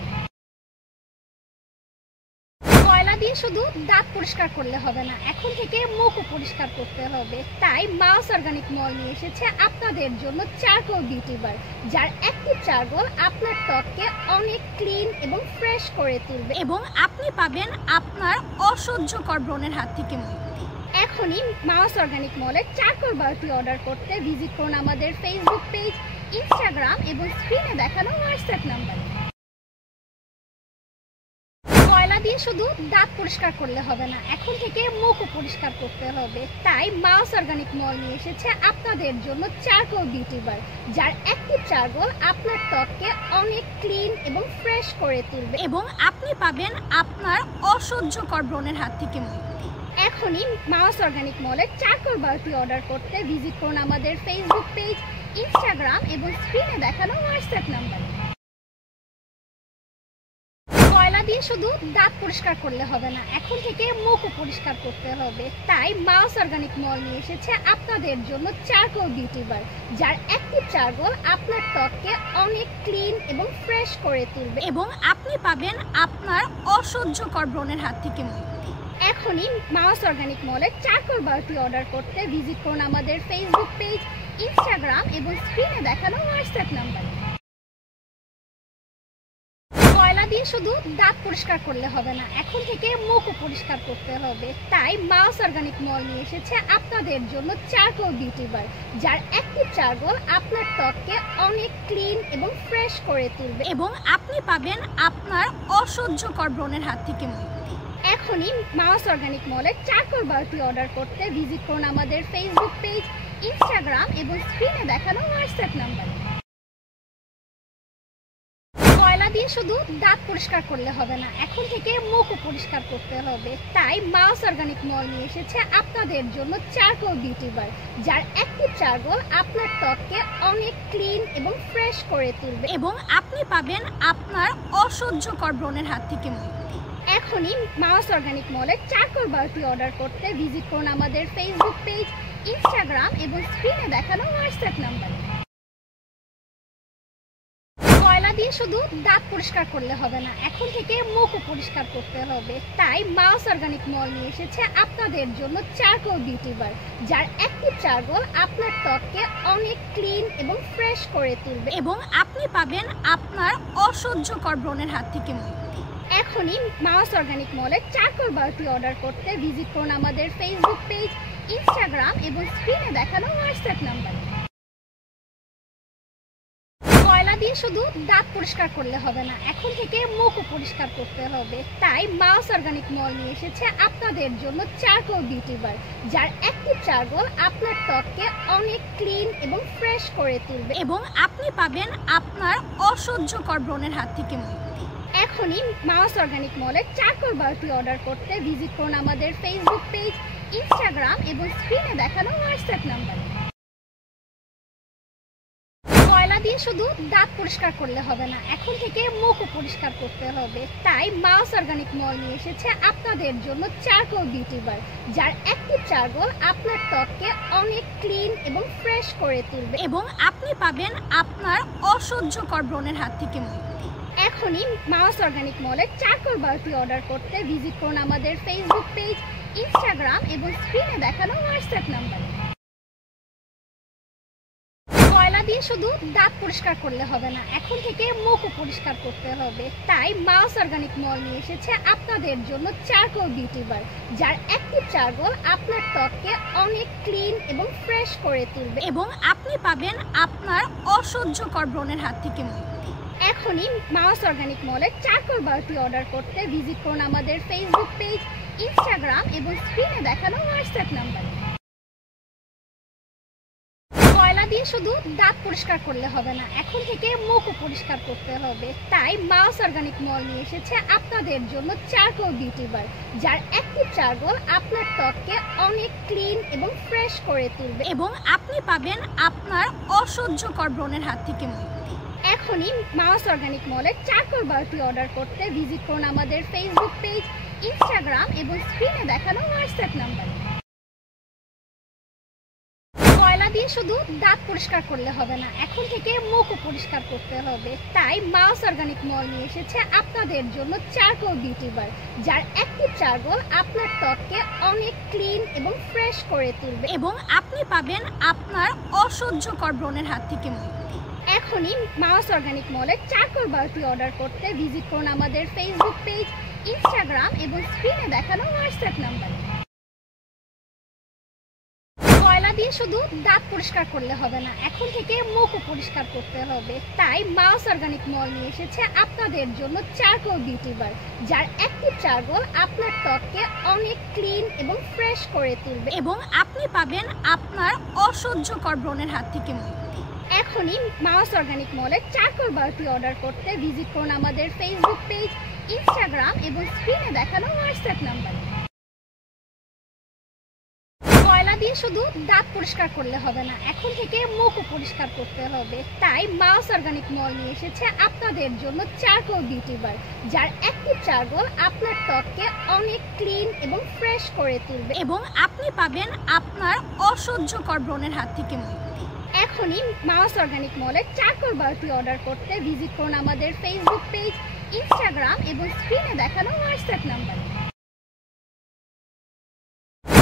কয়লা দিয়ে শুধু দাঁত পরিষ্কার করলে হবে না, এখন থেকে মুখও পরিষ্কার করতে হবে। তাই মাউস অর্গানিক মল নিয়ে এসেছে আপনাদের জন্য চারকোল বিউটি বার, যার অ্যাক্টিভ চারকোল আপনার ত্বককে অনেক ক্লিন এবং ফ্রেশ করে তুলবে এবং আপনি পাবেন আপনার অসহ্যকর ব্রণের হাত থেকে মুক্তি। এখনই মাউস অর্গানিক মলের চারকোল বারটি অর্ডার করতে ভিজিট করুন আমাদের ফেসবুক পেজ, ইনস্টাগ্রাম এবং স্ক্রিনে দেখানো হোয়াটসঅ্যাপ নাম্বারে। কয়লা দিয়ে শুধু দাঁত পরিষ্কার করলে হবে না, এখন থেকে মুখও পরিষ্কার করতে হবে। তাই মাউস অর্গানিক মল নিয়ে এসেছে আপনাদের জন্য চারকোল বিউটি বার, যার অ্যাক্টিভ চারকোল আপনার ত্বককে অনেক ক্লিন এবং ফ্রেশ করে তুলবে এবং আপনি পাবেন আপনার অসহ্যকর ব্রণের হাত থেকে মুক্তি। এখনই মাউস অর্গানিক মলের চারকোল বারটি অর্ডার করতে ভিজিট করুন আমাদের ফেসবুক পেজ, ইনস্টাগ্রাম এবং স্ক্রিনে দেখানো হোয়াটসঅ্যাপ নাম্বারে। কয়লা দিয়ে শুধু দাঁত পরিষ্কার করলে হবে না, এখন থেকে মুখও পরিষ্কার করতে হবে। তাই মাউস অর্গানিক মল নিয়ে এসেছে আপনাদের জন্য চারকোল বিউটি বার, যার অ্যাক্টিভ চারকোল আপনার ত্বককে অনেক ক্লিন এবং ফ্রেশ করে তুলবে এবং আপনি পাবেন আপনার অসহ্যকর ব্রণের হাত থেকে মুক্তি। এখনই মাউস অর্গানিক মলের চারকোল বারটি অর্ডার করতে ভিজিট করুন আমাদের ফেসবুক পেজ, ইনস্টাগ্রাম এবং স্ক্রিনে দেখানো হোয়াটসঅ্যাপ নাম্বারে। কয়লা দিয়ে শুধু দাঁত পরিষ্কার করলে হবে না, এখন থেকে মুখও পরিষ্কার করতে হবে। তাই মাউস অর্গানিক মল নিয়ে এসেছে আপনাদের জন্য চারকোল বিউটি বার, যার অ্যাক্টিভ চারকোল আপনার ত্বককে অনেক ক্লিন এবং ফ্রেশ করে তুলবে এবং আপনি পাবেন আপনার অসহ্যকর ব্রণের হাত থেকে মুক্তি। এখনই মাউস অর্গানিক মলের চারকোল বারটি অর্ডার করতে ভিজিট করুন আমাদের ফেসবুক পেজ, ইনস্টাগ্রাম এবং স্ক্রিনে দেখানো হোয়াটসঅ্যাপ নাম্বারে। কয়লা দিয়ে শুধু দাঁত পরিষ্কার করলে হবে না, এখন থেকে মুখও পরিষ্কার করতে হবে। তাই মাউস অর্গানিক মল নিয়ে এসেছে আপনাদের জন্য চারকোল বিউটি বার, যার অ্যাক্টিভ চারকোল আপনার ত্বককে অনেক ক্লিন এবং ফ্রেশ করে তুলবে এবং আপনি পাবেন আপনার অসহ্যকর ব্রণের হাত থেকে মুক্তি। এখনই মাউস অর্গানিক মলের চারকোল বারটি অর্ডার করতে ভিজিট করুন আমাদের ফেসবুক পেজ, ইনস্টাগ্রাম এবং স্ক্রিনে দেখানো হোয়াটসঅ্যাপ নাম্বারে। কয়লা দিয়ে শুধু দাঁত পরিষ্কার করলে হবে না, এখন থেকে মুখও পরিষ্কার করতে হবে। তাই মাউস অর্গানিক মল নিয়ে এসেছে আপনাদের জন্য চারকোল বিউটি বার, যার অ্যাক্টিভ চারকোল আপনার ত্বককে অনেক ক্লিন এবং ফ্রেশ করে তুলবে এবং আপনি পাবেন আপনার অসহ্যকর ব্রণের হাত থেকে মুক্তি। এখনই মাউস অর্গানিক মলের চারকোল বারটি অর্ডার করতে ভিজিট করুন আমাদের ফেসবুক পেজ, ইনস্টাগ্রাম এবং স্ক্রিনে দেখানো হোয়াটসঅ্যাপ নাম্বারে। কয়লা দিয়ে শুধু দাঁত পরিষ্কার করলে হবে না, এখন থেকে মুখও পরিষ্কার করতে হবে। তাই মাউস অর্গানিক মল নিয়ে এসেছে আপনাদের জন্য চারকোল বিউটি বার, যার অ্যাক্টিভ চারকোল আপনার ত্বককে অনেক ক্লিন এবং ফ্রেশ করে তুলবে এবং আপনি পাবেন আপনার অসহ্যকর ব্রণের হাত থেকে মুক্তি। এখনই মাউস অর্গানিক মলের চারকোল বারটি অর্ডার করতে ভিজিট করুন আমাদের ফেসবুক পেজ, ইনস্টাগ্রাম এবং স্ক্রিনে দেখানো হোয়াটসঅ্যাপ নাম্বারে। কয়লা দিয়ে শুধু দাঁত পরিষ্কার করলে হবে না, এখন থেকে মুখও পরিষ্কার করতে হবে। তাই মাউস অর্গানিক মল নিয়ে এসেছে আপনাদের জন্য চারকোল বিউটি বার, যার অ্যাক্টিভ চারকোল আপনার ত্বককে অনেক ক্লিন এবং ফ্রেশ করে তুলবে এবং আপনি পাবেন আপনার অসহ্যকর ব্রণের হাত থেকে মুক্তি। এখনই মাউস অর্গানিক মলের চারকোল বারটি অর্ডার করতে ভিজিট করুন আমাদের ফেসবুক পেজ, ইনস্টাগ্রাম এবং স্ক্রিনে দেখানো হোয়াটসঅ্যাপ নাম্বারে। কয়লা দিয়ে শুধু দাঁত পরিষ্কার করলে হবে না, এখন থেকে মুখও পরিষ্কার করতে হবে। তাই মাউস অর্গানিক মল নিয়ে এসেছে আপনাদের জন্য চারকোল বিউটি বার, যার অ্যাক্টিভ চারকোল আপনার ত্বককে অনেক ক্লিন এবং ফ্রেশ করে তুলবে এবং আপনি পাবেন আপনার অসহ্যকর ব্রণের হাত থেকে মুক্তি। এখনই মাউস অর্গানিক মলের চারকোল বারটি অর্ডার করতে ভিজিট করুন আমাদের ফেসবুক পেজ, ইনস্টাগ্রাম এবং স্ক্রিনে দেখানো হোয়াটসঅ্যাপ নাম্বারে। কয়লা দিয়ে শুধু দাঁত পরিষ্কার করলে হবে না, এখন থেকে মুখও পরিষ্কার করতে হবে। তাই মাউস অর্গানিক মল নিয়ে এসেছে আপনাদের জন্য চারকোল বিউটি বার, যার অ্যাক্টিভ চারকোল আপনার ত্বককে অনেক ক্লিন এবং ফ্রেশ করে তুলবে এবং আপনি পাবেন আপনার অসহ্যকর ব্রণের হাত থেকে মুক্তি। এখনই মাউস অর্গানিক মলের চারকোল বারটি অর্ডার করতে ভিজিট করুন আমাদের ফেসবুক পেজ, ইনস্টাগ্রাম এবং স্ক্রিনে দেখানো হোয়াটসঅ্যাপ নাম্বারে। কয়লা দিয়ে শুধু দাঁত পরিষ্কার করলে হবে না, এখন থেকে মুখও পরিষ্কার করতে হবে। তাই মাউস অর্গানিক মল নিয়ে এসেছে আপনাদের জন্য চারকোল বিউটি বার, যার অ্যাক্টিভ চারকোল আপনার ত্বককে অনেক ক্লিন এবং ফ্রেশ করে তুলবে এবং আপনি পাবেন আপনার অসহ্যকর ব্রণের হাত থেকে মুক্তি। এখনই মাউস অর্গানিক মলের চারকোল বারটি অর্ডার করতে ভিজিট করুন আমাদের ফেসবুক পেজ, ইনস্টাগ্রাম এবং স্ক্রিনে দেখানো হোয়াটসঅ্যাপ নাম্বারে। কয়লা দিয়ে শুধু দাঁত পরিষ্কার করলে হবে না, এখন থেকে মুখও পরিষ্কার করতে হবে। তাই মাউস অর্গানিক মল নিয়ে এসেছে আপনাদের জন্য চারকোল বিউটি বার, যার অ্যাক্টিভ চারকোল আপনার ত্বককে অনেক ক্লিন এবং ফ্রেশ করে তুলবে এবং আপনি পাবেন আপনার অসহ্যকর ব্রণের হাত থেকে মুক্তি। এখনই মাউস অর্গানিক মলের চারকোল বারটি অর্ডার করতে ভিজিট করুন আমাদের ফেসবুক পেজ, ইনস্টাগ্রাম এবং স্ক্রিনে দেখানো হোয়াটসঅ্যাপ নাম্বারে। কয়লা দিয়ে শুধু দাঁত পরিষ্কার করলে হবে না, এখন থেকে মুখও পরিষ্কার করতে হবে। তাই মাউস অর্গানিক মল নিয়ে এসেছে আপনাদের জন্য চারকোল বিউটি বার, যার অ্যাক্টিভ চারকোল আপনার ত্বককে অনেক ক্লিন এবং ফ্রেশ করে তুলবে এবং আপনি পাবেন আপনার অসহ্যকর ব্রণের হাত থেকে মুক্তি। এখনই মাউস অর্গানিক মলের চারকোল বারটি অর্ডার করতে ভিজিট করুন আমাদের ফেসবুক পেজ, ইনস্টাগ্রাম এবং স্ক্রিনে দেখানো হোয়াটসঅ্যাপ নাম্বারে।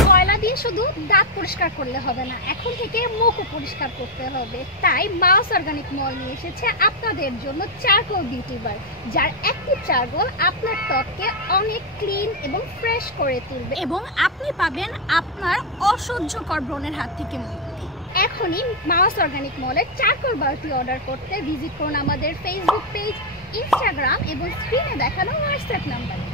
কয়লা দিয়ে শুধু দাঁত পরিষ্কার করলে হবে না, এখন থেকে মুখও পরিষ্কার করতে হবে। তাই মাউস অর্গানিক মল নিয়ে এসেছে আপনাদের জন্য চারকোল বিউটি বার, যার অ্যাক্টিভ চারকোল আপনার ত্বককে অনেক ক্লিন এবং ফ্রেশ করে তুলবে এবং আপনি পাবেন আপনার অসহ্যকর ব্রণের হাত থেকে মুক্তি। এখনই মাউস অর্গানিক মলের চারকোল বারটি অর্ডার করতে ভিজিট করুন আমাদের ফেসবুক পেজ, ইনস্টাগ্রাম এবং স্ক্রিনে দেখানো হোয়াটসঅ্যাপ নাম্বারে।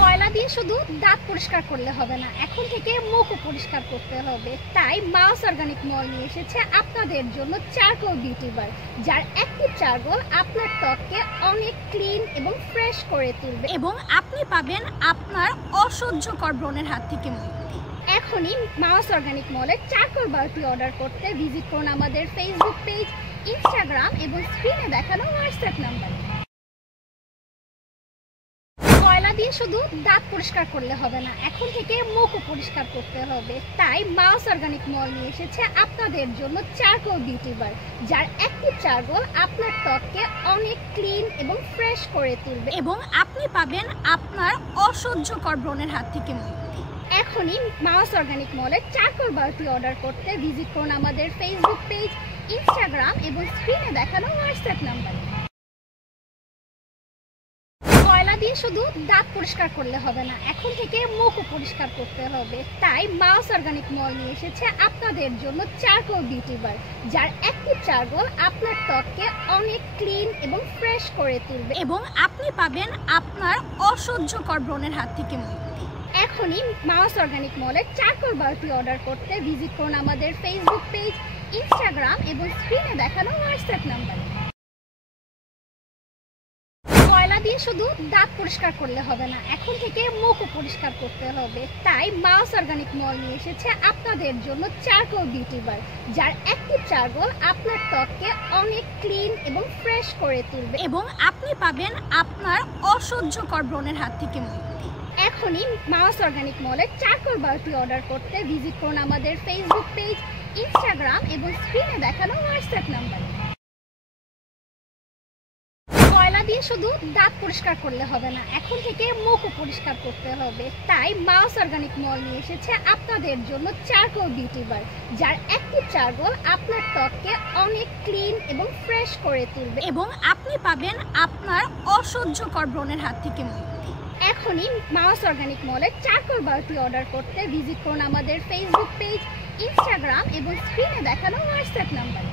কয়লা দিয়ে শুধু দাঁত পরিষ্কার করলে হবে না, এখন থেকে মুখও পরিষ্কার করতে হবে। তাই মাউস অর্গানিক মল নিয়ে এসেছে আপনাদের জন্য চারকোল বিউটি বার, যার অ্যাক্টিভ চারকোল আপনার ত্বককে অনেক ক্লিন এবং ফ্রেশ করে তুলবে এবং আপনি পাবেন আপনার অসহ্যকর ব্রণের হাত থেকে মুক্তি। এখনই মাউস অর্গানিক মলের চারকোল বারটি অর্ডার করতে ভিজিট করুন আমাদের ফেসবুক পেজ, ইনস্টাগ্রাম এবং স্ক্রিনে দেখানো হোয়াটসঅ্যাপ নাম্বারে। কয়লা দিয়ে শুধু দাঁত পরিষ্কার করলে হবে না, এখন থেকে মুখও পরিষ্কার করতে হবে। তাই মাউস অর্গানিক মল নিয়ে এসেছে আপনাদের জন্য চারকোল বিউটি বার, যার অ্যাক্টিভ চারকোল আপনার ত্বককে অনেক ক্লিন এবং ফ্রেশ করে তুলবে এবং আপনি পাবেন আপনার অসহ্যকর ব্রণের হাত থেকে মুক্তি। এখনই মাউস অর্গানিক মলের চারকোল বারটি অর্ডার করতে ভিজিট করুন আমাদের ফেসবুক পেজ, ইনস্টাগ্রাম এবং স্ক্রিনে দেখানো হোয়াটসঅ্যাপ নাম্বারে। কয়লা দিয়ে শুধু দাঁত পরিষ্কার করলে হবে না, এখন থেকে মুখও পরিষ্কার করতে হবে। তাই মাউস অর্গানিক মল নিয়ে এসেছে আপনাদের জন্য চারকোল বিউটি বার, যার অ্যাক্টিভ চারকোল আপনার ত্বককে অনেক ক্লিন এবং ফ্রেশ করে তুলবে এবং আপনি পাবেন আপনার অসহ্যকর ব্রণের হাত থেকে মুক্তি। এখনই মাউস অর্গানিক মলের চারকোল বারটি অর্ডার করতে ভিজিট করুন আমাদের ফেসবুক পেজ, ইনস্টাগ্রাম এবং স্ক্রিনে দেখানো হোয়াটসঅ্যাপ নাম্বারে। কয়লা দিয়ে শুধু দাঁত পরিষ্কার করলে হবে না, এখন থেকে মুখও পরিষ্কার করতে হবে। তাই মাউস অর্গানিক মল নিয়ে এসেছে আপনাদের জন্য চারকোল বিউটি বার, যার অ্যাক্টিভ চারকোল আপনার ত্বককে অনেক ক্লিন এবং ফ্রেশ করে তুলবে এবং আপনি পাবেন আপনার অসহ্যকর ব্রণের হাত থেকে মুক্তি। এখনই মাউস অর্গানিক মলের চারকোল বারটি অর্ডার করতে ভিজিট করুন আমাদের ফেসবুক পেজ, ইনস্টাগ্রাম এবং স্ক্রিনে দেখানো হোয়াটসঅ্যাপ নাম্বারে। কয়লা দিয়ে শুধু দাঁত পরিষ্কার করলে হবে না, এখন থেকে মুখও পরিষ্কার করতে হবে। তাই মাউস অর্গানিক মল নিয়ে এসেছে আপনাদের জন্য চারকোল বিউটি বার, যার অ্যাক্টিভ চারকোল আপনার ত্বককে অনেক ক্লিন এবং ফ্রেশ করে তুলবে এবং আপনি পাবেন আপনার অসহ্যকর ব্রণের হাত থেকে মুক্তি। এখনই মাউস অর্গানিক মলের চারকোল বারটি অর্ডার করতে ভিজিট করুন আমাদের ফেসবুক পেজ, ইনস্টাগ্রাম এবং স্ক্রিনে দেখানো হোয়াটসঅ্যাপ নাম্বারে।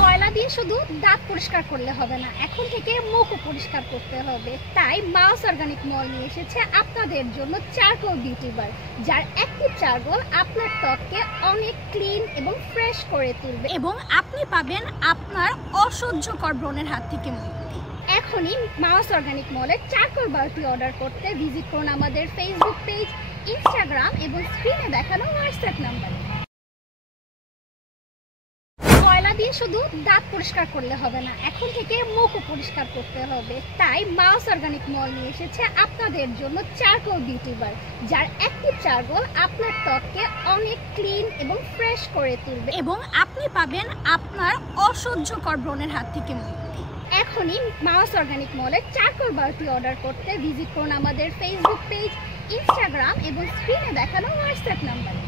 কয়লা দিয়ে শুধু দাঁত পরিষ্কার করলে হবে না, এখন থেকে মুখও পরিষ্কার করতে হবে। তাই মাউস অর্গানিক মল নিয়ে এসেছে আপনাদের জন্য চারকোল বিউটি বার, যার অ্যাক্টিভ চারকোল আপনার ত্বককে অনেক ক্লিন এবং ফ্রেশ করে তুলবে এবং আপনি পাবেন আপনার অসহ্যকর ব্রণের হাত থেকে মুক্তি। এখনই মাউস অর্গানিক মলের চারকোল বারটি অর্ডার করতে ভিজিট করুন আমাদের ফেসবুক পেজ, ইনস্টাগ্রাম এবং স্ক্রিনে দেখানো হোয়াটসঅ্যাপ নাম্বারে। কয়লা দিয়ে শুধু দাঁত পরিষ্কার করলে হবে না, এখন থেকে মুখও পরিষ্কার করতে হবে। তাই মাউস অর্গানিক মল নিয়ে এসেছে আপনাদের জন্য চারকোল বিউটি বার, যার অ্যাক্টিভ চারকোল আপনার ত্বককে অনেক ক্লিন এবং ফ্রেশ করে তুলবে এবং আপনি পাবেন আপনার অসহ্যকর ব্রণের হাত থেকে মুক্তি। এখনই মাউস অর্গানিক মলের চারকোল বারটি অর্ডার করতে ভিজিট করুন আমাদের ফেসবুক পেজ, ইনস্টাগ্রাম এবং স্ক্রিনে দেখানো হোয়াটসঅ্যাপ নাম্বারে।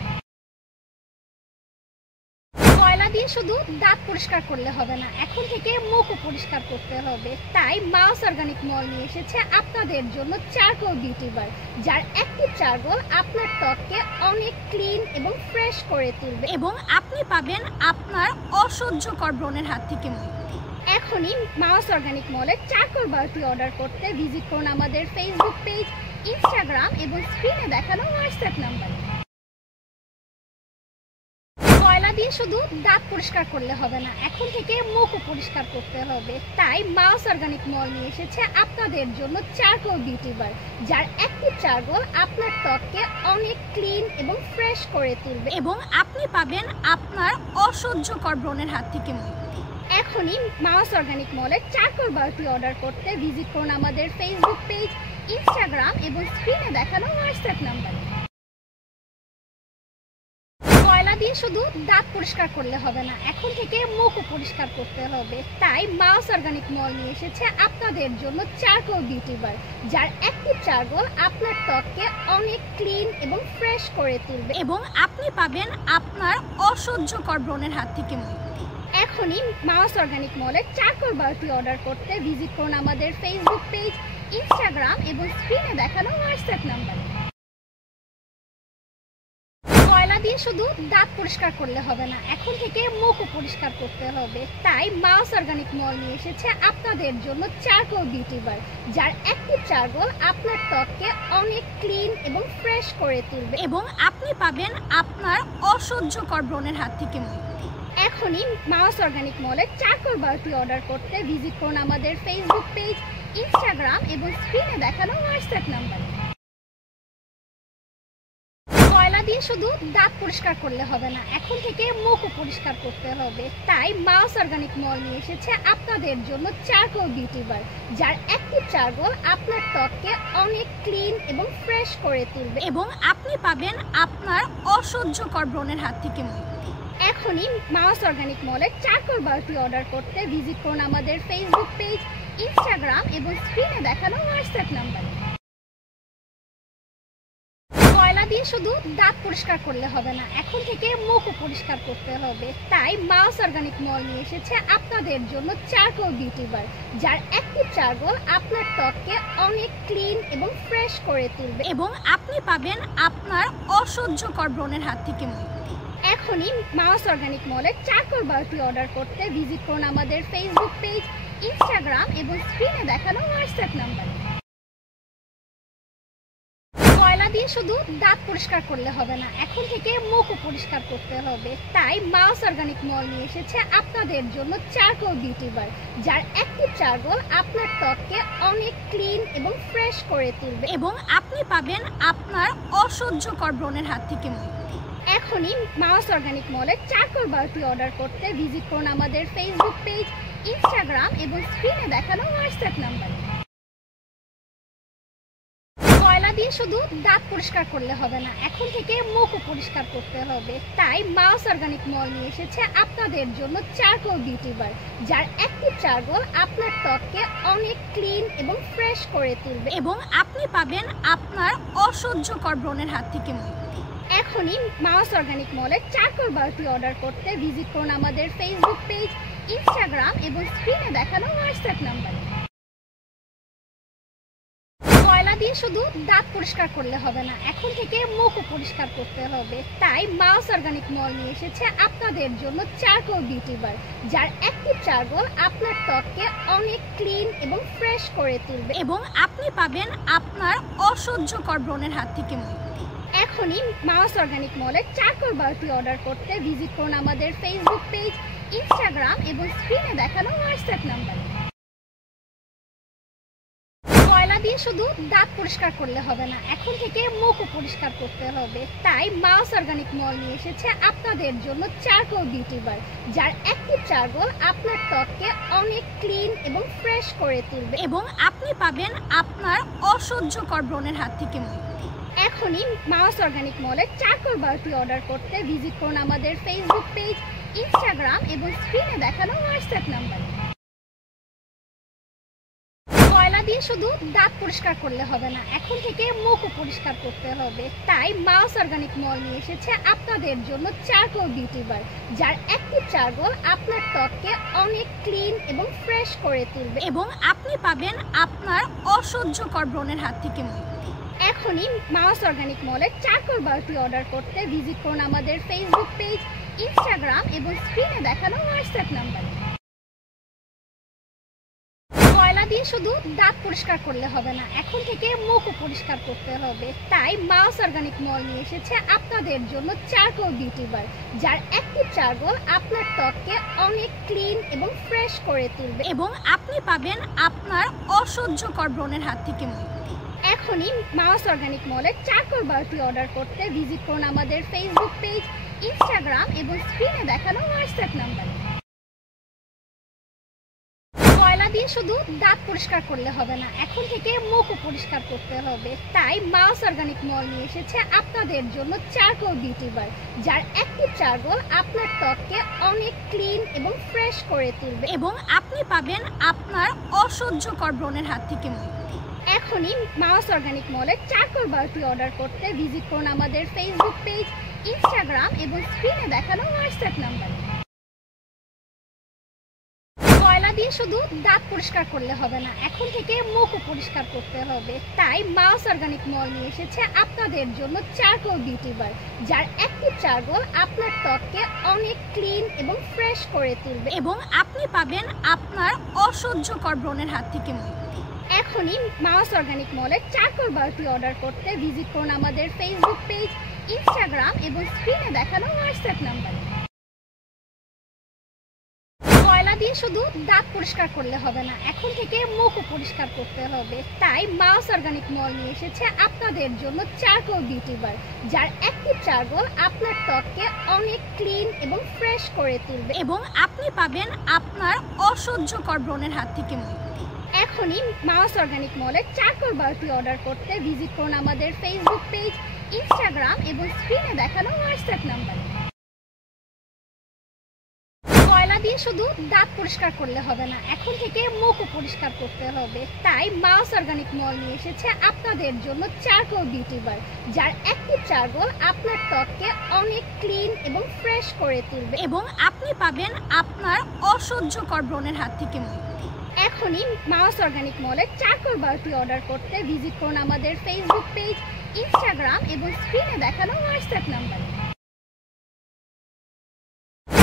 কয়লা দিয়ে শুধু দাঁত পরিষ্কার করলে হবে না, এখন থেকে মুখও পরিষ্কার করতে হবে। তাই মাউস অর্গানিক মল নিয়ে এসেছে আপনাদের জন্য চারকোল বিউটি বার, যার অ্যাক্টিভ চারকোল আপনার ত্বককে অনেক ক্লিন এবং ফ্রেশ করে তুলবে এবং আপনি পাবেন আপনার অসহ্যকর ব্রণের হাত থেকে মুক্তি। এখনই মাউস অর্গানিক মলের চারকোল বারটি অর্ডার করতে ভিজিট করুন আমাদের ফেসবুক পেজ, ইনস্টাগ্রাম এবং স্ক্রিনে দেখানো হোয়াটসঅ্যাপ নাম্বারে। কয়লা দিয়ে শুধু দাঁত পরিষ্কার করলে হবে না, এখন থেকে মুখও পরিষ্কার করতে হবে। তাই মাউস অর্গানিক মল নিয়ে এসেছে আপনাদের জন্য চারকোল বিউটি বার, যার অ্যাক্টিভ চারকোল আপনার ত্বককে অনেক ক্লিন এবং ফ্রেশ করে তুলবে এবং আপনি পাবেন আপনার অসহ্যকর ব্রণের হাত থেকে মুক্তি। এখনই মাউস অর্গানিক মলের চারকোল বারটি অর্ডার করতে ভিজিট করুন আমাদের ফেসবুক পেজ, ইনস্টাগ্রাম এবং স্ক্রিনে দেখানো হোয়াটসঅ্যাপ নাম্বারে। কয়লা দিয়ে শুধু দাঁত পরিষ্কার করলে হবে না, এখন থেকে মুখও পরিষ্কার করতে হবে। তাই মাউস অর্গানিক মল নিয়ে এসেছে আপনাদের জন্য চারকোল বিউটি বার, যার অ্যাক্টিভ চারকোল আপনার ত্বককে অনেক ক্লিন এবং ফ্রেশ করে তুলবে এবং আপনি পাবেন আপনার অসহ্যকর ব্রণের হাত থেকে মুক্তি। এখনই মাউস অর্গানিক মলের চারকোল বারটি অর্ডার করতে ভিজিট করুন আমাদের ফেসবুক পেজ, ইনস্টাগ্রাম এবং স্ক্রিনে দেখানো হোয়াটসঅ্যাপ নাম্বারে। কয়লা দিয়ে শুধু দাঁত পরিষ্কার করলে হবে না, এখন থেকে মুখও পরিষ্কার করতে হবে। তাই মাউস অর্গানিক মল নিয়ে এসেছে আপনাদের জন্য চারকোল বিউটি বার, যার অ্যাক্টিভ চারকোল আপনার ত্বককে অনেক ক্লিন এবং ফ্রেশ করে তুলবে এবং আপনি পাবেন আপনার অসহ্যকর ব্রণের হাত থেকে মুক্তি। এখনই মাউস অর্গানিক মলের চারকোল বারটি অর্ডার করতে ভিজিট করুন আমাদের ফেসবুক পেজ, ইনস্টাগ্রাম এবং স্ক্রিনে দেখানো হোয়াটসঅ্যাপ নাম্বারে। কয়লা দিয়ে শুধু দাঁত পরিষ্কার করলে হবে না, এখন থেকে মুখও পরিষ্কার করতে হবে। তাই মাউস অর্গানিক মল নিয়ে এসেছে আপনাদের জন্য চারকোল বিউটি বার, যার অ্যাক্টিভ চারকোল আপনার ত্বককে অনেক ক্লিন এবং ফ্রেশ করে তুলবে এবং আপনি পাবেন আপনার অসহ্যকর ব্রণের হাত থেকে মুক্তি। এখনই মাউস অর্গানিক মলের চারকোল বারটি অর্ডার করতে ভিজিট করুন আমাদের ফেসবুক পেজ, ইনস্টাগ্রাম এবং স্ক্রিনে দেখানো হোয়াটসঅ্যাপ নাম্বারে। কয়লা দিয়ে শুধু দাঁত পরিষ্কার করলে হবে না, এখন থেকে মুখও পরিষ্কার করতে হবে। তাই মাউস অর্গানিক মল নিয়ে এসেছে আপনাদের জন্য চারকোল বিউটি বার, যার অ্যাক্টিভ চারকোল আপনার ত্বককে অনেক ক্লিন এবং ফ্রেশ করে তুলবে এবং আপনি পাবেন আপনার অসহ্যকর ব্রণের হাত থেকে মুক্তি। এখনই মাউস অর্গানিক মলের চারকোল বারটি অর্ডার করতে ভিজিট করুন আমাদের ফেসবুক পেজ, ইনস্টাগ্রাম এবং স্ক্রিনে দেখানো হোয়াটসঅ্যাপ নাম্বারে। কয়লা দিয়ে শুধু দাঁত পরিষ্কার করলে হবে না, এখন থেকে মুখও পরিষ্কার করতে হবে। তাই মাউস অর্গানিক মল নিয়ে এসেছে আপনাদের জন্য চারকোল বিউটি বার, যার অ্যাক্টিভ চারকোল আপনার ত্বককে অনেক ক্লিন এবং ফ্রেশ করে তুলবে এবং আপনি পাবেন আপনার অসহ্যকর ব্রণের হাত থেকে মুক্তি। এখনই মাউস অর্গানিক মলের চারকোল বারটি অর্ডার করতে ভিজিট করুন আমাদের ফেসবুক পেজ, ইনস্টাগ্রাম এবং স্ক্রিনে দেখানো হোয়াটসঅ্যাপ নাম্বারে। কয়লা দিয়ে শুধু দাঁত পরিষ্কার করলে হবে না, এখন থেকে মুখও পরিষ্কার করতে হবে। তাই মাউস অর্গানিক মল নিয়ে এসেছে আপনাদের জন্য চারকোল বিউটি বার, যার অ্যাক্টিভ চারকোল আপনার ত্বককে অনেক ক্লিন এবং ফ্রেশ করে তুলবে এবং আপনি পাবেন আপনার অসহ্যকর ব্রণের হাত থেকে মুক্তি। এখনই মাউস অর্গানিক মলের চারকোল বারটি অর্ডার করতে ভিজিট করুন আমাদের ফেসবুক পেজ, ইনস্টাগ্রাম এবং স্ক্রিনে দেখানো হোয়াটসঅ্যাপ নাম্বারে। কয়লা দিয়ে শুধু দাঁত পরিষ্কার করলে হবে না, এখন থেকে মুখও পরিষ্কার করতে হবে। তাই মাউস অর্গানিক মল নিয়ে এসেছে আপনাদের জন্য চারকোল বিউটি বার, যার অ্যাক্টিভ চারকোল আপনার ত্বককে অনেক ক্লিন এবং ফ্রেশ করে তুলবে এবং আপনি পাবেন আপনার অসহ্যকর ব্রণের হাত থেকে মুক্তি। এখনই মাউস অর্গানিক মলের চারকোল বারটি অর্ডার করতে ভিজিট করুন আমাদের ফেসবুক পেজ, ইনস্টাগ্রাম এবং স্ক্রিনে দেখানো হোয়াটসঅ্যাপ নাম্বারে। কয়লা দিয়ে শুধু দাঁত পরিষ্কার করলে হবে না, এখন থেকে মুখও পরিষ্কার করতে হবে। তাই মাউস অর্গানিক মল নিয়ে এসেছে আপনাদের জন্য চারকোল বিউটি বার, যার অ্যাক্টিভ চারকোল আপনার ত্বককে অনেক ক্লিন এবং ফ্রেশ করে তুলবে এবং আপনি পাবেন আপনার অসহ্যকর ব্রণের হাত থেকে মুক্তি। এখনই মাউস অর্গানিক মলের চারকোল বারটি অর্ডার করতে ভিজিট করুন আমাদের ফেসবুক পেজ, ইনস্টাগ্রাম এবং স্ক্রিনে দেখানো হোয়াটসঅ্যাপ নাম্বারে। কয়লা দিয়ে শুধু দাঁত পরিষ্কার করলে হবে না, এখন থেকে মুখও পরিষ্কার করতে হবে। তাই মাউস অর্গানিক মল নিয়ে এসেছে আপনাদের জন্য চারকোল বিউটি বার, যার অ্যাক্টিভ চারকোল আপনার ত্বককে অনেক ক্লিন এবং ফ্রেশ করে তুলবে এবং আপনি পাবেন আপনার অসহ্যকর ব্রণের হাত থেকে মুক্তি। এখনই মাউস অর্গানিক মলের চারকোল বারটি অর্ডার করতে ভিজিট করুন আমাদের ফেসবুক পেজ, ইনস্টাগ্রাম এবং স্ক্রিনে দেখানো হোয়াটসঅ্যাপ নাম্বারে। কয়লা দিয়ে শুধু দাঁত পরিষ্কার করলে হবে না, এখন থেকে মুখও পরিষ্কার করতে হবে। তাই মাউস অর্গানিক মল নিয়ে এসেছে আপনাদের জন্য চারকোল বিউটি বার, যার অ্যাক্টিভ চারকোল আপনার ত্বককে অনেক ক্লিন এবং ফ্রেশ করে তুলবে এবং আপনি পাবেন আপনার অসহ্যকর ব্রণের হাত থেকে মুক্তি। এখনই মাউস অর্গানিক মলের চারকোল বারটি অর্ডার করতে ভিজিট করুন আমাদের ফেসবুক পেজ, ইনস্টাগ্রাম এবং স্ক্রিনে দেখানো হোয়াটসঅ্যাপ নাম্বারে। কয়লা দিয়ে শুধু দাঁত পরিষ্কার করলে হবে না, এখন থেকে মুখও পরিষ্কার করতে হবে। তাই মাউস অর্গানিক মল নিয়ে এসেছে আপনাদের জন্য চারকোল বিউটি বার, যার অ্যাক্টিভ চারকোল আপনার ত্বককে অনেক ক্লিন এবং ফ্রেশ করে তুলবে এবং আপনি পাবেন আপনার অসহ্যকর ব্রণের হাত থেকে মুক্তি। এখনই মাউস অর্গানিক মলের চারকোল বারটি অর্ডার করতে ভিজিট করুন আমাদের ফেসবুক পেজ, ইনস্টাগ্রাম এবং স্ক্রিনে দেখানো হোয়াটসঅ্যাপ নাম্বারে। কয়লা দিয়ে শুধু দাঁত পরিষ্কার করলে হবে না, এখন থেকে মুখও পরিষ্কার করতে হবে। তাই মাউস অর্গানিক মল নিয়ে এসেছে আপনাদের জন্য চারকোল বিউটি বার, যার অ্যাক্টিভ চারকোল আপনার ত্বককে অনেক ক্লিন এবং ফ্রেশ করে তুলবে এবং আপনি পাবেন আপনার অসহ্যকর ব্রণের হাত থেকে মুক্তি। এখনই মাউস অর্গানিক মলের চারকোল বারটি অর্ডার করতে ভিজিট করুন আমাদের ফেসবুক পেজ, ইনস্টাগ্রাম এবং স্ক্রিনে দেখানো হোয়াটসঅ্যাপ নাম্বারে। কয়লা দিয়ে দিয়ে শুধু দাঁত পরিষ্কার করলে হবে না, এখন থেকে মুখও পরিষ্কার করতে হবে। তাই মাউস অর্গানিক মল নিয়ে এসেছে আপনাদের জন্য চারকোল বিউটি বার, যার অ্যাক্টিভ চারকোল আপনার ত্বককে অনেক ক্লিন এবং ফ্রেশ করে তুলবে এবং আপনি পাবেন আপনার অসহ্যকর ব্রণের হাত থেকে মুক্তি। এখনই মাউস অর্গানিক মলের চারকোল বারটি অর্ডার করতে ভিজিট করুন আমাদের ফেসবুক পেজ, ইনস্টাগ্রাম এবং স্ক্রিনে দেখানো হোয়াটসঅ্যাপ নাম্বারে। কয়লা দিয়ে শুধু দাঁত পরিষ্কার করলে হবে না, এখন থেকে মুখও পরিষ্কার করতে হবে। তাই মাউস অর্গানিক মল নিয়ে এসেছে আপনাদের জন্য চারকোল বিউটি বার, যার অ্যাক্টিভ চারকোল আপনার ত্বককে অনেক ক্লিন এবং ফ্রেশ করে তুলবে এবং আপনি পাবেন আপনার অসহ্যকর ব্রণের হাত থেকে মুক্তি। এখনই মাউস অর্গানিক মলের চারকোল বারটি অর্ডার করতে ভিজিট করুন আমাদের ফেসবুক পেজ, ইনস্টাগ্রাম এবং স্ক্রিনে দেখানো হোয়াটসঅ্যাপ নাম্বারে।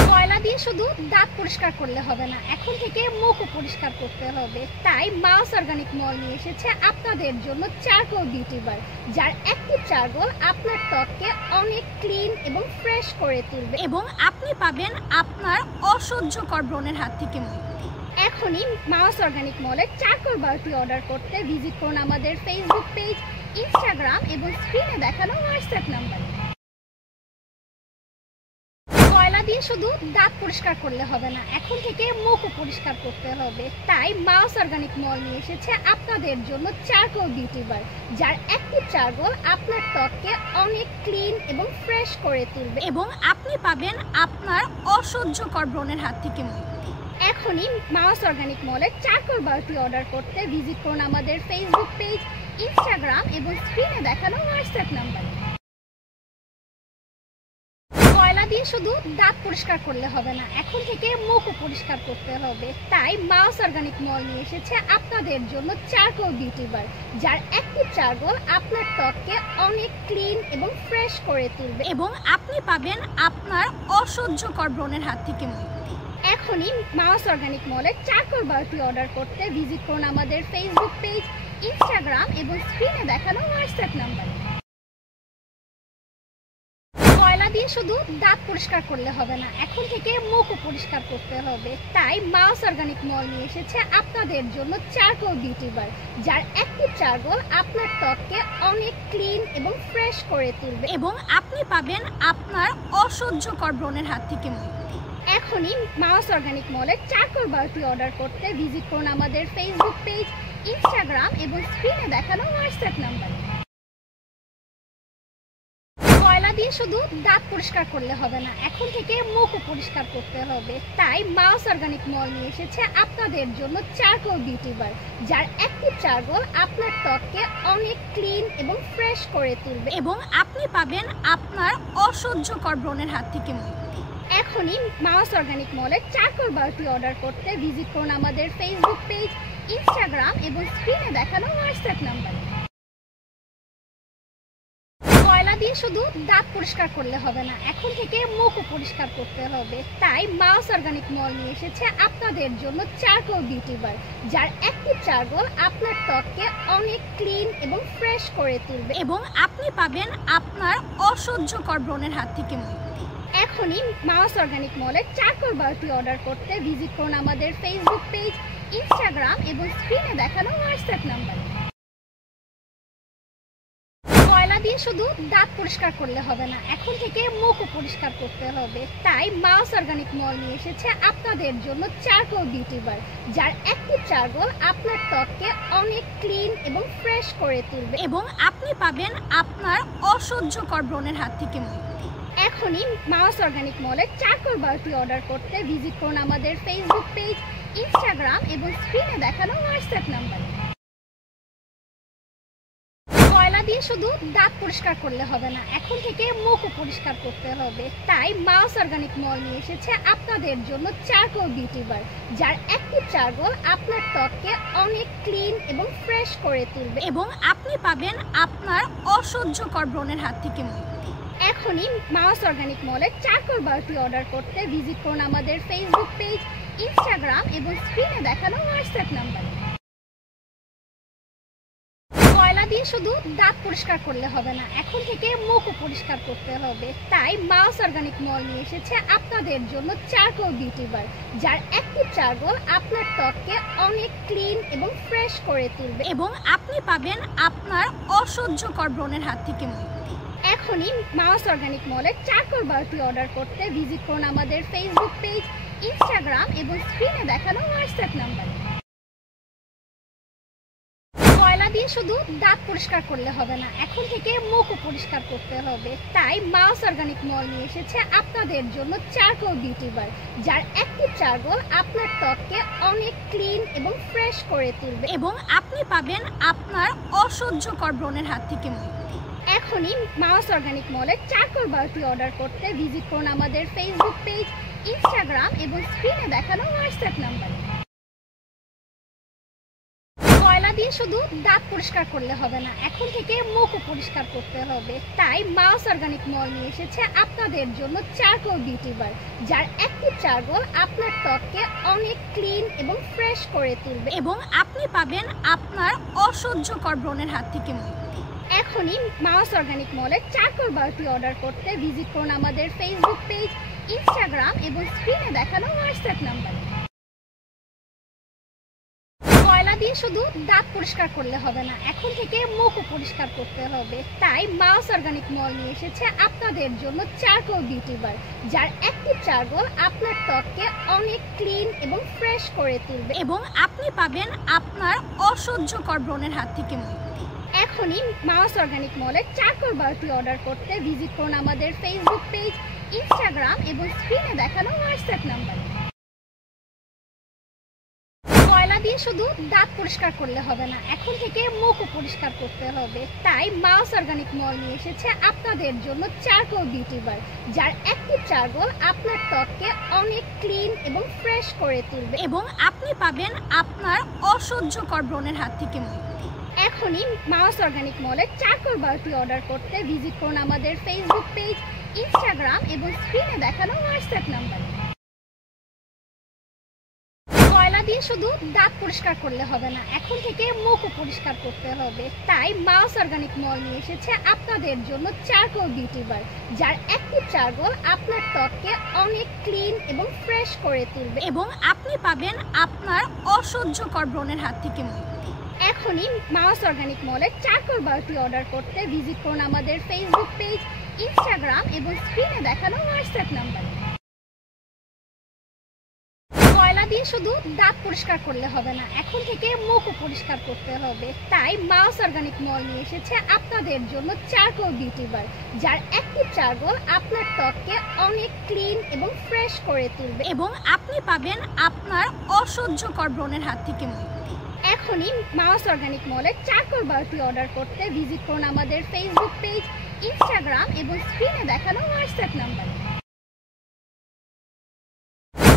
কয়লা দিয়ে শুধু দাঁত পরিষ্কার করলে হবে না, এখন থেকে মুখও পরিষ্কার করতে হবে। তাই মাউস অর্গানিক মল নিয়ে এসেছে আপনাদের জন্য চারকোল বিউটি বার, যার অ্যাক্টিভ চারকোল আপনার ত্বককে অনেক ক্লিন এবং ফ্রেশ করে তুলবে এবং আপনি পাবেন আপনার অসহ্যকর ব্রণের হাত থেকে মুক্তি। এখনই মাউস অর্গানিক মলের চারকোল বারটি অর্ডার করতে ভিজিট করুন আমাদের ফেসবুক পেজ, ইনস্টাগ্রাম এবং স্ক্রিনে দেখানো হোয়াটসঅ্যাপ নাম্বারে। কয়লা দিয়ে শুধু দাঁত পরিষ্কার করলে হবে না, এখন থেকে মুখও পরিষ্কার করতে হবে। তাই মাউস অর্গানিক মল নিয়ে এসেছে আপনাদের জন্য চারকোল বিউটি বার, যার অ্যাক্টিভ চারকোল আপনার ত্বককে অনেক ক্লিন এবং ফ্রেশ করে তুলবে এবং আপনি পাবেন আপনার অসহ্যকর ব্রণের হাত থেকে মুক্তি। এখনই মাউস অর্গানিক মলের চারকোল বারটি অর্ডার করতে ভিজিট করুন আমাদের ফেসবুক পেজ, ইনস্টাগ্রাম এবং স্ক্রিনে দেখানো হোয়াটসঅ্যাপ নাম্বারে। কয়লা দিয়ে শুধু দাঁত পরিষ্কার করলে হবে না, এখন থেকে মুখও পরিষ্কার করতে হবে। তাই মাউস অর্গানিক মল নিয়ে এসেছে আপনাদের জন্য চারকোল বিউটি বার, যার অ্যাক্টিভ চারকোল আপনার ত্বককে অনেক ক্লিন এবং ফ্রেশ করে তুলবে এবং আপনি পাবেন আপনার অসহ্যকর ব্রণের হাত থেকে মুক্তি। এখনই মাউস অর্গানিক মলের চারকোল বারটি অর্ডার করতে ভিজিট করুন আমাদের ফেসবুক পেজ, ইনস্টাগ্রাম এবং স্ক্রিনে দেখানো হোয়াটসঅ্যাপ নাম্বারে। কয়লা দিয়ে শুধু দাঁত পরিষ্কার করলে হবে না, এখন থেকে মুখও পরিষ্কার করতে হবে। তাই মাউস অর্গানিক মল নিয়ে এসেছে আপনাদের জন্য চারকোল বিউটি বার, যার অ্যাক্টিভ চারকোল আপনার ত্বককে অনেক ক্লিন এবং ফ্রেশ করে তুলবে এবং আপনি পাবেন আপনার অসহ্যকর ব্রণের হাত থেকে মুক্তি। এখনই মাউস অর্গানিক মলের চারকোল বারটি অর্ডার করতে ভিজিট করুন আমাদের ফেসবুক পেজ, ইনস্টাগ্রাম এবং স্ক্রিনে দেখানো হোয়াটসঅ্যাপ নাম্বারে। কয়লা দিয়ে শুধু দাঁত পরিষ্কার করলে হবে না, এখন থেকে মুখও পরিষ্কার করতে হবে। তাই মাউস অর্গানিক মল নিয়ে এসেছে আপনাদের জন্য চারকোল বিউটি বার, যার অ্যাক্টিভ চারকোল আপনার ত্বককে অনেক ক্লিন এবং ফ্রেশ করে তুলবে এবং আপনি পাবেন আপনার অসহ্যকর ব্রণের হাত থেকে মুক্তি। এখনই মাউস অর্গানিক মলের চারকোল বারটি অর্ডার করতে ভিজিট করুন আমাদের ফেসবুক পেজ, ইনস্টাগ্রাম এবং স্ক্রিনে দেখানো হোয়াটসঅ্যাপ নাম্বারে। কয়লা দিয়ে শুধু দাঁত পরিষ্কার করলে হবে না, এখন থেকে মুখও পরিষ্কার করতে হবে। তাই মাউস অর্গানিক মল নিয়ে এসেছে আপনাদের জন্য চারকোল বিউটি বার, যার অ্যাক্টিভ চারকোল আপনার ত্বককে অনেক ক্লিন এবং ফ্রেশ করে তুলবে এবং আপনি পাবেন আপনার অসহ্যকর ব্রণের হাত থেকে মুক্তি। এখনই মাউস অর্গানিক মলের চারকোল বারটি অর্ডার করতে ভিজিট করুন আমাদের ফেসবুক পেজ, ইনস্টাগ্রাম এবং স্ক্রিনে দেখানো হোয়াটসঅ্যাপ নাম্বারে। কয়লা দিয়ে শুধু দাঁত পরিষ্কার করলে হবে না, এখন থেকে মুখও পরিষ্কার করতে হবে। তাই মাউস অর্গানিক মল নিয়ে এসেছে আপনাদের জন্য চারকোল বিউটি বার, যার অ্যাক্টিভ চারকোল আপনার ত্বককে অনেক ক্লিন এবং ফ্রেশ করে তুলবে এবং আপনি পাবেন আপনার অসহ্যকর ব্রণের হাত থেকে মুক্তি। এখনই মাউস অর্গানিক মলের চারকোল বারটি অর্ডার করতে ভিজিট করুন আমাদের ফেসবুক পেজ, ইনস্টাগ্রাম এবং স্ক্রিনে দেখানো হোয়াটসঅ্যাপ নাম্বারে। কয়লা দিয়ে শুধু দাঁত পরিষ্কার করলে হবে না, এখন থেকে মুখও পরিষ্কার করতে হবে। তাই মাউস অর্গানিক মল নিয়ে এসেছে আপনাদের জন্য চারকোল বিউটি বার, যার অ্যাক্টিভ চারকোল আপনার ত্বককে অনেক ক্লিন এবং ফ্রেশ করে তুলবে এবং আপনি পাবেন আপনার অসহ্যকর ব্রণের হাত থেকে মুক্তি। এখনই মাউস অর্গানিক মলের চারকোল বারটি অর্ডার করতে ভিজিট করুন আমাদের ফেসবুক পেজ, ইনস্টাগ্রাম এবং স্ক্রিনে দেখানো হোয়াটসঅ্যাপ নাম্বারে। কয়লা দিয়ে শুধু দাঁত পরিষ্কার করলে হবে না, এখন থেকে মুখও পরিষ্কার করতে হবে। তাই মাউস অর্গানিক মল নিয়ে এসেছে আপনাদের জন্য চারকোল বিউটি বার, যার অ্যাক্টিভ চারকোল আপনার ত্বককে অনেক ক্লিন এবং ফ্রেশ করে তুলবে এবং আপনি পাবেন আপনার অসহ্যকর ব্রণের হাত থেকে মুক্তি। এখনই মাউস অর্গানিক মলের চারকোল বারটি অর্ডার করতে ভিজিট করুন আমাদের ফেসবুক পেজ, ইনস্টাগ্রাম এবং স্ক্রিনে দেখানো হোয়াটসঅ্যাপ নাম্বারে। কয়লা দিয়ে শুধু দাঁত পরিষ্কার করলে হবে না, এখন থেকে মুখও পরিষ্কার করতে হবে। তাই মাউস অর্গানিক মল নিয়ে এসেছে আপনাদের জন্য চারকোল বিউটি বার, যার অ্যাক্টিভ চারকোল আপনার ত্বককে অনেক ক্লিন এবং ফ্রেশ করে তুলবে এবং আপনি পাবেন আপনার অসহ্যকর ব্রণের হাত থেকে মুক্তি। এখনই মাউস অর্গানিক মলের চারকোল বারটি অর্ডার করতে ভিজিট করুন আমাদের ফেসবুক পেজ, ইনস্টাগ্রাম এবং স্ক্রিনে দেখানো হোয়াটসঅ্যাপ নাম্বারে। কয়লা দিয়ে শুধু দাঁত পরিষ্কার করলে হবে না, এখন থেকে মুখও পরিষ্কার করতে হবে। তাই মাউস অর্গানিক মল নিয়ে এসেছে আপনাদের জন্য চারকোল বিউটি বার, যার অ্যাক্টিভ চারকোল আপনার ত্বককে অনেক ক্লিন এবং ফ্রেশ করে তুলবে এবং আপনি পাবেন আপনার অসহ্যকর ব্রণের হাত থেকে মুক্তি। এখনই মাউস অর্গানিক মলের চারকোল বারটি অর্ডার করতে ভিজিট করুন আমাদের ফেসবুক পেজ, ইনস্টাগ্রাম এবং স্ক্রিনে দেখানো হোয়াটসঅ্যাপ নাম্বারে। কয়লা দিয়ে শুধু দাঁত পরিষ্কার করলে হবে না, এখন থেকে মুখও পরিষ্কার করতে হবে। তাই মাউস অর্গানিক মল নিয়ে এসেছে আপনাদের জন্য চারকোল বিউটি বার, যার অ্যাক্টিভ চারকোল আপনার ত্বককে অনেক ক্লিন এবং ফ্রেশ করে তুলবে এবং আপনি পাবেন আপনার অসহ্যকর ব্রণের হাত থেকে মুক্তি। এখনই মাউস অর্গানিক মলের চারকোল বারটি অর্ডার করতে ভিজিট করুন আমাদের ফেসবুক পেজ, ইনস্টাগ্রাম এবং স্ক্রিনে দেখানো হোয়াটসঅ্যাপ নাম্বারে। কয়লা দিয়ে শুধু দাঁত পরিষ্কার করলে হবে না, এখন থেকে মুখও পরিষ্কার করতে হবে। তাই মাউস অর্গানিক মল নিয়ে এসেছে আপনাদের জন্য চারকোল বিউটি বার, যার অ্যাক্টিভ চারকোল আপনার ত্বককে অনেক ক্লিন এবং ফ্রেশ করে তুলবে এবং আপনি পাবেন আপনার অসহ্যকর ব্রণের হাত থেকে মুক্তি। এখনই মাউস অর্গানিক মলের চারকোল বারটি অর্ডার করতে ভিজিট করুন আমাদের ফেসবুক পেজ, ইনস্টাগ্রাম এবং স্ক্রিনে দেখানো হোয়াটসঅ্যাপ নাম্বারে। কয়লা দিয়ে শুধু দাঁত পরিষ্কার করলে হবে না, এখন থেকে মুখও পরিষ্কার করতে হবে। তাই মাউস অর্গানিক মল নিয়ে এসেছে আপনাদের জন্য চারকোল বিউটি বার, যার অ্যাক্টিভ চারকোল আপনার ত্বককে অনেক ক্লিন এবং ফ্রেশ করে তুলবে এবং আপনি পাবেন আপনার অসহ্যকর ব্রণের হাত থেকে মুক্তি। এখনই মাউস অর্গানিক মলের চারকোল বারটি অর্ডার করতে ভিজিট করুন আমাদের ফেসবুক পেজ, ইনস্টাগ্রাম এবং স্ক্রিনে দেখানো হোয়াটসঅ্যাপ নাম্বারে। কয়লা দিয়ে শুধু দাঁত পরিষ্কার করলে হবে না, এখন থেকে মুখও পরিষ্কার করতে হবে। তাই মাউস অর্গানিক মল নিয়ে এসেছে আপনাদের জন্য চারকোল বিউটি বার, যার অ্যাক্টিভ চারকোল আপনার ত্বককে অনেক ক্লিন এবং ফ্রেশ করে তুলবে এবং আপনি পাবেন আপনার অসহ্যকর ব্রণের হাত থেকে মুক্তি। এখনই মাউস অর্গানিক মলের চারকোল বারটি অর্ডার করতে ভিজিট করুন আমাদের ফেসবুক পেজ, ইনস্টাগ্রাম এবং স্ক্রিনে দেখানো হোয়াটসঅ্যাপ নাম্বারে।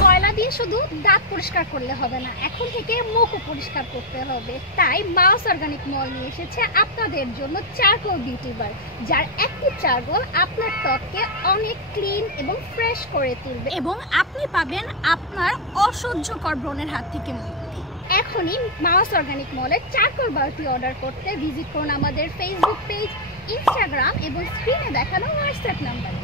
কয়লা দিয়ে শুধু দাঁত পরিষ্কার করলে হবে না, এখন থেকে মুখও পরিষ্কার করতে হবে। তাই মাউস অর্গানিক মল নিয়ে এসেছে আপনাদের জন্য চারকোল বিউটি বার, যার অ্যাক্টিভ চারকোল আপনার ত্বককে অনেক ক্লিন এবং ফ্রেশ করে তুলবে এবং আপনি পাবেন আপনার অসহ্যকর ব্রণের হাত থেকে মুক্তি। এখনই মাউস অর্গানিক মলের চারকোল বারটি অর্ডার করতে ভিজিট করুন আমাদের ফেসবুক পেজ, ইনস্টাগ্রাম এবং স্ক্রিনে দেখানো হোয়াটসঅ্যাপ নাম্বারে।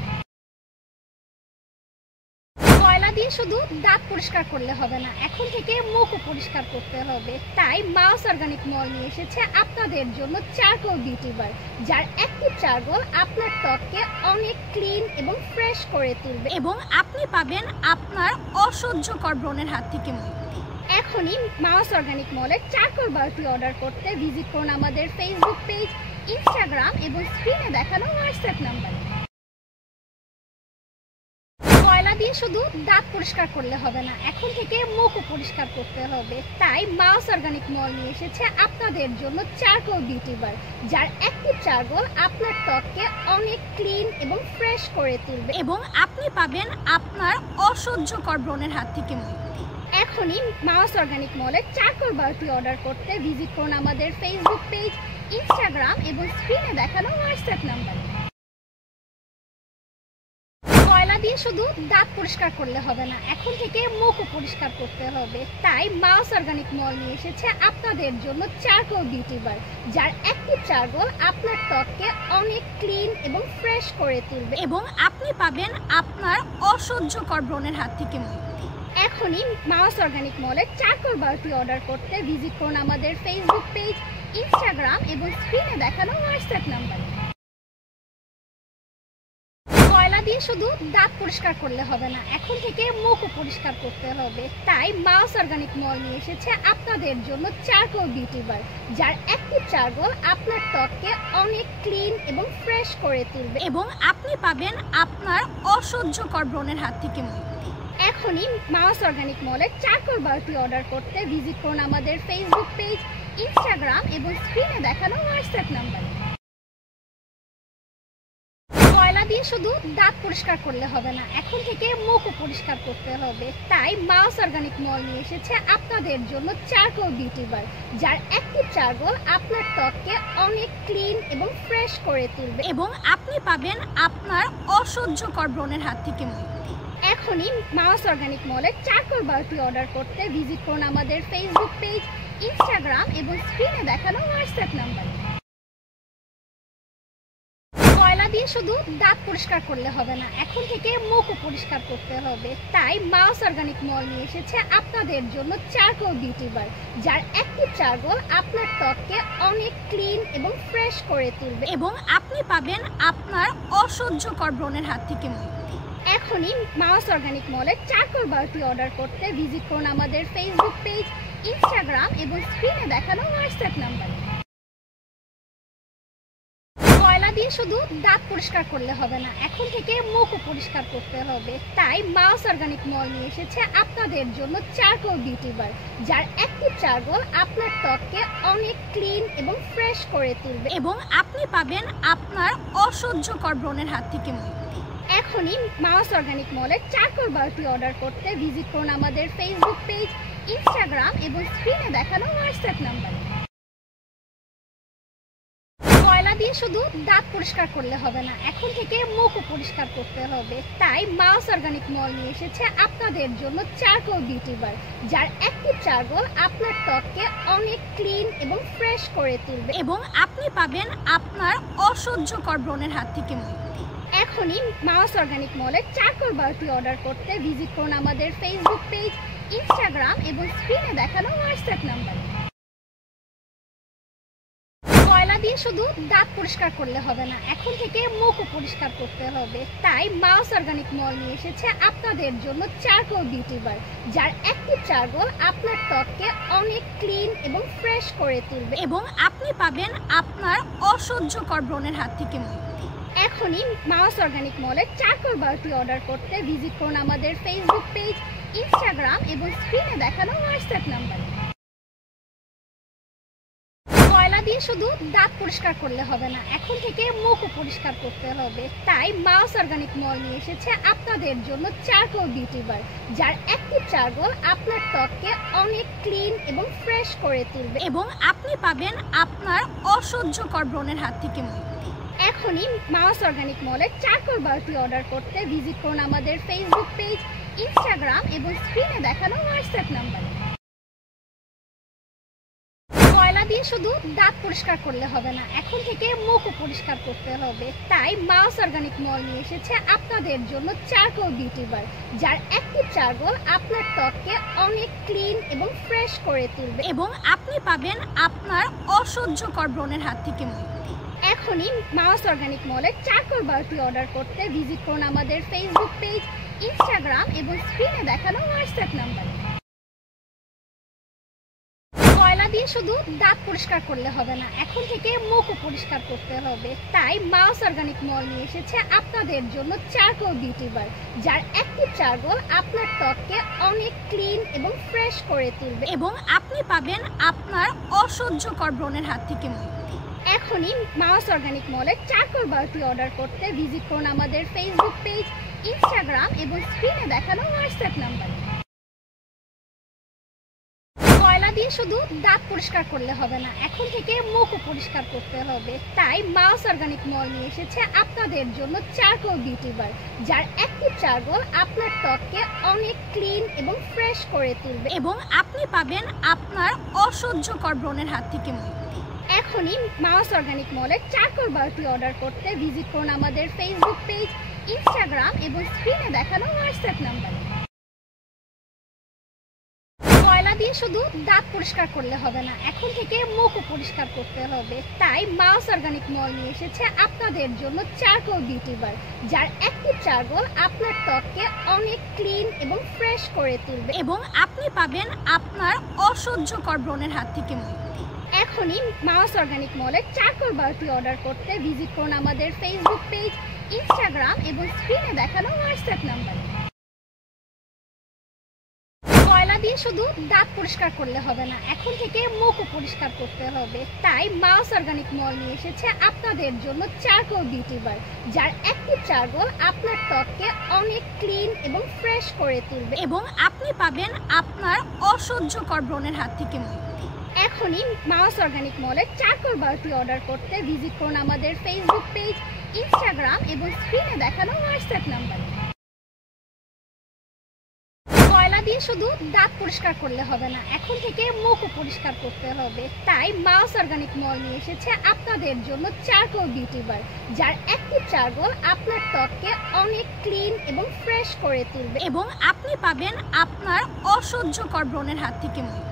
কয়লা দিয়ে শুধু দাঁত পরিষ্কার করলে হবে না, এখন থেকে মুখও পরিষ্কার করতে হবে। তাই মাউস অর্গানিক মল নিয়ে এসেছে আপনাদের জন্য চারকোল বিউটি বার, যার অ্যাক্টিভ চারকোল আপনার ত্বককে অনেক ক্লিন এবং ফ্রেশ করে তুলবে এবং আপনি পাবেন আপনার অসহ্যকর ব্রণের হাত থেকে মুক্তি। এখনই মাউস অর্গানিক মলের চারকোল বারটি অর্ডার করতে ভিজিট করুন আমাদের ফেসবুক পেজ, ইনস্টাগ্রাম এবং স্ক্রিনে দেখানো হোয়াটসঅ্যাপ নাম্বারে। কয়লা দিয়ে শুধু দাঁত পরিষ্কার করলে হবে না, এখন থেকে মুখও পরিষ্কার করতে হবে। তাই মাউস অর্গানিক মল নিয়ে এসেছে আপনাদের জন্য চারকোল বিউটি বার, যার অ্যাক্টিভ চারকোল আপনার ত্বককে অনেক ক্লিন এবং ফ্রেশ করে তুলবে এবং আপনি পাবেন আপনার অসহ্যকর ব্রণের হাত থেকে মুক্তি। এখনই মাউস অর্গানিক মলের চারকোল বারটি অর্ডার করতে ভিজিট করুন আমাদের ফেসবুক পেজ, ইনস্টাগ্রাম এবং স্ক্রিনে দেখানো হোয়াটসঅ্যাপ নাম্বারে। কয়লা দিয়ে শুধু দাঁত পরিষ্কার করলে হবে না, এখন থেকে মুখও পরিষ্কার করতে হবে। তাই মাউস অর্গানিক মল নিয়ে এসেছে আপনাদের জন্য চারকোল বিউটি বার, যার অ্যাক্টিভ চারকোল আপনার ত্বককে অনেক ক্লিন এবং ফ্রেশ করে তুলবে এবং আপনি পাবেন আপনার অসহ্যকর ব্রণের হাত থেকে মুক্তি। এখনই মাউস অর্গানিক মলের চারকোল বারটি অর্ডার করতে ভিজিট করুন আমাদের ফেসবুক পেজ, ইনস্টাগ্রাম এবং স্ক্রিনে দেখানো হোয়াটসঅ্যাপ নাম্বারে। কয়লা দিয়ে শুধু দাঁত পরিষ্কার করলে হবে না, এখন থেকে মুখও পরিষ্কার করতে হবে। তাই মাউস অর্গানিক মল নিয়ে এসেছে আপনাদের জন্য চারকোল বিউটি বার, যার অ্যাক্টিভ চারকোল আপনার ত্বককে অনেক ক্লিন এবং ফ্রেশ করে তুলবে এবং আপনি পাবেন আপনার অসহ্যকর ব্রণের হাত থেকে মুক্তি। এখনই মাউস অর্গানিক মলের চারকোল বারটি অর্ডার করতে ভিজিট করুন আমাদের ফেসবুক পেজ, ইনস্টাগ্রাম এবং স্ক্রিনে দেখানো হোয়াটসঅ্যাপ নাম্বারে। কয়লা দিয়ে শুধু দাঁত পরিষ্কার করলে হবে না, এখন থেকে মুখও পরিষ্কার করতে হবে। তাই মাউস অর্গানিক মল নিয়ে এসেছে আপনাদের জন্য চারকোল বিউটি বার, যার অ্যাক্টিভ চারকোল আপনার ত্বককে অনেক ক্লিন এবং ফ্রেশ করে তুলবে এবং আপনি পাবেন আপনার অসহ্যকর ব্রণের হাত থেকে মুক্তি। এখনই মাউস অর্গানিক মলের চারকোল বারটি অর্ডার করতে ভিজিট করুন আমাদের ফেসবুক পেজ, ইনস্টাগ্রাম এবং স্ক্রিনে দেখানো হোয়াটসঅ্যাপ নাম্বারে। কয়লা দিয়ে শুধু দাঁত পরিষ্কার করলে হবে না, এখন থেকে মুখও পরিষ্কার করতে হবে। তাই মাউস অর্গানিক মল নিয়ে এসেছে আপনাদের জন্য চারকোল বিউটি বার, যার অ্যাক্টিভ চারকোল আপনার ত্বককে অনেক ক্লিন এবং ফ্রেশ করে তুলবে এবং আপনি পাবেন আপনার অসহ্যকর ব্রণের হাত থেকে মুক্তি। এখনই মাউস অর্গানিক মলের চারকোল বারটি অর্ডার করতে ভিজিট করুন আমাদের ফেসবুক পেজ, ইনস্টাগ্রাম এবং স্ক্রিনে দেখানো হোয়াটসঅ্যাপ নাম্বারে। কয়লা দিয়ে শুধু দাঁত পরিষ্কার করলে হবে না, এখন থেকে মুখও পরিষ্কার করতে হবে। তাই মাউস অর্গানিক মল নিয়ে এসেছে আপনাদের জন্য চারকোল বিউটি বার, যার অ্যাক্টিভ চারকোল আপনার ত্বককে অনেক ক্লিন এবং ফ্রেশ করে তুলবে এবং আপনি পাবেন আপনার অসহ্যকর ব্রণের হাত থেকে মুক্তি। এখনই মাউস অর্গানিক মলের চারকোল বারটি অর্ডার করতে ভিজিট করুন আমাদের ফেসবুক পেজ, ইনস্টাগ্রাম এবং স্ক্রিনে দেখানো হোয়াটসঅ্যাপ নাম্বারে। কয়লা দিয়ে শুধু দাঁত পরিষ্কার করলে হবে না, এখন থেকে মুখও পরিষ্কার করতে হবে। তাই মাউস অর্গানিক মল নিয়ে এসেছে আপনাদের জন্য চারকোল বিউটি বার, যার অ্যাক্টিভ চারকোল আপনার ত্বককে অনেক ক্লিন এবং ফ্রেশ করে তুলবে এবং আপনি পাবেন আপনার অসহ্যকর ব্রণের হাত থেকে মুক্তি। এখনই মাউস অর্গানিক মলের চারকোল বারটি অর্ডার করতে ভিজিট করুন আমাদের ফেসবুক পেজ, ইনস্টাগ্রাম এবং স্ক্রিনে দেখানো হোয়াটসঅ্যাপ নাম্বারে। কয়লা দিয়ে শুধু দাঁত পরিষ্কার করলে হবে না, এখন থেকে মুখও পরিষ্কার করতে হবে। তাই মাউস অর্গানিক মল নিয়ে এসেছে আপনাদের জন্য চারকোল বিউটি বার, যার অ্যাক্টিভ চারকোল আপনার ত্বককে অনেক ক্লিন এবং ফ্রেশ করে তুলবে এবং আপনি পাবেন আপনার অসহ্যকর ব্রণের হাত থেকে মুক্তি। এখনই মাউস অর্গানিক মলের চারকোল বারটি অর্ডার করতে ভিজিট করুন আমাদের ফেসবুক পেজ, ইনস্টাগ্রাম এবং স্ক্রিনে দেখানো হোয়াটসঅ্যাপ নাম্বারে। কয়লা দিয়ে শুধু দাঁত পরিষ্কার করলে হবে না, এখন থেকে মুখও পরিষ্কার করতে হবে। তাই মাউস অর্গানিক মল নিয়ে এসেছে আপনাদের জন্য চারকোল বিউটি বার, যার অ্যাক্টিভ চারকোল আপনার ত্বককে অনেক ক্লিন এবং ফ্রেশ করে তুলবে এবং আপনি পাবেন আপনার অসহ্যকর ব্রণের হাত থেকে মুক্তি। এখনই মাউস অর্গানিক মলের চারকোল বারটি অর্ডার করতে ভিজিট করুন আমাদের ফেসবুক পেজ, ইনস্টাগ্রাম এবং স্ক্রিনে দেখানো হোয়াটসঅ্যাপ নাম্বারে। কয়লা দিয়ে শুধু দাঁত পরিষ্কার করলে হবে না, এখন থেকে মুখও পরিষ্কার করতে হবে। তাই মাউস অর্গানিক মল নিয়ে এসেছে আপনাদের জন্য চারকোল বিউটি বার, যার অ্যাক্টিভ চারকোল আপনার ত্বককে অনেক ক্লিন এবং ফ্রেশ করে তুলবে এবং আপনি পাবেন আপনার অসহ্যকর ব্রণের হাত থেকে মুক্তি। এখনই মাউস অর্গানিক মলের চারকোল বারটি অর্ডার করতে ভিজিট করুন আমাদের ফেসবুক পেজ, ইনস্টাগ্রাম এবং স্ক্রিনে দেখানো হোয়াটসঅ্যাপ নাম্বারে। কয়লা দিয়ে শুধু দাঁত পরিষ্কার করলে হবে না, এখন থেকে মুখও পরিষ্কার করতে হবে। তাই মাউস অর্গানিক মল নিয়ে এসেছে আপনাদের জন্য চারকোল বিউটি বার, যার অ্যাক্টিভ চারকোল আপনার ত্বককে অনেক ক্লিন এবং ফ্রেশ করে তুলবে এবং আপনি পাবেন আপনার অসহ্যকর ব্রণের হাত থেকে মুক্তি। এখনই মাউস অর্গানিক মলের চারকোল বারটি অর্ডার করতে ভিজিট করুন আমাদের ফেসবুক পেজ, ইনস্টাগ্রাম এবং স্ক্রিনে দেখানো হোয়াটসঅ্যাপ নাম্বারে। কয়লা দিয়ে দিয়ে শুধু দাঁত পরিষ্কার করলে হবে না, এখন থেকে মুখও পরিষ্কার করতে হবে। তাই মাউস অর্গানিক মল নিয়ে এসেছে আপনাদের জন্য চারকোল বিউটি বার, যার অ্যাক্টিভ চারকোল আপনার ত্বককে অনেক ক্লিন এবং ফ্রেশ করে তুলবে এবং আপনি পাবেন আপনার অসহ্যকর ব্রণের হাত থেকে মুক্তি। এখনই মাউস অর্গানিক মলের চারকোল বারটি অর্ডার করতে ভিজিট করুন আমাদের ফেসবুক পেজ, ইনস্টাগ্রাম এবং স্ক্রিনে দেখানো হোয়াটসঅ্যাপ নাম্বারে। কয়লা দিয়ে শুধু দাঁত পরিষ্কার করলে হবে না, এখন থেকে মুখও পরিষ্কার করতে হবে। তাই মাউস অর্গানিক মল নিয়ে এসেছে আপনাদের জন্য চারকোল বিউটি বার, যার অ্যাক্টিভ চারকোল আপনার ত্বককে অনেক ক্লিন এবং ফ্রেশ করে তুলবে এবং আপনি পাবেন আপনার অসহ্যকর ব্রণের হাত থেকে মুক্তি। এখনই মাউস অর্গানিক মলের চারকোল বারটি অর্ডার করতে ভিজিট করুন আমাদের ফেসবুক পেজ, ইনস্টাগ্রাম এবং স্ক্রিনে দেখানো হোয়াটসঅ্যাপ নাম্বারে। কয়লা দিয়ে শুধু দাঁত পরিষ্কার করলে হবে না, এখন থেকে মুখও পরিষ্কার করতে হবে। তাই মাউস অর্গানিক মল নিয়ে এসেছে আপনাদের জন্য চারকোল বিউটি বার, যার অ্যাক্টিভ চারকোল আপনার ত্বককে অনেক ক্লিন এবং ফ্রেশ করে তুলবে এবং আপনি পাবেন আপনার অসহ্যকর ব্রণের হাত থেকে মুক্তি। এখনই মাউস অর্গানিক মলের চারকোল বারটি অর্ডার করতে ভিজিট করুন আমাদের ফেসবুক পেজ, ইনস্টাগ্রাম এবং স্ক্রিনে দেখানো হোয়াটসঅ্যাপ নাম্বারে। কয়লা দিয়ে শুধু দাঁত পরিষ্কার করলে হবে না, এখন থেকে মুখও পরিষ্কার করতে হবে। তাই মাউস অর্গানিক মল নিয়ে এসেছে আপনাদের জন্য চারকোল বিউটি বার, যার অ্যাক্টিভ চারকোল আপনার ত্বককে অনেক ক্লিন এবং ফ্রেশ করে তুলবে এবং আপনি পাবেন আপনার অসহ্যকর ব্রণের হাত থেকে মুক্তি।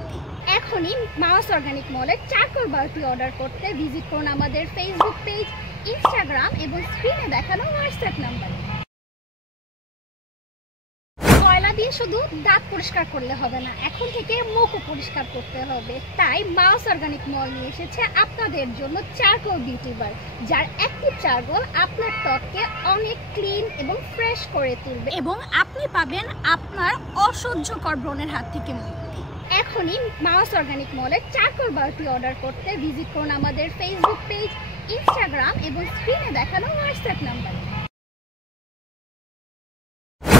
এখনই মাউস অর্গানিক মলের চারকোল বারটি অর্ডার করতে ভিজিট করুন আমাদের ফেসবুক পেজ, ইনস্টাগ্রাম এবং স্ক্রিনে দেখানো হোয়াটসঅ্যাপ নাম্বারে। কয়লা দিয়ে শুধু দাঁত পরিষ্কার করলে হবে না, এখন থেকে মুখও পরিষ্কার করতে হবে। তাই মাউস অর্গানিক মল নিয়ে এসেছে আপনাদের জন্য চারকোল বিউটি বার, যার অ্যাক্টিভ চারকোল আপনার ত্বককে অনেক ক্লিন এবং ফ্রেশ করে তুলবে এবং আপনি পাবেন আপনার অসহ্যকর ব্রণের হাত থেকে মুক্তি। এখনই মাউস অর্গানিক মলের চারকোল বারটি অর্ডার করতে ভিজিট করুন আমাদের ফেসবুক পেজ, ইনস্টাগ্রাম এবং স্ক্রিনে দেখানো হোয়াটসঅ্যাপ নাম্বারে।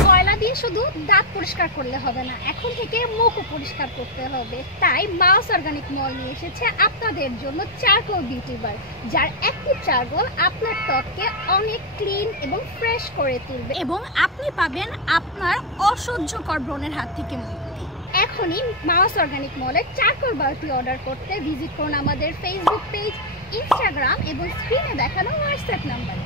কয়লা দিয়ে শুধু দাঁত পরিষ্কার করলে হবে না, এখন থেকে মুখও পরিষ্কার করতে হবে। তাই মাউস অর্গানিক মল নিয়ে এসেছে আপনাদের জন্য চারকোল বিউটি বার, যার অ্যাক্টিভ চারকোল আপনার ত্বককে অনেক ক্লিন এবং ফ্রেশ করে তুলবে এবং আপনি পাবেন আপনার অসহ্যকর ব্রণের হাত থেকে মুক্তি। এখনই মাউস অর্গানিক মলের চারকোল বারটি অর্ডার করতে ভিজিট করুন আমাদের ফেসবুক পেজ, ইনস্টাগ্রাম এবং স্ক্রিনে দেখানো হোয়াটসঅ্যাপ নাম্বারে।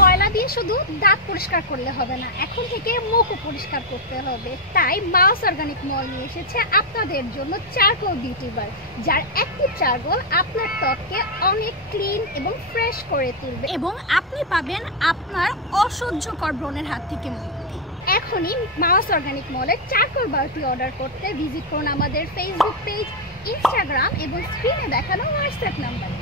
কয়লা দিয়ে শুধু দাঁত পরিষ্কার করলে হবে না, এখন থেকে মুখও পরিষ্কার করতে হবে। তাই মাউস অর্গানিক মল নিয়ে এসেছে আপনাদের জন্য চারকোল বিউটি বার, যার অ্যাক্টিভ চারকোল আপনার ত্বককে অনেক ক্লিন এবং ফ্রেশ করে তুলবে এবং আপনি পাবেন আপনার অসহ্যকর ব্রণের হাত থেকে মুক্তি। এখনই মাউস অর্গানিক মলের চারকোল বারটি অর্ডার করতে ভিজিট করুন আমাদের ফেসবুক পেজ, ইনস্টাগ্রাম এবং স্ক্রিনে দেখানো হোয়াটসঅ্যাপ নাম্বারে।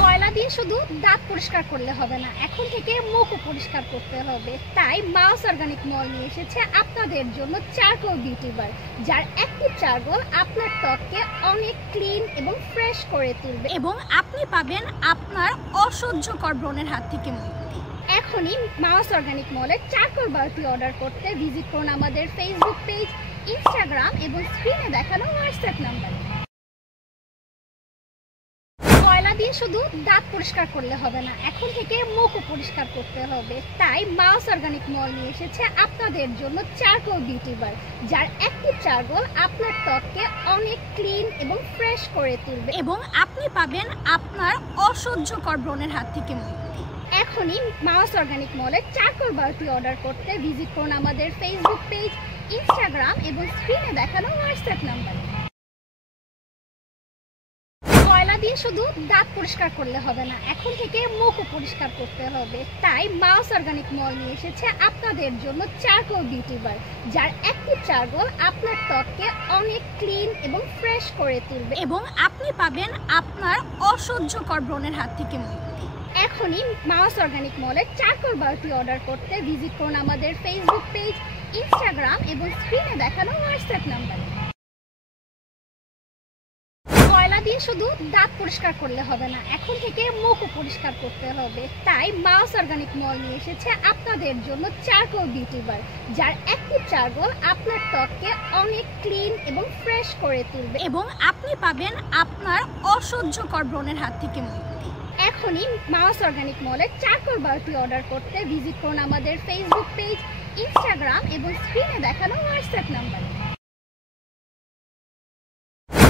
কয়লা দিয়ে শুধু দাঁত পরিষ্কার করলে হবে না, এখন থেকে মুখও পরিষ্কার করতে হবে। তাই মাউস অর্গানিক মল নিয়ে এসেছে আপনাদের জন্য চারকোল বিউটি বার, যার অ্যাক্টিভ চারকোল আপনার ত্বককে অনেক ক্লিন এবং ফ্রেশ করে তুলবে এবং আপনি পাবেন আপনার অসহ্যকর ব্রণের হাত থেকে মুক্তি। এখনই মাউস অর্গানিক মলের চারকোল বারটি অর্ডার করতে ভিজিট করুন আমাদের ফেসবুক পেজ, ইনস্টাগ্রাম এবং স্ক্রিনে দেখানো হোয়াটসঅ্যাপ নাম্বারে। কয়লা দিয়ে শুধু দাঁত পরিষ্কার করলে হবে না, এখন থেকে মুখও পরিষ্কার করতে হবে। তাই মাউস অর্গানিক মল নিয়ে এসেছে আপনাদের জন্য চারকোল বিউটি বার, যার অ্যাক্টিভ চারকোল আপনার ত্বককে অনেক ক্লিন এবং ফ্রেশ করে তুলবে এবং আপনি পাবেন আপনার অসহ্যকর ব্রণের হাত থেকে মুক্তি। এখনই মাউস অর্গানিক মলের চারকোল বারটি অর্ডার করতে ভিজিট করুন আমাদের ফেসবুক পেজ, ইনস্টাগ্রাম এবং স্ক্রিনে দেখানো হোয়াটসঅ্যাপ নাম্বারে। কয়লা দিয়ে শুধু দাঁত পরিষ্কার করলে হবে না, এখন থেকে মুখও পরিষ্কার করতে হবে। তাই মাউস অর্গানিক মল নিয়ে এসেছে আপনাদের জন্য চারকোল বিউটি বার, যার অ্যাক্টিভ চারকোল আপনার ত্বককে অনেক ক্লিন এবং ফ্রেশ করে তুলবে এবং আপনি পাবেন আপনার অসহ্যকর ব্রণের হাত থেকে মুক্তি। এখনই মাউস অর্গানিক মলের চারকোল বারটি অর্ডার করতে ভিজিট করুন আমাদের ফেসবুক পেজ, ইনস্টাগ্রাম এবং স্ক্রিনে দেখানো হোয়াটসঅ্যাপ নাম্বারে। কয়লা দিয়ে দিয়ে শুধু দাঁত পরিষ্কার করলে হবে না, এখন থেকে মুখও পরিষ্কার করতে হবে। তাই মাউস অর্গানিক মল নিয়ে এসেছে আপনাদের জন্য চারকোল বিউটি বার, যার অ্যাক্টিভ চারকোল আপনার ত্বককে অনেক ক্লিন এবং ফ্রেশ করে তুলবে এবং আপনি পাবেন আপনার অসহ্যকর ব্রণের হাত থেকে মুক্তি। এখনই মাউস অর্গানিক মলের চারকোল বারটি অর্ডার করতে ভিজিট করুন আমাদের ফেসবুক পেজ, ইনস্টাগ্রাম এবং স্ক্রিনে দেখানো হোয়াটসঅ্যাপ নাম্বারে।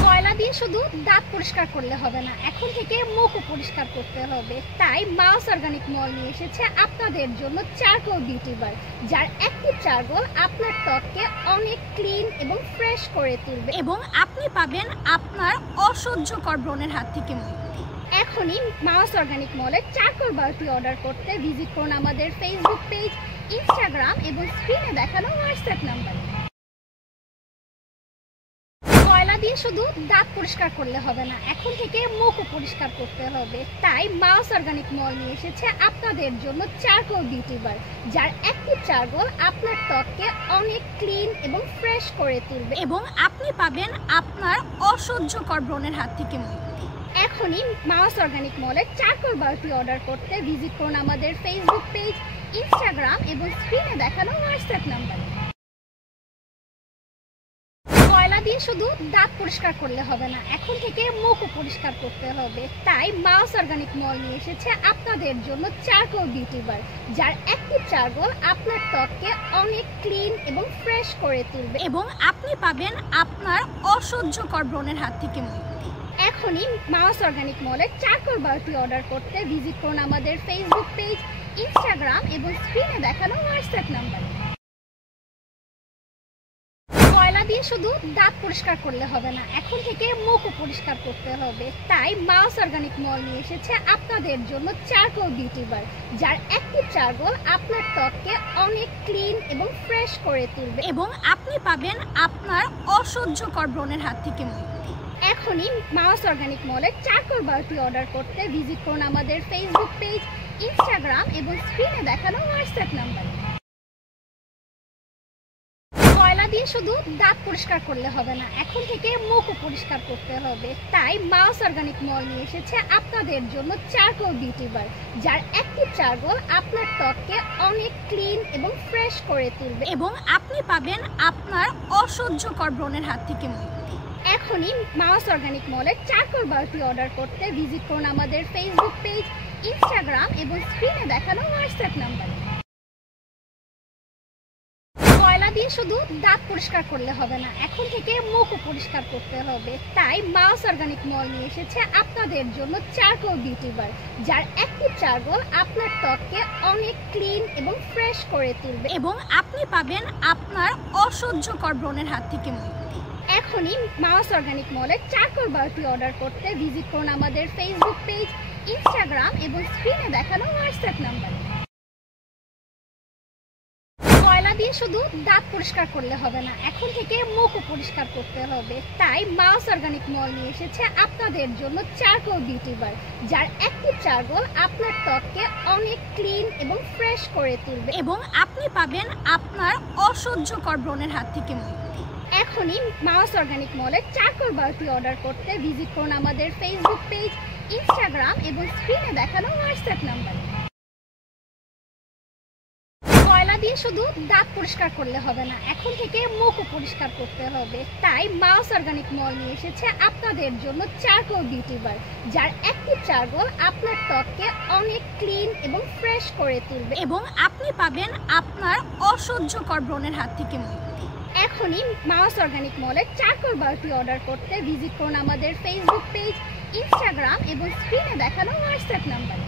কয়লা দিয়ে শুধু দাঁত পরিষ্কার করলে হবে না, এখন থেকে মুখও পরিষ্কার করতে হবে। তাই মাউস অর্গানিক মল নিয়ে এসেছে আপনাদের জন্য চারকোল বিউটি বার, যার অ্যাক্টিভ চারকোল আপনার ত্বককে অনেক ক্লিন এবং ফ্রেশ করে তুলবে এবং আপনি পাবেন আপনার অসহ্যকর ব্রণের হাত থেকে মুক্তি। এখনই মাউস অর্গানিক মলের চারকোল বারটি অর্ডার করতে ভিজিট করুন আমাদের ফেসবুক পেজ, ইনস্টাগ্রাম এবং স্ক্রিনে দেখানো হোয়াটসঅ্যাপ নাম্বারে। কয়লা দিয়ে শুধু দাঁত পরিষ্কার করলে হবে না, এখন থেকে মুখও পরিষ্কার করতে হবে। তাই মাউস অর্গানিক মল নিয়ে এসেছে আপনাদের জন্য চারকোল বিউটি বার, যার অ্যাক্টিভ চারকোল আপনার ত্বককে অনেক ক্লিন এবং ফ্রেশ করে তুলবে এবং আপনি পাবেন আপনার অসহ্যকর ব্রণের হাত থেকে মুক্তি। এখনই মাউস অর্গানিক মলের চারকোল বারটি অর্ডার করতে ভিজিট করুন আমাদের ফেসবুক পেজ, ইনস্টাগ্রাম এবং স্ক্রিনে দেখানো হোয়াটসঅ্যাপ নাম্বারে। কয়লা দিয়ে শুধু দাঁত পরিষ্কার করলে হবে না, এখন থেকে মুখও পরিষ্কার করতে হবে। তাই মাউস অর্গানিক মল নিয়ে এসেছে আপনাদের জন্য চারকোল বিউটি বার, যার অ্যাক্টিভ চারকোল আপনার ত্বককে অনেক ক্লিন এবং ফ্রেশ করে তুলবে এবং আপনি পাবেন আপনার অসহ্যকর ব্রণের হাত থেকে মুক্তি। এখনই মাউস অর্গানিক মলের চারকোল বারটি অর্ডার করতে ভিজিট করুন আমাদের ফেসবুক পেজ, ইনস্টাগ্রাম এবং স্ক্রিনে দেখানো হোয়াটসঅ্যাপ নাম্বারে। কয়লা দিয়ে শুধু দাঁত পরিষ্কার করলে হবে না, এখন থেকে মুখও পরিষ্কার করতে হবে। তাই মাউস অর্গানিক মল নিয়ে এসেছে আপনাদের জন্য চারকোল বিউটি বার, যার অ্যাক্টিভ চারকোল আপনার ত্বককে অনেক ক্লিন এবং ফ্রেশ করে তুলবে এবং আপনি পাবেন আপনার অসহ্যকর ব্রণের হাত থেকে মুক্তি। এখনই মাউস অর্গানিক মলের চারকোল বারটি অর্ডার করতে ভিজিট করুন আমাদের ফেসবুক পেজ, ইনস্টাগ্রাম এবং স্ক্রিনে দেখানো হোয়াটসঅ্যাপ নাম্বারে। কয়লা দিয়ে শুধু দাঁত পরিষ্কার করলে হবে না, এখন থেকে মুখও পরিষ্কার করতে হবে। তাই মাউস অর্গানিক মল নিয়ে এসেছে আপনাদের জন্য চারকোল বিউটি বার, যার অ্যাক্টিভ চারকোল আপনার ত্বককে অনেক ক্লিন এবং ফ্রেশ করে তুলবে এবং আপনি পাবেন আপনার অসহ্যকর ব্রণের হাত থেকে মুক্তি। এখনই মাউস অর্গানিক মলের চারকোল বারটি অর্ডার করতে ভিজিট করুন আমাদের ফেসবুক পেজ, ইনস্টাগ্রাম এবং স্ক্রিনে দেখানো হোয়াটসঅ্যাপ নাম্বারে। কয়লা দিয়ে শুধু দাঁত পরিষ্কার করলে হবে না, এখন থেকে মুখও পরিষ্কার করতে হবে। তাই মাউস অর্গানিক মল নিয়ে এসেছে আপনাদের জন্য চারকোল বিউটি বার, যার অ্যাক্টিভ চারকোল আপনার ত্বককে অনেক ক্লিন এবং ফ্রেশ করে তুলবে এবং আপনি পাবেন আপনার অসহ্যকর ব্রণের হাত থেকে মুক্তি। এখনই মাউস অর্গানিক মলের চারকোল বারটি অর্ডার করতে ভিজিট করুন আমাদের ফেসবুক পেজ, ইনস্টাগ্রাম এবং স্ক্রিনে দেখানো হোয়াটসঅ্যাপ নাম্বারে। কয়লা দিয়ে শুধু দাঁত পরিষ্কার করলে হবে না, এখন থেকে মুখও পরিষ্কার করতে হবে। তাই মাউস অর্গানিক মল নিয়ে এসেছে আপনাদের জন্য চারকোল বিউটি বার, যার অ্যাক্টিভ চারকোল আপনার ত্বককে অনেক ক্লিন এবং ফ্রেশ করে তুলবে এবং আপনি পাবেন আপনার অসহ্যকর ব্রণের হাত থেকে মুক্তি। এখনই মাউস অর্গানিক মলের চারকোল বারটি অর্ডার করতে ভিজিট করুন আমাদের ফেসবুক পেজ, ইনস্টাগ্রাম এবং স্ক্রিনে দেখানো হোয়াটসঅ্যাপ নাম্বারে। কয়লা দিয়ে শুধু দাঁত পরিষ্কার করলে হবে না, এখন থেকে মুখও পরিষ্কার করতে হবে। তাই মাউস অর্গানিক মল নিয়ে এসেছে আপনাদের জন্য চারকোল বিউটি বার, যার অ্যাক্টিভ চারকোল আপনার ত্বককে অনেক ক্লিন এবং ফ্রেশ করে তুলবে এবং আপনি পাবেন আপনার অসহ্যকর ব্রণের হাত থেকে মুক্তি। এখনই মাউস অর্গানিক মলের চারকোল বারটি অর্ডার করতে ভিজিট করুন আমাদের ফেসবুক পেজ, ইনস্টাগ্রাম এবং স্ক্রিনে দেখানো হোয়াটসঅ্যাপ নাম্বারে।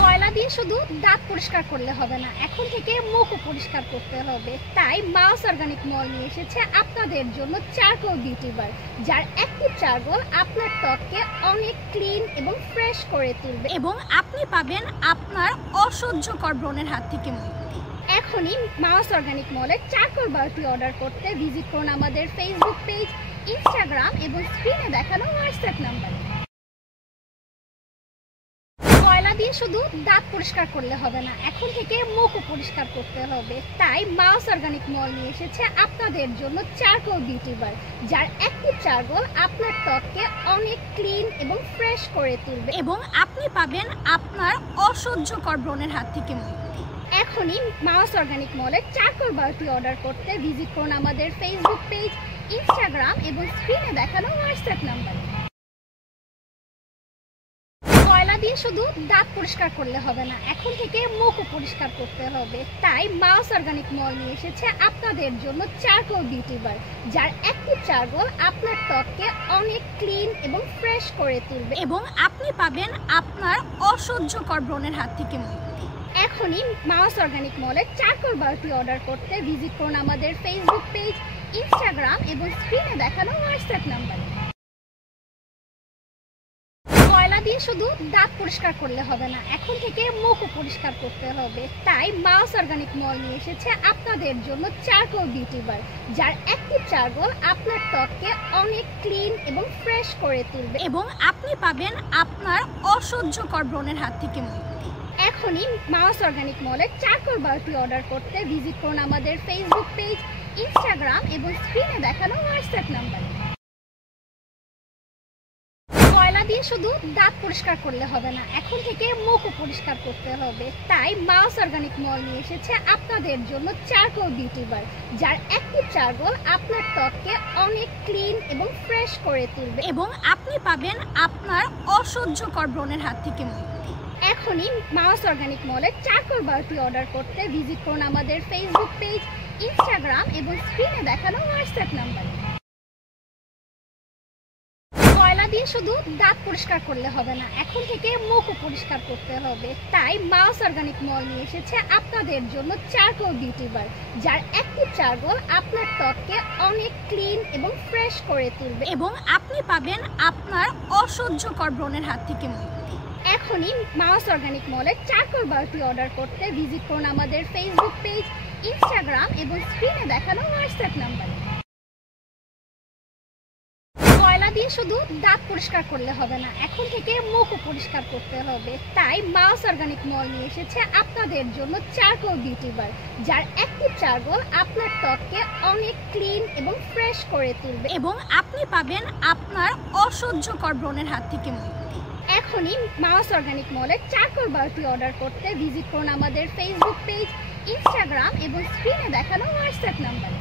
কয়লা দিয়ে শুধু দাঁত পরিষ্কার করলে হবে না, এখন থেকে মুখও পরিষ্কার করতে হবে। তাই মাউস অর্গানিক মল নিয়ে এসেছে আপনাদের জন্য চারকোল বিউটি বার, যার অ্যাক্টিভ চারকোল আপনার ত্বককে অনেক ক্লিন এবং ফ্রেশ করে তুলবে এবং আপনি পাবেন আপনার অসহ্যকর ব্রণের হাত থেকে মুক্তি। এখনই মাউস অর্গানিক মলের চারকোল বারটি অর্ডার করতে ভিজিট করুন আমাদের ফেসবুক পেজ, ইনস্টাগ্রাম এবং স্ক্রিনে দেখানো হোয়াটসঅ্যাপ নাম্বারে। কয়লা দিয়ে শুধু দাঁত পরিষ্কার করলে হবে না, এখন থেকে মুখও পরিষ্কার করতে হবে। তাই মাউস অর্গানিক মল নিয়ে এসেছে আপনাদের জন্য চারকোল বিউটি বার, যার অ্যাক্টিভ চারকোল আপনার ত্বককে অনেক ক্লিন এবং ফ্রেশ করে তুলবে এবং আপনি পাবেন আপনার অসহ্যকর ব্রণের হাত থেকে মুক্তি। এখনই মাউস অর্গানিক মলের চারকোল বারটি অর্ডার করতে ভিজিট করুন আমাদের ফেসবুক পেজ, ইনস্টাগ্রাম এবং স্ক্রিনে দেখানো হোয়াটসঅ্যাপ নাম্বারে। কয়লা দিয়ে শুধু দাঁত পরিষ্কার করলে হবে না, এখন থেকে মুখও পরিষ্কার করতে হবে। তাই মাউস অর্গানিক মল নিয়ে এসেছে আপনাদের জন্য চারকোল বিউটি বার, যার অ্যাক্টিভ চারকোল আপনার ত্বককে অনেক ক্লিন এবং ফ্রেশ করে তুলবে এবং আপনি পাবেন আপনার অসহ্যকর ব্রণের হাত থেকে মুক্তি। এখনই মাউস অর্গানিক মলের চারকোল বারটি অর্ডার করতে ভিজিট করুন আমাদের ফেসবুক পেজ, ইনস্টাগ্রাম এবং স্ক্রিনে দেখানো হোয়াটসঅ্যাপ নাম্বারে। কয়লা দিয়ে শুধু দাঁত পরিষ্কার করলে হবে না, এখন থেকে মুখও পরিষ্কার করতে হবে। তাই মাউস অর্গানিক মল নিয়ে এসেছে আপনাদের জন্য চারকোল বিউটি বার, যার অ্যাক্টিভ চারকোল আপনার ত্বককে অনেক ক্লিন এবং ফ্রেশ করে তুলবে এবং আপনি পাবেন আপনার অসহ্যকর ব্রণের হাত থেকে মুক্তি। এখনই মাউস অর্গানিক মলের চারকোল বারটি অর্ডার করতে ভিজিট করুন আমাদের ফেসবুক পেজ, ইনস্টাগ্রাম এবং স্ক্রিনে দেখানো হোয়াটসঅ্যাপ নাম্বারে। কয়লা দিয়ে শুধু দাঁত পরিষ্কার করলে হবে না, এখন থেকে মুখও পরিষ্কার করতে হবে। তাই মাউস অর্গানিক মল নিয়ে এসেছে আপনাদের জন্য চারকোল বিউটি বার, যার অ্যাক্টিভ চারকোল আপনার ত্বককে অনেক ক্লিন এবং ফ্রেশ করে তুলবে এবং আপনি পাবেন আপনার অসহ্যকর ব্রণের হাত থেকে মুক্তি। এখনই মাউস অর্গানিক মলের চারকোল বারটি অর্ডার করতে ভিজিট করুন আমাদের ফেসবুক পেজ, ইনস্টাগ্রাম এবং স্ক্রিনে দেখানো হোয়াটসঅ্যাপ নাম্বারে। কয়লা দিয়ে শুধু দাঁত পরিষ্কার করলে হবে না, এখন থেকে মুখও পরিষ্কার করতে হবে। তাই মাউস অর্গানিক মল নিয়ে এসেছে আপনাদের জন্য চারকোল বিউটি বার, যার অ্যাক্টিভ চারকোল আপনার ত্বককে অনেক ক্লিন এবং ফ্রেশ করে তুলবে এবং আপনি পাবেন আপনার অসহ্যকর ব্রণের হাত থেকে মুক্তি। এখনই মাউস অর্গানিক মলের চারকোল বারটি অর্ডার করতে ভিজিট করুন আমাদের ফেসবুক পেজ, ইনস্টাগ্রাম এবং স্ক্রিনে দেখানো হোয়াটসঅ্যাপ নাম্বারে। কয়লা দিয়ে শুধু দাঁত পরিষ্কার করলে হবে না, এখন থেকে মুখও পরিষ্কার করতে হবে। তাই মাউস অর্গানিক মল নিয়ে এসেছে আপনাদের জন্য চারকোল বিউটি বার, যার অ্যাক্টিভ চারকোল আপনার ত্বককে অনেক ক্লিন এবং ফ্রেশ করে তুলবে এবং আপনি পাবেন আপনার অসহ্যকর ব্রণের হাত থেকে মুক্তি। এখনই মাউস অর্গানিক মলের চারকোল বারটি অর্ডার করতে ভিজিট করুন আমাদের ফেসবুক পেজ, ইনস্টাগ্রাম এবং স্ক্রিনে দেখানো হোয়াটসঅ্যাপ নাম্বারে।